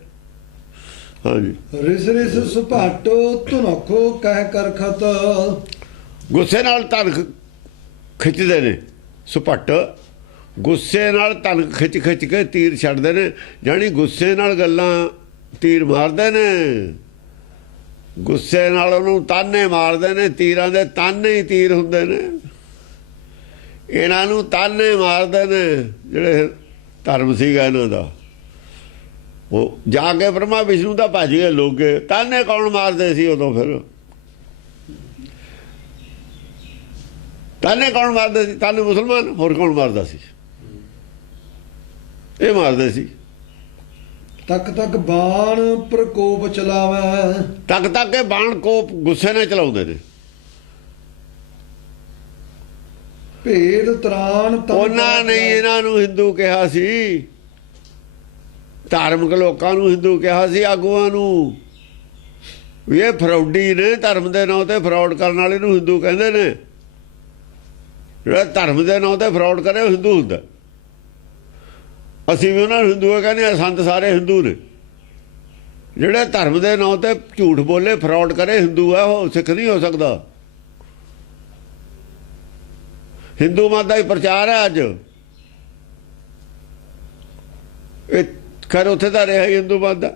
ਹਾਂਜੀ ਰਿਸ ਰਿਸ ਸੁਭਾਟੋ ਧੁਨਖੋ ਕਹਿ ਕਰਖਤ ਗੁੱਸੇ ਨਾਲ ਧਨ ਖਿੱਚਦੇ ਨੇ ਸੁਭੱਟ ਗੁੱਸੇ ਨਾਲ ਧਨ ਖਿੱਚ ਕੇ ਤੀਰ ਛੱਡਦੇ ਨੇ ਜਾਣੀ ਗੁੱਸੇ ਨਾਲ ਗੱਲਾਂ ਤੀਰ ਮਾਰਦੇ ਨੇ ਗੁੱਸੇ ਨਾਲ ਉਹਨੂੰ ਤਾਨੇ ਮਾਰਦੇ ਨੇ ਤੀਰਾਂ ਦੇ ਤਾਨੇ ਹੀ ਤੀਰ ਹੁੰਦੇ ਨੇ ਇਹਨਾਂ ਨੂੰ ਤਾਨੇ ਮਾਰਦੇ ਨੇ ਜਿਹੜੇ ਧਰਮ ਸੀਗਾ ਇਹਨਾਂ ਦਾ ਉਹ ਜਾ ਕੇ ਬ੍ਰਹਮਾ ਵਿਸ਼ਨੂੰ ਦਾ ਭੱਜ ਗਏ ਲੋਗੇ ਤਾਨੇ ਕੌਣ ਮਾਰਦੇ ਸੀ ਉਦੋਂ ਫਿਰ ਤਾਨੇ ਕੌਣ ਮਾਰਦੇ ਸੀ ਤਾਨੇ ਮੁਸਲਮਾਨ ਹੋਰ ਕੌਣ ਮਾਰਦਾ ਸੀ ਇਹ ਮਾਰਦੇ ਸੀ ਤੱਕ ਤੱਕ ਬਾਣ ਪ੍ਰਕੋਪ ਚਲਾਵੇ ਤੱਕ ਕੇ ਬਾਣ ਕੋਪ ਗੁੱਸੇ ਨਾਲ ਚਲਾਉਂਦੇ ਨੇ ਭੇਦ ਤਰਾਨ ਉਹਨਾਂ ਨੇ ਇਹਨਾਂ ਨੂੰ ਹਿੰਦੂ ਕਿਹਾ ਸੀ ਧਾਰਮਿਕ ਲੋਕਾਂ ਨੂੰ ਹਿੰਦੂ ਕਿਹਾ ਸੀ ਆਗੂਆਂ ਨੂੰ ਇਹ ਫਰੌਡੀ ਨੇ ਧਰਮ ਦੇ ਨਾਂ ਤੇ ਫਰਾਡ ਕਰਨ ਵਾਲੇ ਨੂੰ ਹਿੰਦੂ ਕਹਿੰਦੇ ਨੇ ਜਿਹੜਾ ਧਰਮ ਦੇ ਨਾਂ ਤੇ ਫਰਾਡ ਕਰੇ ਉਹ ਹਿੰਦੂ ਹੁੰਦਾ ਅਸੀਂ ਵੀ ਉਹਨਾਂ ਨੂੰ ਹਿੰਦੂ ਕਹਿੰਦੇ ਆ ਸੰਤ ਸਾਰੇ ਹਿੰਦੂ ਨੇ ਜਿਹੜੇ ਧਰਮ ਦੇ ਨਾਂ ਤੇ ਝੂਠ ਬੋਲੇ ਫਰਾਡ ਕਰੇ ਹਿੰਦੂ ਆ ਉਹ ਸਿੱਖ ਨਹੀਂ ਹੋ ਸਕਦਾ ਹਿੰਦੂ ਮਤ ਦਾ ਹੀ ਪ੍ਰਚਾਰ ਹੈ ਅੱਜ ਇਹ ਖੈਰ ਉੱਥੇ ਤਾਂ ਰਿਹਾ ਹਿੰਦੂ ਮਤ ਦਾ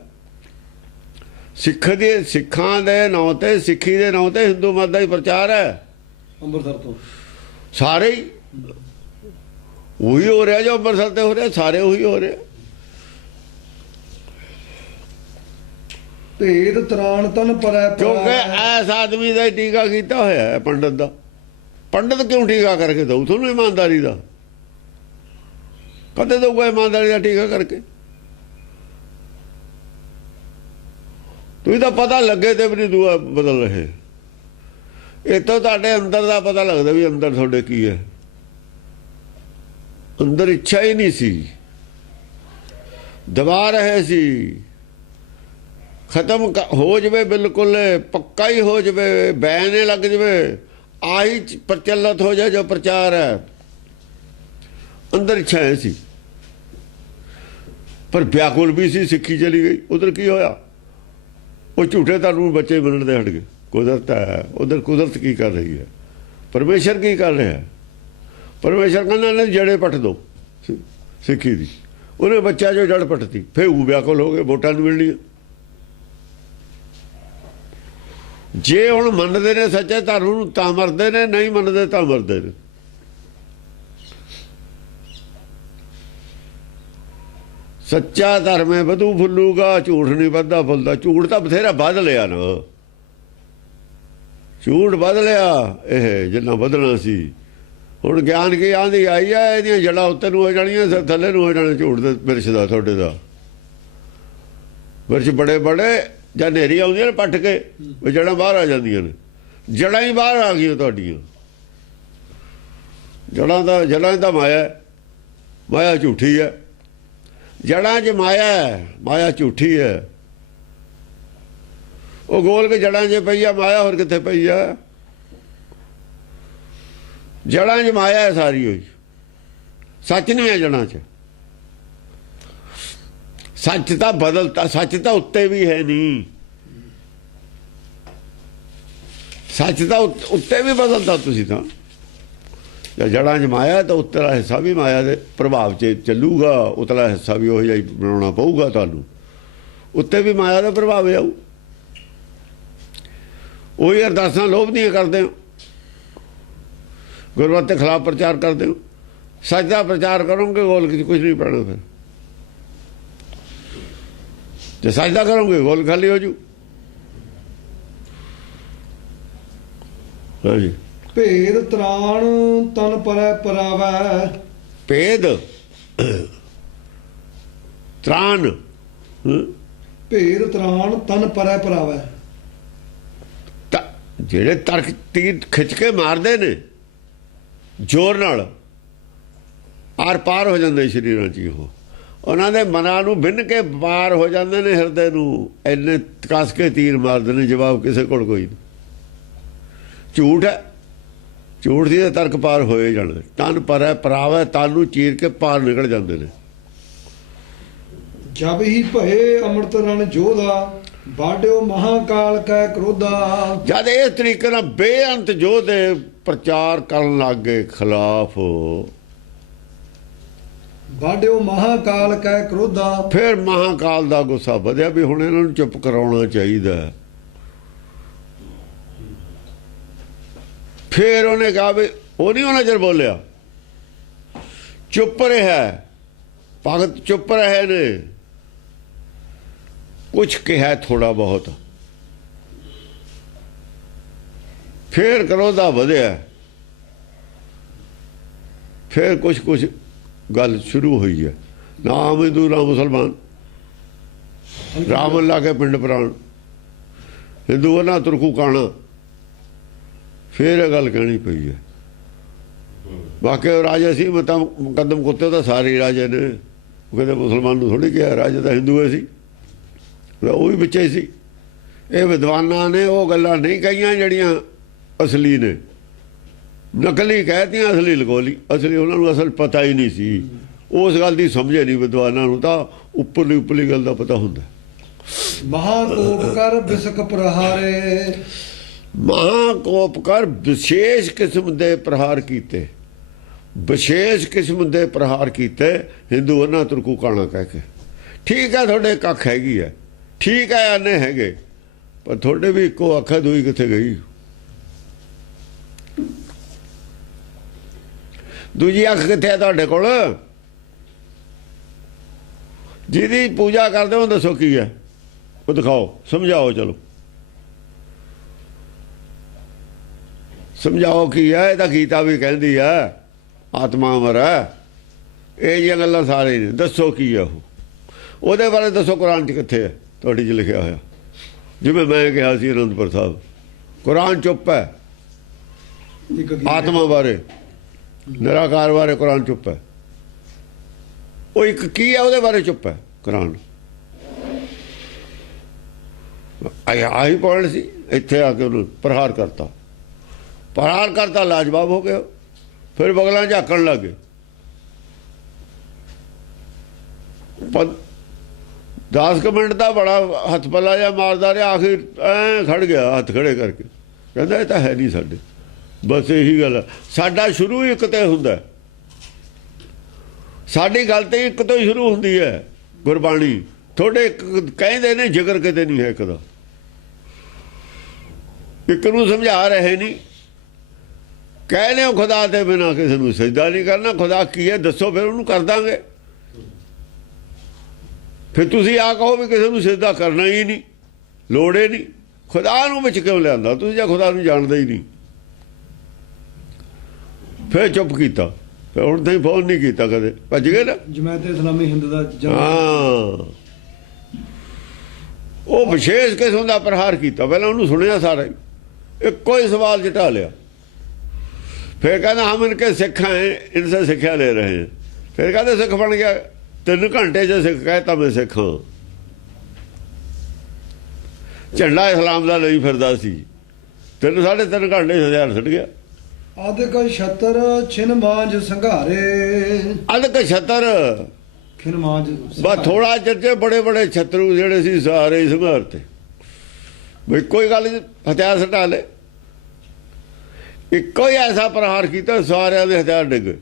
ਸਿੱਖਾਂ ਦੇ ਨਾਂ ਤੇ ਸਿੱਖੀ ਦੇ ਨਾਂ ਤੇ ਹਿੰਦੂ ਮਤ ਦਾ ਹੀ ਪ੍ਰਚਾਰ ਹੈ ਅੰਮ੍ਰਿਤਸਰ ਤੋਂ ਸਾਰੇ ਹੀ ਉਹੀ ਹੋ ਰਿਹਾ ਜੋ ਅੰਮ੍ਰਿਤਸਰ ਤੇ ਹੋ ਰਿਹਾ ਸਾਰੇ ਉਹੀ ਹੋ ਰਿਹਾ ਭੇਦ ਤਰਾਨ ਤਨ ਪਰੈ ਕਿਉਂਕਿ ਐਸ ਆਦਮੀ ਦਾ ਟੀਕਾ ਕੀਤਾ ਹੋਇਆ ਹੈ ਪੰਡਤ ਦਾ ਪੰਡਤ ਕਿਉਂ ਟੀਕਾ ਕਰਕੇ ਦਊ ਤੁਹਾਨੂੰ ਇਮਾਨਦਾਰੀ ਦਾ ਕਦੇ ਦਊਗਾ ਇਮਾਨਦਾਰੀ ਦਾ ਟੀਕਾ ਕਰਕੇ ਤੁਸੀਂ ਤਾਂ ਪਤਾ ਲੱਗੇ ਤੇ ਵੀ ਨਹੀਂ ਦੁਆ ਬਦਲ ਰਹੇ ਇੱਥੋਂ ਤੁਹਾਡੇ ਅੰਦਰ ਦਾ ਪਤਾ ਲੱਗਦਾ ਵੀ ਅੰਦਰ ਤੁਹਾਡੇ ਕੀ ਹੈ ਅੰਦਰ ਇੱਛਾ ਹੀ ਨਹੀਂ ਸੀ ਦਬਾ ਰਹੇ ਸੀ ਖਤਮ ਹੋ ਜਾਵੇ ਬਿਲਕੁਲ ਪੱਕਾ ਹੀ ਹੋ ਜਾਵੇ ਬੈਨ ਲੱਗ ਜਾਵੇ ਆਹੀ ਪ੍ਰਚਲਿਤ ਹੋ ਜਾਏ ਜੋ ਪ੍ਰਚਾਰ ਹੈ ਅੰਦਰ ਇੱਛਾ ਹੈ ਸੀ ਪਰ ਵਿਆਕੁਲ ਵੀ ਸੀ ਸਿੱਖੀ ਚਲੀ ਗਈ ਉਧਰ ਕੀ ਹੋਇਆ ਉਹ ਝੂਠੇ ਤੁਹਾਨੂੰ ਬੱਚੇ ਬਣਦੇ ਹਟ ਗਏ ਕੁਦਰਤ ਹੈ ਉਧਰ ਕੁਦਰਤ ਕੀ ਕਰ ਰਹੀ ਹੈ ਪਰਮੇਸ਼ਰ ਕੀ ਕਰ ਰਿਹਾ ਹੈ ਪਰਮੇਸ਼ਰ ਕਹਿੰਦਾ ਨਾ ਜੜੇ ਪੱਟ ਦੋ ਸਿੱਖੀ ਦੀ ਉਹਨੇ ਬੱਚਾ ਜੋ ਜੜ ਪੱਟਤੀ ਫੇਰ ਉਹ ਵਿਆਕੁਲ ਹੋ ਗਏ ਵੋਟਾਂ ਨੂੰ ਮਿਲਣੀਆਂ ਜੇ ਹੁਣ ਮੰਨਦੇ ਨੇ ਸੱਚੇ ਧਰਮ ਨੂੰ ਤਾਂ ਮਰਦੇ ਨੇ ਨਹੀਂ ਮੰਨਦੇ ਤਾਂ ਮਰਦੇ ਨੇ ਸੱਚਾ ਧਰਮ ਹੈ ਵਧੂ ਫੁੱਲੂਗਾ ਝੂਠ ਨਹੀਂ ਵੱਧਦਾ ਫੁੱਲਦਾ ਝੂਠ ਤਾਂ ਬਥੇਰਾ ਵੱਧ ਲਿਆ ਨਾ ਝੂਠ ਵੱਧ ਲਿਆ ਇਹ ਜਿੰਨਾ ਵਧਣਾ ਸੀ ਹੁਣ ਗਿਆਨ ਕੀ ਆਂਦੀ ਆਈ ਹੈ ਇਹਦੀਆਂ ਜੜ੍ਹਾਂ ਉੱਤੇ ਨੂੰ ਹੋ ਜਾਣੀਆਂ ਥੱਲੇ ਨੂੰ ਹੋ ਜਾਣਾ ਝੂਠ ਦੇ ਮਿਰਚ ਦਾ ਤੁਹਾਡੇ ਦਾ ਮਿਰਚ ਬੜੇ ਬੜੇ ਜਾਂ ਹਨੇਰੀ ਆਉਂਦੀਆਂ ਨੇ ਪੱਟ ਕੇ ਜੜ੍ਹਾਂ ਬਾਹਰ ਆ ਜਾਂਦੀਆਂ ਨੇ ਜੜ੍ਹਾਂ ਹੀ ਬਾਹਰ ਆ ਗਈਆਂ ਤੁਹਾਡੀਆਂ ਜੜ੍ਹਾਂ ਦਾ ਮਾਇਆ ਝੂਠੀ ਹੈ ਜੜ੍ਹਾਂ 'ਚ ਮਾਇਆ ਝੂਠੀ ਹੈ ਉਹ ਗੋਲ ਕੇ ਜੜ੍ਹਾਂ 'ਚ ਪਈ ਆ ਮਾਇਆ ਹੋਰ ਕਿੱਥੇ ਪਈ ਆ ਜੜ੍ਹਾਂ 'ਚ ਮਾਇਆ ਹੈ ਸਾਰੀ ਹੋਈ ਸੱਚ ਨਹੀਂ ਹੈ ਜੜ੍ਹਾਂ 'ਚ ਸੱਚ ਤਾਂ ਬਦਲਤਾ ਸੱਚ ਤਾਂ ਉੱਤੇ ਵੀ ਹੈ ਨਹੀਂ ਸੱਚ ਤਾਂ ਉੱਤੇ ਵੀ ਬਦਲਦਾ ਤੁਸੀਂ ਤਾਂ ਜੜ੍ਹਾਂ 'ਚ ਮਾਇਆ ਤਾਂ ਉੱਤਲਾ ਹਿੱਸਾ ਵੀ ਮਾਇਆ ਦੇ ਪ੍ਰਭਾਵ 'ਚ ਚੱਲੂਗਾ ਉਤਲਾ ਹਿੱਸਾ ਵੀ ਉਹੋ ਜਿਹਾ ਹੀ ਬਣਾਉਣਾ ਪਊਗਾ ਤੁਹਾਨੂੰ ਉੱਤੇ ਵੀ ਮਾਇਆ ਦਾ ਪ੍ਰਭਾਵ ਆਊ ਉਹੀ ਅਰਦਾਸਾਂ ਲੋਭ ਦੀਆਂ ਕਰਦੇ ਹੋ ਗੁਰਮਤਿ ਦੇ ਖਿਲਾਫ ਪ੍ਰਚਾਰ ਕਰਦੇ ਹੋ ਸੱਚ ਦਾ ਪ੍ਰਚਾਰ ਕਰੋਗੇ ਗੋਲਕ 'ਚ ਕੁਝ ਨਹੀਂ ਪੈਣਾ ਫਿਰ ਜੇ ਸੱਚ ਦਾ ਕਰੋਗੇ ਗੋਲ ਖਾਲੀ ਹੋ ਜੂ ਹਾਂਜੀ ਭੇਦ ਤਰਾਨ ਤਨ ਪਰੈ ਪਰਾਵੈ ਭੇਦ ਤਰਾਨ ਭੇਰ ਤਰਾਣ ਤਨ ਪਰੈ ਪਰਾਵੈ। ਤਾਂ ਜਿਹੜੇ ਤਰਕ ਤੀਰ ਖਿੱਚ ਕੇ ਮਾਰਦੇ ਨੇ ਜ਼ੋਰ ਨਾਲ, ਆਰ ਪਾਰ ਹੋ ਜਾਂਦੇ ਸਰੀਰਾਂ 'ਚ ਉਹ, ਉਹਨਾਂ ਦੇ ਮਨਾਂ ਨੂੰ ਬਿੰਨ ਕੇ ਪਾਰ ਹੋ ਜਾਂਦੇ ਨੇ ਹਿਰਦੇ ਨੂੰ, ਇੰਨੇ ਕੱਸ ਕੇ ਤੀਰ ਮਾਰਦੇ ਨੇ, ਜਵਾਬ ਕਿਸੇ ਕੋਲ ਕੋਈ ਨਹੀਂ। ਝੂਠ ਹੈ, ਝੂਠ ਦੀ ਤਰਕ ਪਾਰ ਹੋਏ ਜਾਣੇ। ਤਨ ਪਰੈ ਪਰਾਵੈ, ਤਨ ਨੂੰ ਚੀਰ ਕੇ ਪਾਰ ਨਿਕਲ ਜਾਂਦੇ ਨੇ। ਜਬ ਹੀ ਭਏ ਅੰਮ੍ਰਿਤ ਰਣ ਜੋਧਾ, ਬਾਡਿਓ ਮਹਾਕਾਲ ਕੈ ਕ੍ਰੋਧਾ। ਜਦ ਇਸ ਤਰੀਕੇ ਨਾਲ ਬੇਅੰਤ ਯੋਧੇ ਪ੍ਰਚਾਰ ਕਰਨ ਲੱਗ ਗਏ ਖਿਲਾਫ, ਬਾਡਿਓ ਮਹਾਕਾਲ ਕੈ ਕ੍ਰੋਧਾ। ਫਿਰ ਮਹਾਕਾਲ ਦਾ ਗੁੱਸਾ ਵਧਿਆ ਵੀ ਹੁਣ ਇਹਨਾਂ ਨੂੰ ਚੁੱਪ ਕਰਾਉਣਾ ਚਾਹੀਦਾ। ਫਿਰ ਉਹਨੇ ਕਿਹਾ ਵੀ ਉਹ ਨਹੀਂ ਉਹਨਾਂ ਚਿਰ ਬੋਲਿਆ, ਚੁੱਪ ਰਿਹਾ ਭਗਤ, ਚੁੱਪ ਰਹੇ ਨੇ। ਕੁਛ ਕਿਹਾ ਥੋੜਾ ਬਹੁਤ, ਫਿਰ ਕਰੋਧਾ ਵਧਿਆ। ਫਿਰ ਕੁਛ ਗੱਲ ਸ਼ੁਰੂ ਹੋਈ ਹੈ। ਨਾਮ ਹਿੰਦੂ ਨਾ ਮੁਸਲਮਾਨ, ਰਾਮ ਅੱਲਾ ਕੇ ਪਿੰਡ ਪ੍ਰਾਣ, ਹਿੰਦੂ ਨਾ ਤੁਰਕੂ ਕਾਣਾ। ਫਿਰ ਇਹ ਗੱਲ ਕਹਿਣੀ ਪਈ ਹੈ। ਬਾਕੀ ਰਾਜੇ ਸੀ ਮਤਾ ਮੁਕੱਦਮ ਕੁੱਤੇ ਤਾਂ ਸਾਰੇ ਰਾਜੇ ਨੇ, ਉਹ ਕਹਿੰਦੇ ਮੁਸਲਮਾਨ ਨੂੰ ਥੋੜ੍ਹੀ ਕਿਹਾ, ਰਾਜੇ ਤਾਂ ਹਿੰਦੂ ਸੀ, ਉਹ ਵੀ ਵਿੱਚੇ ਸੀ। ਇਹ ਵਿਦਵਾਨਾਂ ਨੇ ਉਹ ਗੱਲਾਂ ਨਹੀਂ ਕਹੀਆਂ ਜਿਹੜੀਆਂ ਅਸਲੀ ਨੇ, ਨਕਲੀ ਕਹਿਤੀਆਂ, ਅਸਲੀ ਲਗੋਲੀ। ਅਸਲੀ ਉਹਨਾਂ ਨੂੰ ਅਸਲ ਪਤਾ ਹੀ ਨਹੀਂ ਸੀ, ਉਸ ਗੱਲ ਦੀ ਸਮਝੇ ਨਹੀਂ ਵਿਦਵਾਨਾਂ ਨੂੰ, ਤਾਂ ਉੱਪਰਲੀ ਗੱਲ ਦਾ ਪਤਾ ਹੁੰਦਾ। ਮਹਾਕੋਪ ਕਰ ਬਿਸਕ ਪ੍ਰਹਾਰੇ, ਮਹਾਕੋਪ ਕਰ ਵਿਸ਼ੇਸ਼ ਕਿਸਮ ਦੇ ਪ੍ਰਹਾਰ ਕੀਤੇ, ਵਿਸ਼ੇਸ਼ ਕਿਸਮ ਦੇ ਪ੍ਰਹਾਰ ਕੀਤੇ ਹਿੰਦੂ ਉਹਨਾਂ ਤੁਰਕੂ ਕਾਣਾ ਕਹਿ ਕੇ। ਠੀਕ ਹੈ ਤੁਹਾਡੇ ਕੱਖ ਹੈਗੀ ਹੈ, ਠੀਕ ਹੈ ਆਨੇ ਹੈਗੇ, ਪਰ ਤੁਹਾਡੇ ਵੀ ਇੱਕੋ ਅੱਖ ਹੈ, ਦੂਈ ਕਿੱਥੇ ਗਈ? ਦੂਜੀ ਅੱਖ ਕਿੱਥੇ ਹੈ ਤੁਹਾਡੇ ਕੋਲ? ਜਿਹਦੀ ਪੂਜਾ ਕਰਦੇ ਹੋ ਦੱਸੋ ਕੀ ਹੈ, ਉਹ ਦਿਖਾਓ, ਸਮਝਾਓ। ਚਲੋ ਸਮਝਾਓ ਕੀ ਹੈ। ਇਹ ਤਾਂ ਗੀਤਾ ਵੀ ਕਹਿੰਦੀ ਹੈ ਆਤਮਾ ਅਮਰ ਹੈ। ਇਹ ਜਿਹੀਆਂ ਗੱਲਾਂ ਸਾਰੇ ਨੇ, ਦੱਸੋ ਕੀ ਹੈ ਉਹ, ਉਹਦੇ ਬਾਰੇ ਦੱਸੋ। ਕੁਰਾਨ 'ਚ ਕਿੱਥੇ ਹੈ ਤੁਹਾਡੀ 'ਚ ਲਿਖਿਆ ਹੋਇਆ? ਜਿਵੇਂ ਮੈਂ ਕਿਹਾ ਸੀ ਅਨੰਦਪੁਰ ਸਾਹਿਬ, ਕੁਰਾਨ ਚੁੱਪ ਹੈ ਆਤਮਾ ਬਾਰੇ, ਨਿਰਾਕਾਰ ਬਾਰੇ ਕੁਰਾਨ ਚੁੱਪ ਹੈ। ਉਹ ਇੱਕ ਕੀ ਹੈ ਉਹਦੇ ਬਾਰੇ ਚੁੱਪ ਹੈ ਕੁਰਾਨ। ਆਹੀ ਪੁਆਇੰਟ ਸੀ। ਇੱਥੇ ਆ ਕੇ ਉਹਨੂੰ ਪ੍ਰਹਾਰ ਕਰਤਾ, ਲਾਜਵਾਬ ਹੋ ਗਿਆ। ਫਿਰ ਬਗਲਾਂ ਝਾਕਣ ਲੱਗ ਗਏ। 10 ਮਿੰਟ ਦਾ ਬੜਾ ਹੱਥ ਪੱਲਾ ਜਿਹਾ ਮਾਰਦਾ ਰਿਹਾ, ਆਖਿਰ ਐ ਖੜ ਗਿਆ ਹੱਥ ਖੜੇ ਕਰਕੇ, ਕਹਿੰਦਾ ਇਹ ਤਾਂ ਹੈ ਨਹੀਂ ਸਾਡੇ। ਬਸ ਇਹੀ ਗੱਲ, ਸਾਡਾ ਸ਼ੁਰੂ ਹੀ ਇੱਕ ਤੇ ਹੁੰਦਾ, ਸਾਡੀ ਗੱਲ ਤੇ ਇੱਕ ਤੋਂ ਹੀ ਸ਼ੁਰੂ ਹੁੰਦੀ ਹੈ ਗੁਰਬਾਣੀ। ਤੁਹਾਡੇ ਕਹਿੰਦੇ ਨੇ ਜ਼ਿਕਰ ਕਿਤੇ ਨਹੀਂ ਹੈ ਇੱਕ ਦਾ, ਇੱਕ ਨੂੰ ਸਮਝਾ ਰਹੇ ਨਹੀਂ। ਕਹਿੰਦੇ ਹੋ ਖੁਦਾ ਦੇ ਬਿਨਾਂ ਕਿਸੇ ਨੂੰ ਸਜਦਾ ਨਹੀਂ ਕਰਨਾ। ਖੁਦਾ ਕੀ ਹੈ ਦੱਸੋ, ਫਿਰ ਉਹਨੂੰ ਕਰ ਦਾਂਗੇ। ਫਿਰ ਤੁਸੀਂ ਆ ਕਹੋ ਵੀ ਕਿਸੇ ਨੂੰ ਸਜਦਾ ਕਰਨਾ ਹੀ ਨਹੀਂ, ਲੋੜੇ ਨਹੀਂ। ਖੁਦਾ ਨੂੰ ਵਿੱਚ ਕਿਉਂ ਲਿਆਂਦਾ ਤੁਸੀਂ, ਜਾਂ ਖੁਦਾ ਨੂੰ ਜਾਣਦਾ ਹੀ ਨਹੀਂ? ਫਿਰ ਚੁੱਪ ਕੀਤਾ, ਫਿਰ ਹੁਣ ਤਾਂ ਫੋਨ ਨਹੀਂ ਕੀਤਾ ਕਦੇ, ਭੱਜ ਗਏ ਨਾ। ਜਮਾਤ ਇਸਲਾਮੀ ਹਿੰਦ ਦਾ ਹਾਂ, ਉਹ ਵਿਸ਼ੇਸ਼ ਕਿਸਮ ਦਾ ਪ੍ਰਹਾਰ ਕੀਤਾ। ਪਹਿਲਾਂ ਉਹਨੂੰ ਸੁਣਿਆ ਸਾਰਾ, ਇੱਕੋ ਹੀ ਸਵਾਲ ਜਟਾ ਲਿਆ। फिर कहना हम इनके सिख हैं, इनसे सिक्ख्या ले रहे हैं। फिर कहते सिख बन गया। 3 घंटे से सिख कहता मैं सिख हाँ। झंडा इस्लाम का नहीं फिरदा सी, 3 साढ़े 3 घंटे हथियार छड़ गया। ਅਦਕ ਛਤਰ ਛਿਨ ਮਾਂਜ ਸੰਘਾਰੇ, ਅਦਕ ਛਤਰ ਖਿਨ ਮਾਂਜ ਬਸ ਥੋੜਾ ਚਿਰ ਬੜੇ ਬੜੇ ਛਤਰੂ ਜਿਹੜੇ ਸੀ ਸਾਰੇ ਸੰਘਾਰਤੇ। ਬਈ ਕੋਈ ਗੱਲ ਹਥਿਆਰ ਸਟਾ ਲੈ, ਇੱਕੋ ਹੀ ਐਸਾ ਪ੍ਰਹਾਰ ਕੀਤਾ ਸਾਰਿਆਂ ਦੇ ਹਥਿਆਰ ਡਿੱਗ ਗਏ।